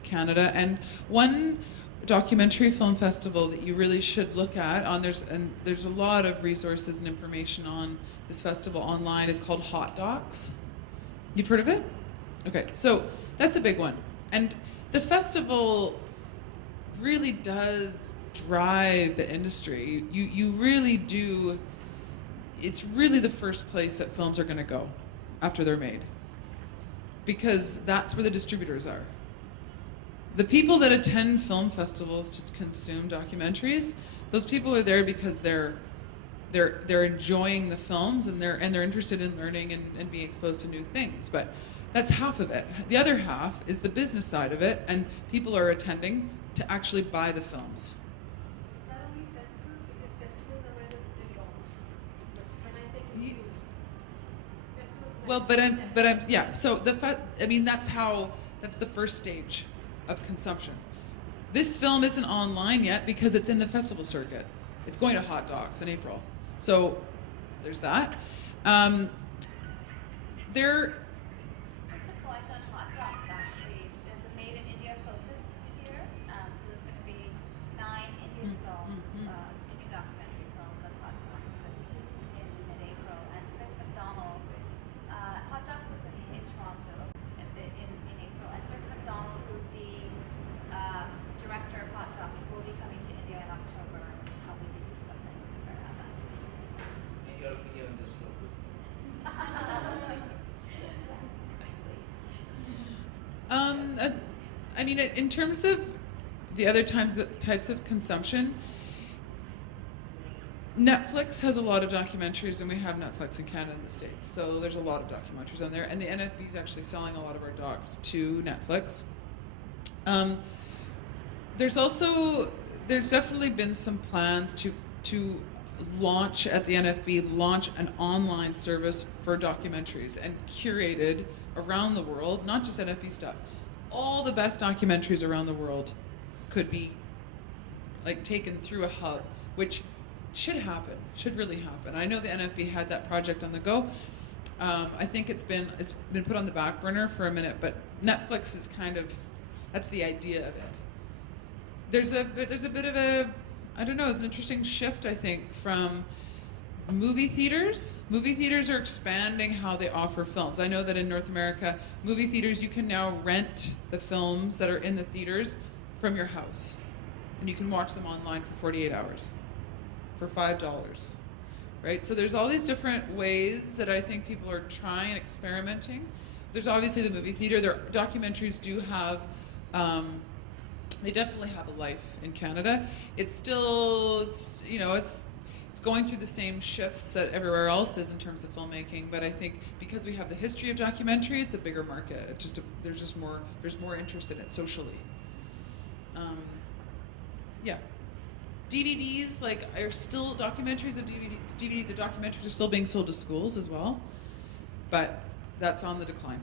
Canada, and one documentary film festival that you really should look at there's a lot of resources and information on this festival online is called Hot Docs. You've heard of it? Okay, so that's a big one, and the festival really does drive the industry. You really do. It's really the first place that films are going to go after they're made, because that's where the distributors are. The people that attend film festivals to consume documentaries, those people are there because they're enjoying the films and they're interested in learning and being exposed to new things. But that's half of it. The other half is the business side of it, and people are attending to actually buy the films. Well, but I'm yeah. So that's the first stage of consumption. This film isn't online yet because it's in the festival circuit. It's going to Hot Docs in April. So there's that. Just to collect on Hot Docs, actually, there's a Made in India focus this year. So there's going to be 9 Indian films, Indian documentary films at Hot Docs in mid-April. And Chris McDonald, Hot Docs is in Toronto in April. And Chris McDonald, who's the director of Hot Docs, will be coming to India in October and probably be doing something around that too. And your opinion on this film? I mean, in terms of the other types of consumption, Netflix has a lot of documentaries, and we have Netflix in Canada and the States, so there's a lot of documentaries on there, and the NFB is actually selling a lot of our docs to Netflix. There's definitely been some plans to launch at the NFB, launch an online service for documentaries and curated around the world, not just NFB stuff. All the best documentaries around the world could be like taken through a hub, which should happen, should really happen. I know the NFB had that project on the go. I think it's been put on the back burner for a minute, but Netflix is kind of, that's the idea of it. There's a bit of a, I don't know, it's an interesting shift, I think, from movie theaters. Movie theaters are expanding how they offer films. I know that in North America, movie theaters, you can now rent the films that are in the theaters from your house. And you can watch them online for 48 hours for $5, right? So there's all these different ways that I think people are trying and experimenting. There's obviously the movie theater. Their documentaries do have, they definitely have a life in Canada. It's still, it's going through the same shifts that everywhere else is in terms of filmmaking, but I think because we have the history of documentary, it's a bigger market. There's more interest in it socially. Yeah. DVDs are still documentaries of DVDs. The documentaries are still being sold to schools as well, but that's on the decline.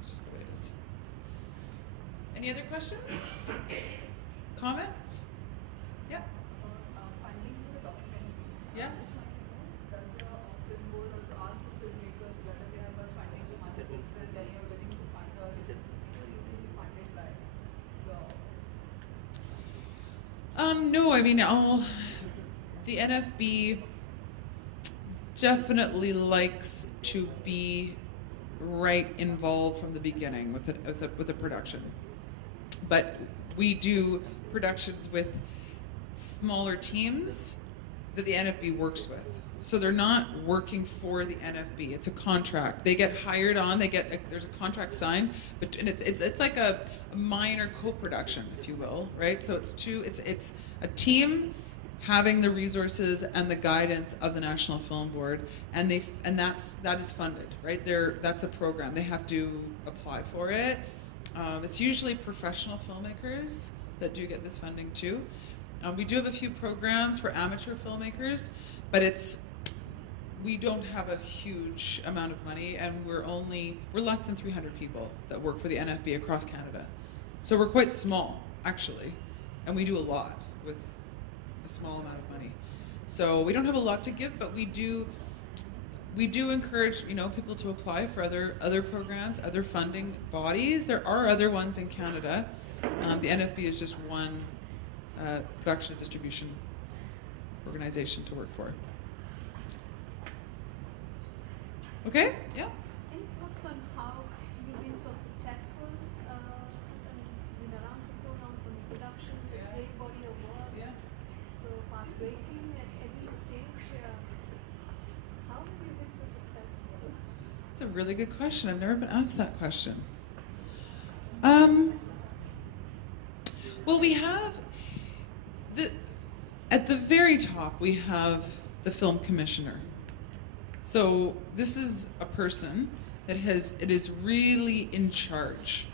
It's just the way it is. Any other questions? Comments? Yeah. Funding for the documentaries. Yeah. Does the film board also ask the filmmakers whether they have got funding to much extent that they are willing to fund, or is it still easily funded by the? No, I mean, the NFB definitely likes to be right involved from the beginning with a production. But we do productions with smaller teams that the NFB works with. So they're not working for the NFB. It's a contract. They get hired on. There's a contract signed, and it's like a minor co-production, if you will, right? So it's a team having the resources and the guidance of the National Film Board, and that is funded, right? That's a program. They have to apply for it. It's usually professional filmmakers that do get this funding too. We do have a few programs for amateur filmmakers, but we don't have a huge amount of money, and we're less than 300 people that work for the NFB across Canada. So we're quite small, actually, and we do a lot with a small amount of money. So we don't have a lot to give, but we do encourage people to apply for other programs, other funding bodies. There are other ones in Canada. The NFB is just one production and distribution organization to work for. Okay? Yeah? Any thoughts on how you've been so successful? Been around for so long, so many productions, such a great body of work, so pathbreaking at every stage. How have you been so successful? That's a really good question. I've never been asked that question. Well, we have at the very top, we have the film commissioner. So this is a person that is really in charge,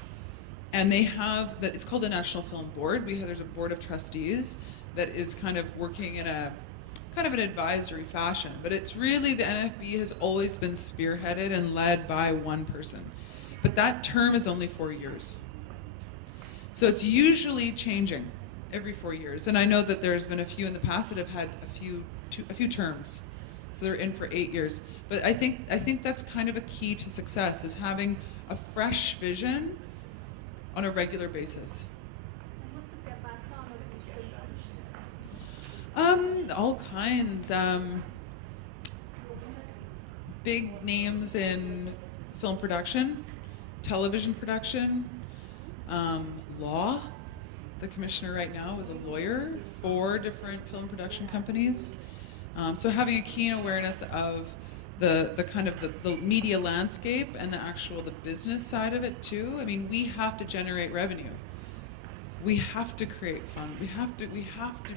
and it's called the National Film Board. There's a board of trustees that is kind of working in a kind of an advisory fashion, but it's really the NFB has always been spearheaded and led by one person, but that term is only 4 years. So it's usually changing every 4 years, and I know that there's been a few in the past that have had a few terms. So they're in for 8 years. But I think that's kind of a key to success, is having a fresh vision on a regular basis. And what's the background of these productions? All kinds. Big names in film production, television production, law. The commissioner right now is a lawyer for different film production companies. So having a keen awareness of the kind of the media landscape and the business side of it too. I mean, we have to generate revenue. We have to create fun. We have to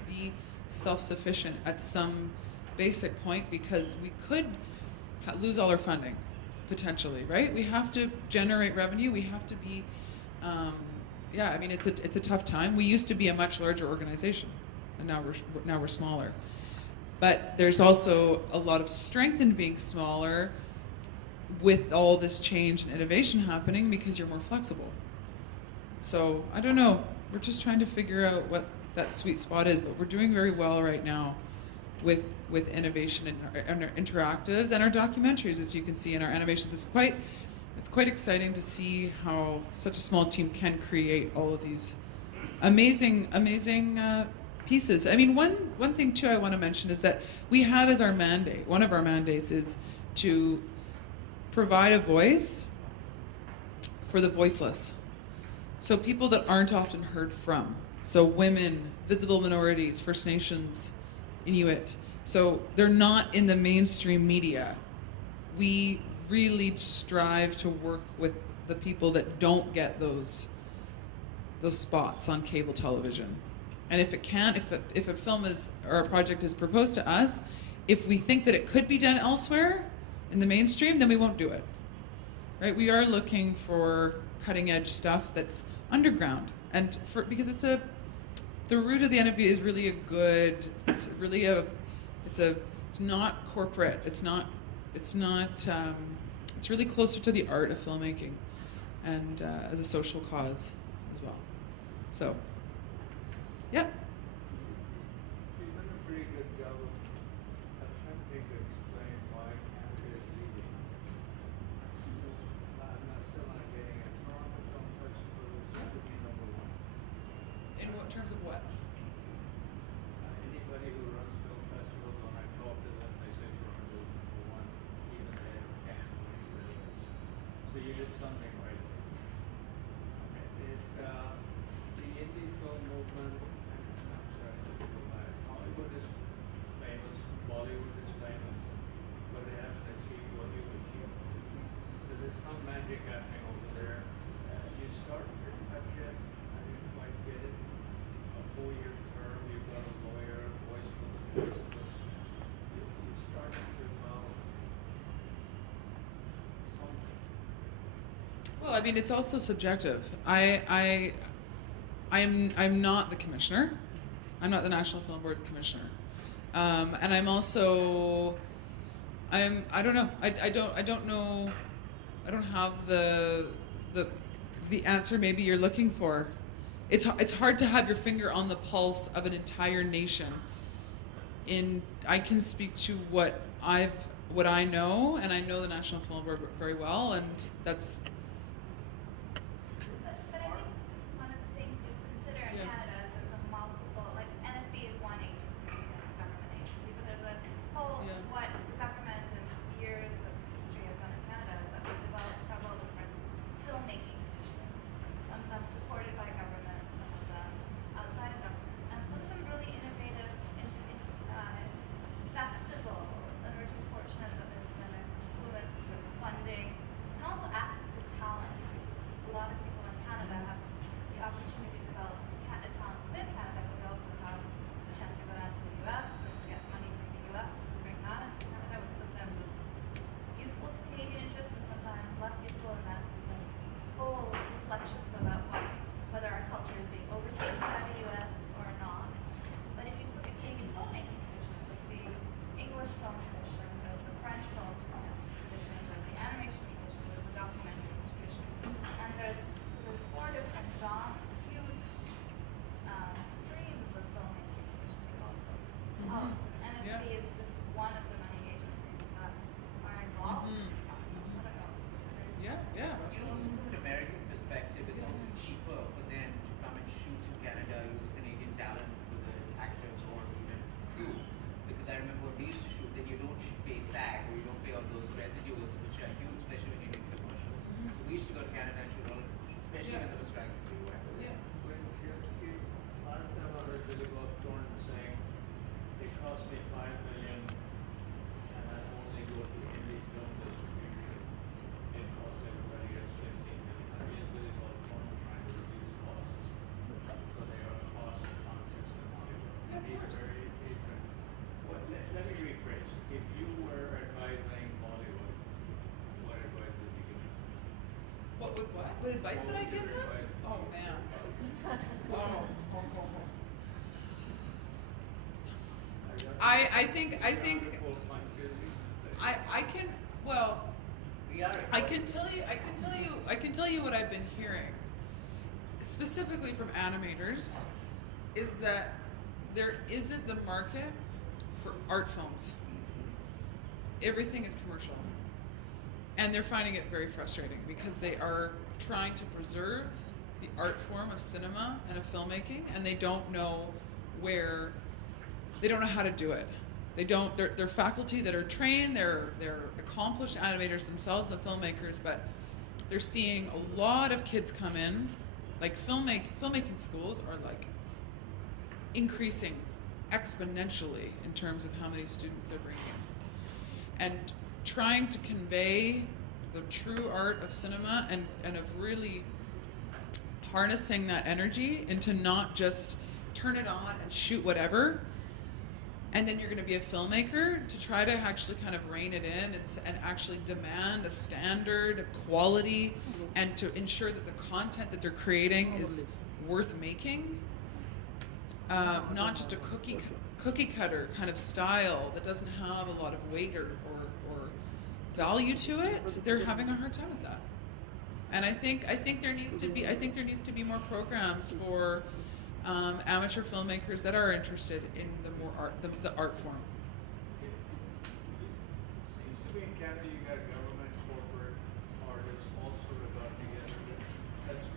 be self-sufficient at some basic point, because we could lose all our funding, potentially, right? We have to generate revenue. We have to be, yeah, I mean, it's a tough time. We used to be a much larger organization, and now we're smaller. But there's also a lot of strength in being smaller with all this change and innovation happening, because you're more flexible. So I don't know. We're just trying to figure out what that sweet spot is, but we're doing very well right now with innovation and our interactives and our documentaries, as you can see in our animations. It's quite exciting to see how such a small team can create all of these amazing pieces. I mean, one thing too I want to mention is that we have as our mandate, one of our mandates is to provide a voice for the voiceless. So people that aren't often heard from. So women, visible minorities, First Nations, Inuit. So they're not in the mainstream media. We really strive to work with the people that don't get those spots on cable television. And if a film is, or a project is proposed to us, if we think that it could be done elsewhere in the mainstream, then we won't do it. Right? We are looking for cutting edge stuff that's underground, and because the root of the NFB is really it's not corporate. It's really closer to the art of filmmaking, and as a social cause as well. So, yeah. You've done a pretty good job of attempting to explain why Canada is leading. I'm still not getting it. Toronto Film Festival is to be number one. In what terms of what? Anybody who runs film festivals, when I talk to them, they say Toronto is number one, even ahead of Cannes, where it really is. So you did something right. Is the indie film movement, Hollywood is famous, Bollywood is famous, but they haven't achieved what you've achieved. So there's some magic happening over there. You start pretty much yet, I didn't quite get it. A 4-year term, you've got a lawyer, a voice for the voiceless. You start to develop something. Well, I mean, it's also subjective. I'm not the commissioner. I'm not the National Film Board's commissioner, and I'm also I don't know. I don't know. I don't have the answer maybe you're looking for. It's hard to have your finger on the pulse of an entire nation. I can speak to what I know, and I know the National Film Board very well, and that's. But I think one of the things to consider in Canada is there's a multiple, like NFB is one agency, it's a government agency, but there's a whole, what government and years of history have done in Canada is that we've developed several different filmmaking commissions, some of them supported by government, some of them outside of government, and some of them really innovative festivals, and we're just fortunate that there's been a confluence of sort of funding and also access to talent, because a lot of people in Canada have the opportunity to develop talent within Canada, but we also have a chance to go down to the U.S. and get money from the U.S. and bring that into Canada, which sometimes is useful to Canadian interests and sometimes less useful, in that whole reflections about whether our culture is being overtaken by the U.S. or not. But if you look at Canadian filmmaking traditions, there's the English film tradition, there's the French film tradition, there's the animation tradition, there's the documentary tradition, and there's 4 different huge streams of filmmaking, which I think also helps. And NFB is just one of the many agencies that are involved in this process. I don't know. Yeah, absolutely. From an American perspective, it's also cheaper for them to come and shoot in Canada, use Canadian talent, whether it's actors or even crew. Because I remember when we used to shoot, then you don't pay SAG or you don't pay all those residuals, which are huge, especially when you do commercials. So we used to go to Canada and shoot all of it, especially when there were strikes in the US. Steve, last time I heard Billy Bob Thornton saying, it cost me $5 million and I only go to indie film distribution. It cost everybody else $15 million. I mean, Billy Bob Thornton trying to reduce costs. So they are cost What advice would I give them? Oh man. I think I can, well, I can tell you what I've been hearing, specifically from animators, is that there isn't the market for art films. Everything is commercial. And they're finding it very frustrating because they are trying to preserve the art form of cinema and of filmmaking, and they don't know how to do it. They're faculty that are trained, they're accomplished animators themselves and filmmakers, but they're seeing a lot of kids come in, like filmmaking schools are like increasing exponentially in terms of how many students they're bringing in. And trying to convey the true art of cinema and of really harnessing that energy into not just turn it on and shoot whatever, and then you're going to be a filmmaker, to try to actually kind of rein it in and actually demand a standard, a quality, and to ensure that the content that they're creating is worth making. Not just a cookie cutter kind of style that doesn't have a lot of weight or value to it. They're having a hard time with that. And I think there needs to be more programs for amateur filmmakers that are interested in the art form. Seems to be in Canada you got government, corporate, artists all sort of got together. That's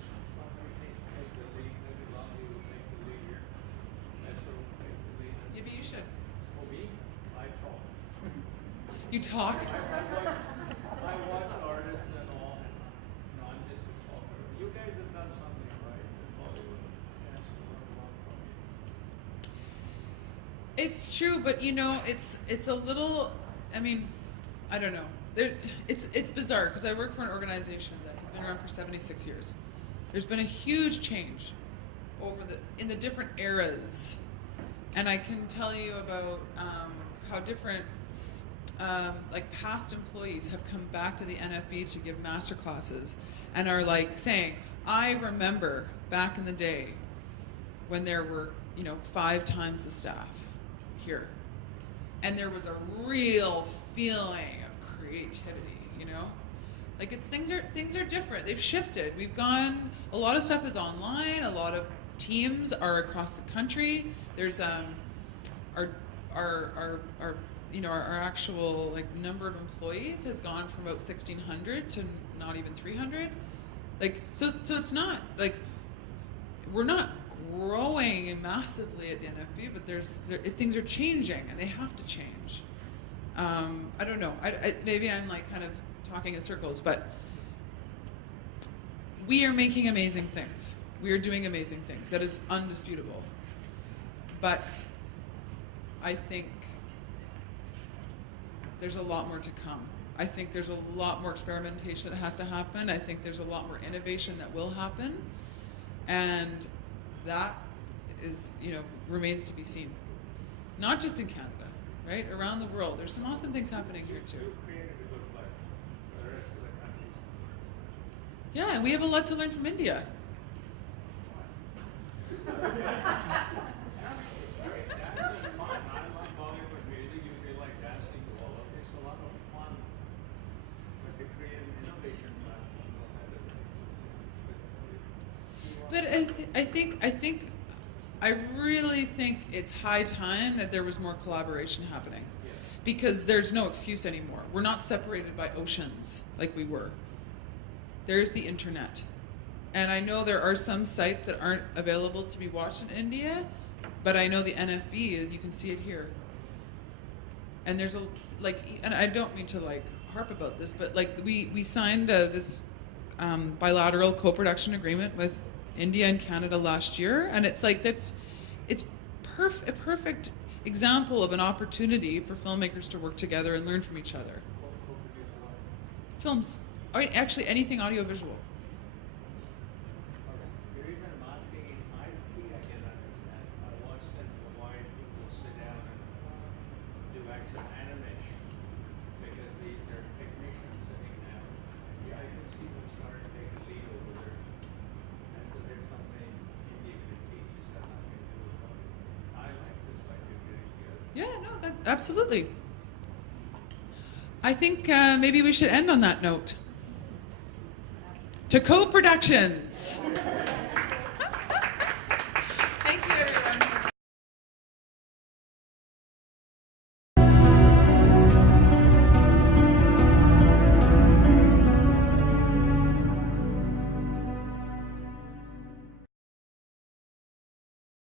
somebody takes the lead, maybe Lonnie will take the lead here. Esther will take the lead. Maybe you should. For me, I talk. You talk? I watch artists and all, and I'm just a talker. You guys have done something right in Hollywood. It's true, but it's a little, I mean, I don't know. It's bizarre because I work for an organization that has been around for 76 years. There's been a huge change in the different eras, and I can tell you about how different like past employees have come back to the NFB to give master classes and are like saying, I remember back in the day when there were 5 times the staff here, and there was a real feeling of creativity, like things are different. They've shifted. A lot of stuff is online. A lot of teams are across the country. There's our actual number of employees has gone from about 1,600 to not even 300. So it's not we're not growing massively at the NFB, but things are changing and they have to change. I don't know. Maybe I'm kind of talking in circles, but we are making amazing things. We are doing amazing things. That is undisputable. But I think there's a lot more to come. I think there's a lot more experimentation that has to happen. I think there's a lot more innovation that will happen. And that is, remains to be seen. Not just in Canada, right? Around the world. There's some awesome things happening here too. Yeah, and we have a lot to learn from India. But I really think it's high time that there was more collaboration happening, because there's no excuse anymore. We're not separated by oceans like we were. There's the internet. And I know there are some sites that aren't available to be watched in India, but I know the NFB is, you can see it here. And there's and I don't mean to harp about this, but we signed this bilateral co-production agreement with India and Canada last year, and it's a perfect example of an opportunity for filmmakers to work together and learn from each other. Films, actually anything audiovisual. The reason I'm asking in IT, I can understand. I watched it why people sit down and do actual animation, because these are technicians sitting down. Yeah, I can see them starting absolutely. I think maybe we should end on that note. To co-productions.